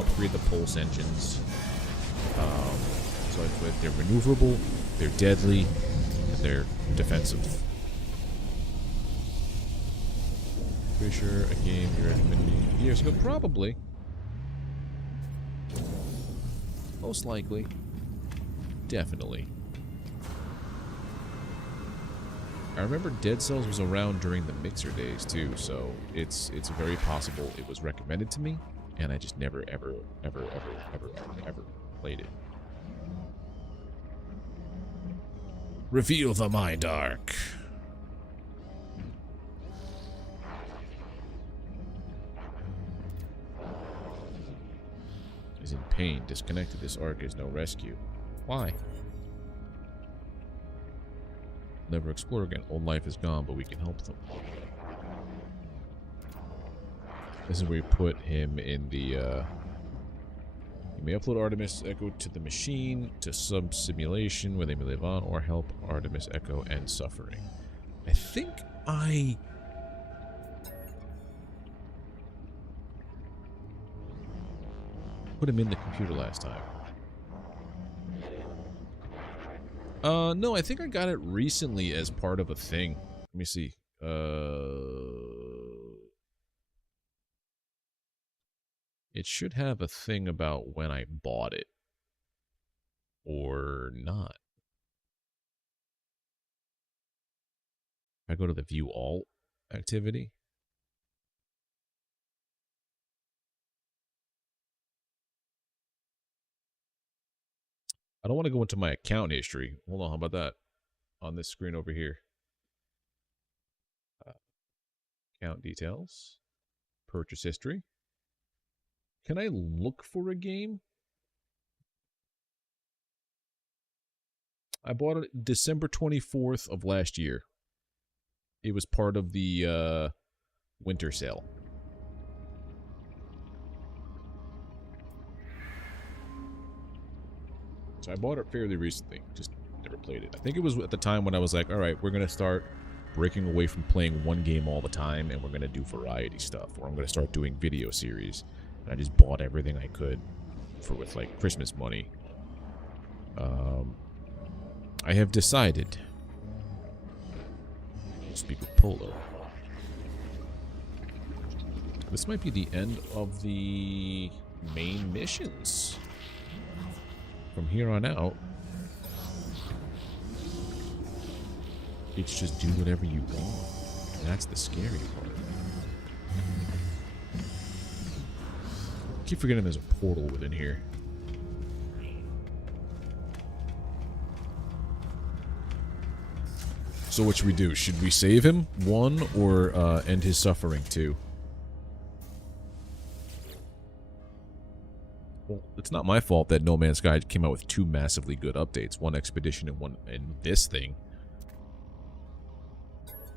upgrade the pulse engines. So if they're maneuverable, they're deadly, and they're defensive. Pretty sure a game you recommended me years ago. Probably. Most likely. Definitely. I remember Dead Cells was around during the Mixer days too, so it's very possible it was recommended to me, and I just never ever played it. Reveal the mind arc. Is in pain. Disconnected. This arc is no rescue. Why? Never explore again. Old life is gone, but we can help them. This is where we put him in the, You may upload Artemis Echo to the machine, to some simulation where they may live on, or help Artemis Echo end suffering. I think I... put him in the computer last time. No, I think I got it recently as part of a thing. Let me see. It should have a thing about when I bought it. Or not. If I go to the view all activity. I don't want to go into my account history. Hold on, how about that? On this screen over here. Account details. Purchase history. Can I look for a game? I bought it December 24th of last year. It was part of the winter sale. So I bought it fairly recently. Just never played it. I think it was at the time when I was like, alright, we're going to start breaking away from playing one game all the time, and we're going to do variety stuff. Or I'm going to start doing video series. And I just bought everything I could with like Christmas money. I have decided to speak with Polo. This might be the end of the main missions. From here on out, it's just do whatever you want. That's the scary part. I keep forgetting there's a portal within here. So what should we do? Should we save him, one, or end his suffering, two? Well, it's not my fault that No Man's Sky came out with two massively good updates. One Expedition and one and this thing.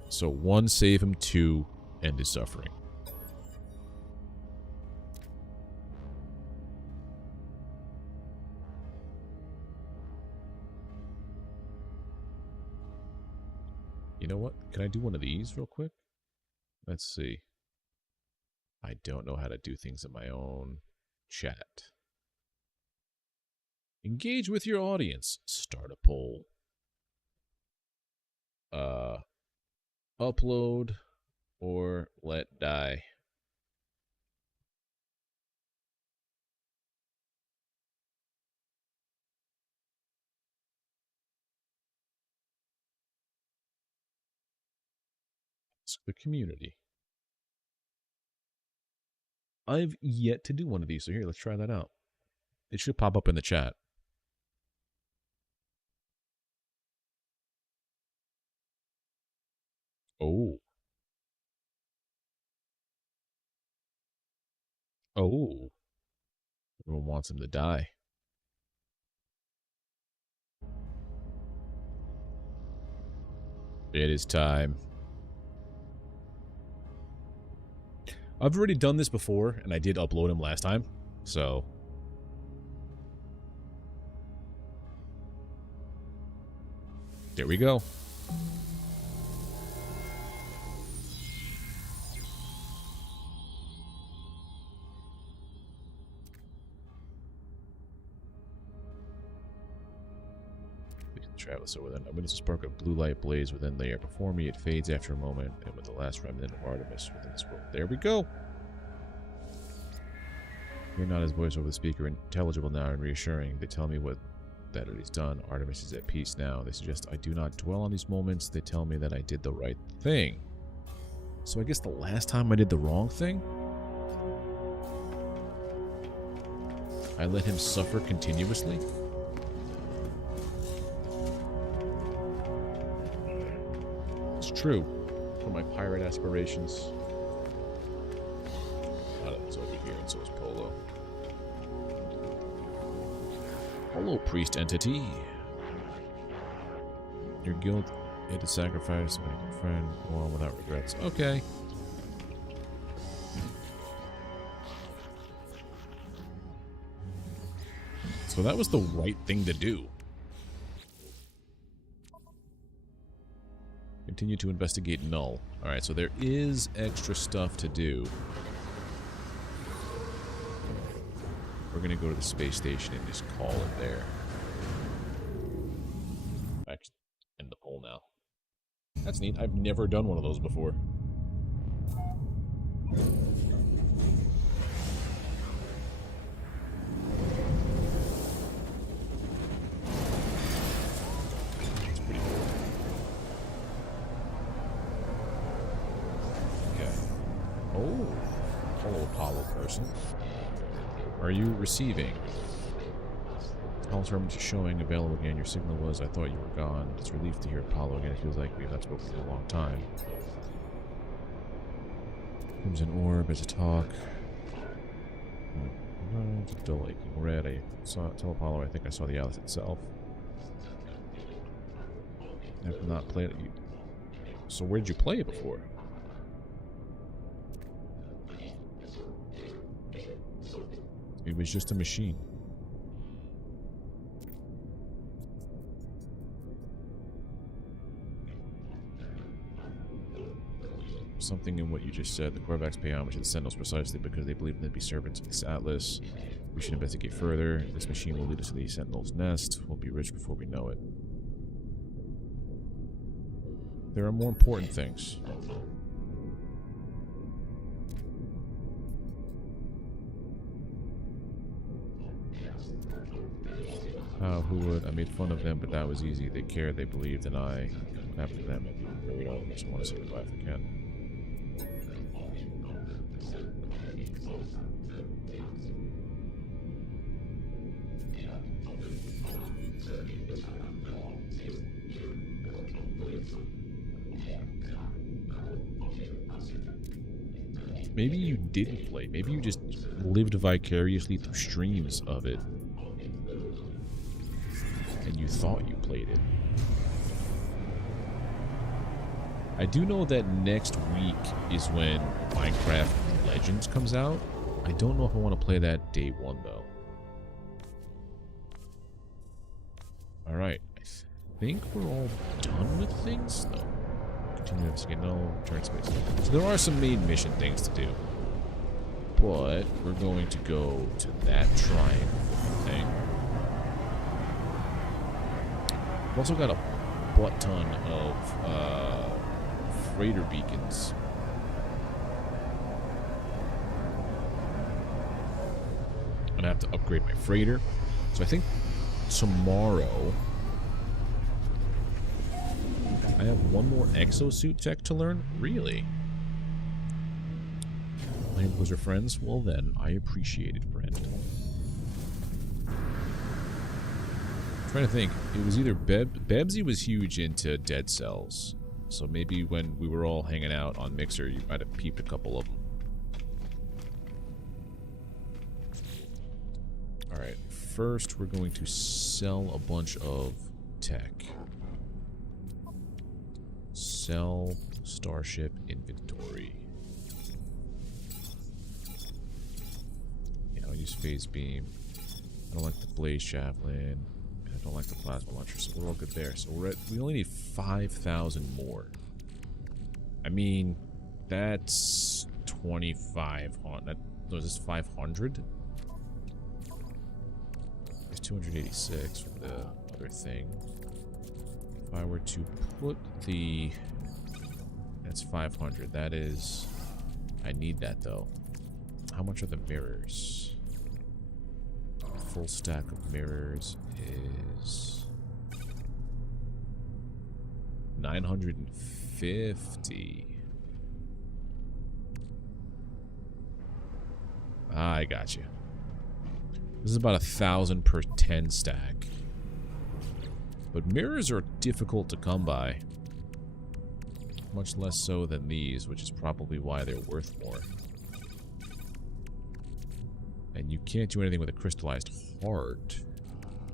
So one, save him, two, end his suffering. You know what? Can I do one of these real quick? Let's see. I don't know how to do things in my own chat. Engage with your audience. Start a poll. Upload or let die. Ask the community. I've yet to do one of these, so here, let's try that out. It should pop up in the chat. Oh. Oh. Everyone wants him to die. It is time. I've already done this before, and I did upload him last time, so... there we go. Travis over then. I witnessed a spark of blue light blaze within the air before me. It fades after a moment, and with the last remnant of Artemis within this world. There we go. Hear not his voice over the speaker, intelligible now and reassuring. They tell me what that it is done. Artemis is at peace now. They suggest I do not dwell on these moments. They tell me that I did the right thing. So I guess the last time I did the wrong thing? I let him suffer continuously? It's true. For my pirate aspirations. It's over here, and so is Polo. Hello, priest entity. Your guild had to sacrifice my friend one without regrets. Okay. So that was the right thing to do. Continue to investigate Null. Alright, so there is extra stuff to do. We're gonna go to the space station and just call it there. Actually, end the poll now. That's neat. I've never done one of those before. It's pretty cool. Okay. Oh, hello, Apollo person. Are you receiving? Call terminals showing available again. Your signal was, I thought you were gone. It's relief to hear Apollo again. It feels like we've not spoken in a long time. Comes an orb as a talk. It's a dull aching red. I saw tell Apollo I think I saw the Alice itself. I've not played it. So where did you play it before? It was just a machine. Something in what you just said. The Korvax pay homage to the Sentinels precisely because they believe them to be servants of this Atlas. We should investigate further. This machine will lead us to the Sentinel's nest. We'll be rich before we know it. There are more important things. Who would? I made fun of them, but that was easy. They cared, they believed, and I happened to them. I buried all of us. I want to say goodbye if I can. Maybe you didn't play. Maybe you just lived vicariously through streams of it. And you thought you played it. I do know that next week is when Minecraft Legends comes out. I don't know if I want to play that day one, though. Alright. I think we're all done with things, though. Continue to investigate. No, return to space. So there are some main mission things to do. But we're going to go to that triangle thing. We've also got a butt ton of freighter beacons. I'm gonna have to upgrade my freighter. So I think tomorrow I have one more exosuit tech to learn. Really? Those are friends? Well then, I appreciate it, friend. I'm trying to think. It was either Bebsy was huge into Dead Cells. So maybe when we were all hanging out on Mixer, you might have peeped a couple of them. Alright, first we're going to sell a bunch of tech. Sell Starship inventory. Yeah, I'll use Phase Beam. I don't like the Blaze Javelin. I don't like the Plasma Launcher, so we're all good there. So we only need 5,000 more. I mean, that's 2,500. No, is this 500? There's 286 from the other thing. If I were to put the... That's 500. That is... I need that, though. How much are the mirrors? full stack of mirrors is 950. I got you. This is about 1,000 per 10 stack. But mirrors are difficult to come by. Much less so than these, which is probably why they're worth more. And you can't do anything with a crystallized heart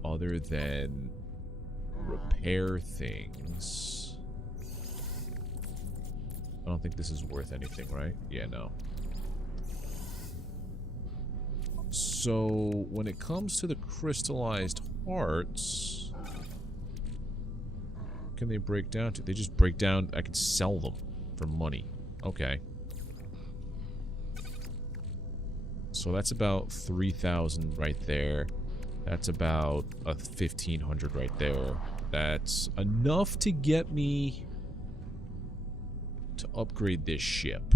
other than repair things. I don't think this is worth anything, right? Yeah, no. So, when it comes to the crystallized hearts, what can they break down to? They just break down. I can sell them for money. Okay. So that's about 3,000 right there. That's about 1,500 right there. That's enough to get me to upgrade this ship.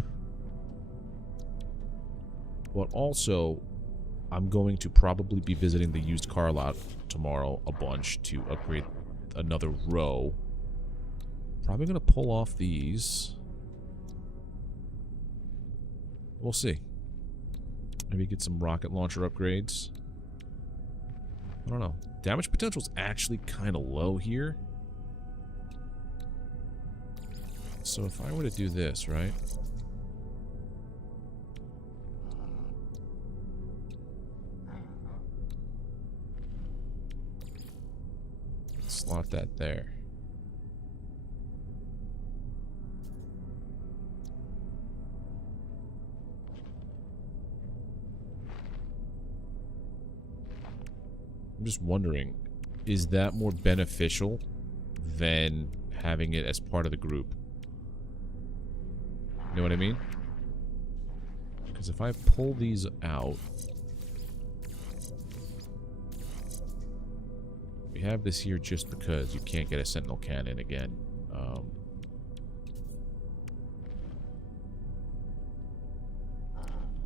But also, I'm going to probably be visiting the used car lot tomorrow a bunch to upgrade another row. Probably going to pull off these. We'll see. Maybe get some rocket launcher upgrades. I don't know. Damage potential is actually kind of low here. So if I were to do this, right? Slot that there. I'm just wondering, is that more beneficial than having it as part of the group? You know what I mean? Because if I pull these out, we have this here just because you can't get a Sentinel cannon again.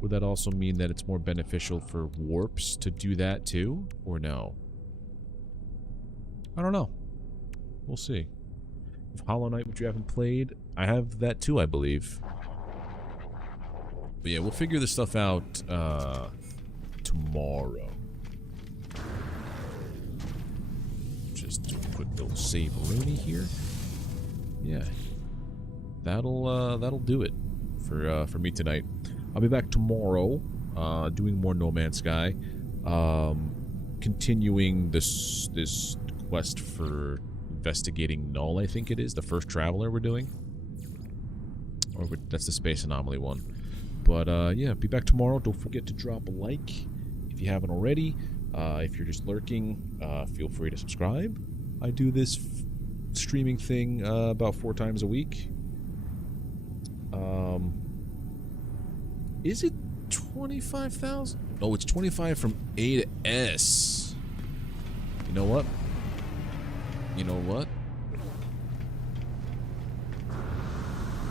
Would that also mean that it's more beneficial for warps to do that too? Or no? I don't know. We'll see. If Hollow Knight, which you haven't played, I have that too, I believe. But yeah, we'll figure this stuff out tomorrow. Just do a quick little save-a-rooney here. Yeah. That'll do it for me tonight. I'll be back tomorrow, doing more No Man's Sky, continuing this quest for investigating Null. I think it is the first Traveler we're doing, or that's the Space Anomaly one. But yeah, be back tomorrow. Don't forget to drop a like if you haven't already. If you're just lurking, feel free to subscribe. I do this streaming thing about 4 times a week. Is it 25,000? Oh, it's 25 from A to S. You know what? You know what?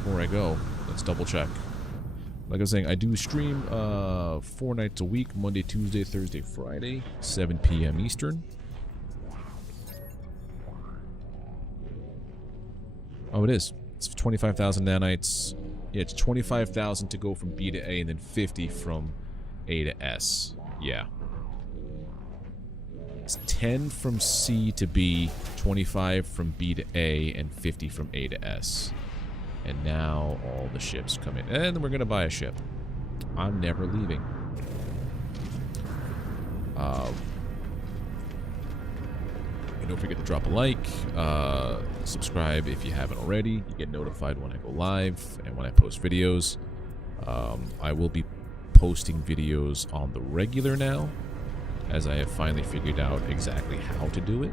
Before I go, let's double check. Like I was saying, I do stream 4 nights a week, Monday, Tuesday, Thursday, Friday, 7 p.m. Eastern. Oh, it is. It's 25,000 nanites. Yeah, it's 25,000 to go from B to A, and then 50 from A to S. Yeah. It's 10 from C to B, 25 from B to A, and 50 from A to S. And now all the ships come in. And we're going to buy a ship. I'm never leaving. And don't forget to drop a like, subscribe if you haven't already. You get notified when I go live and when I post videos. I will be posting videos on the regular now, as I have finally figured out exactly how to do it.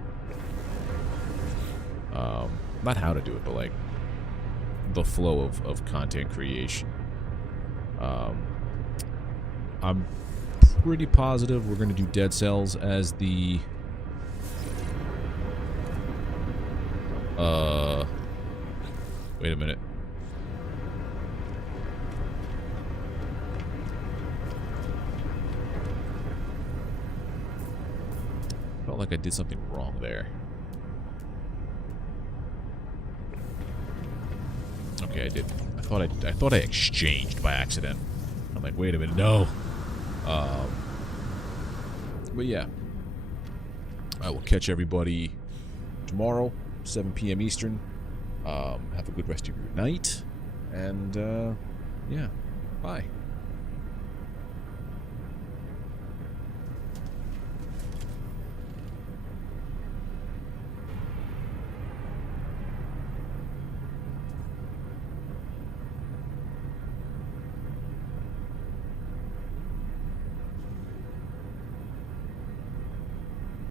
Not how to do it, but like the flow of content creation. I'm pretty positive we're going to do Dead Cells as the wait a minute. Felt like I did something wrong there. Okay, I did. I thought I exchanged by accident. I'm like, wait a minute, no. But yeah, I will catch everybody tomorrow, 7 p.m. Eastern. Have a good rest of your night, and yeah, bye.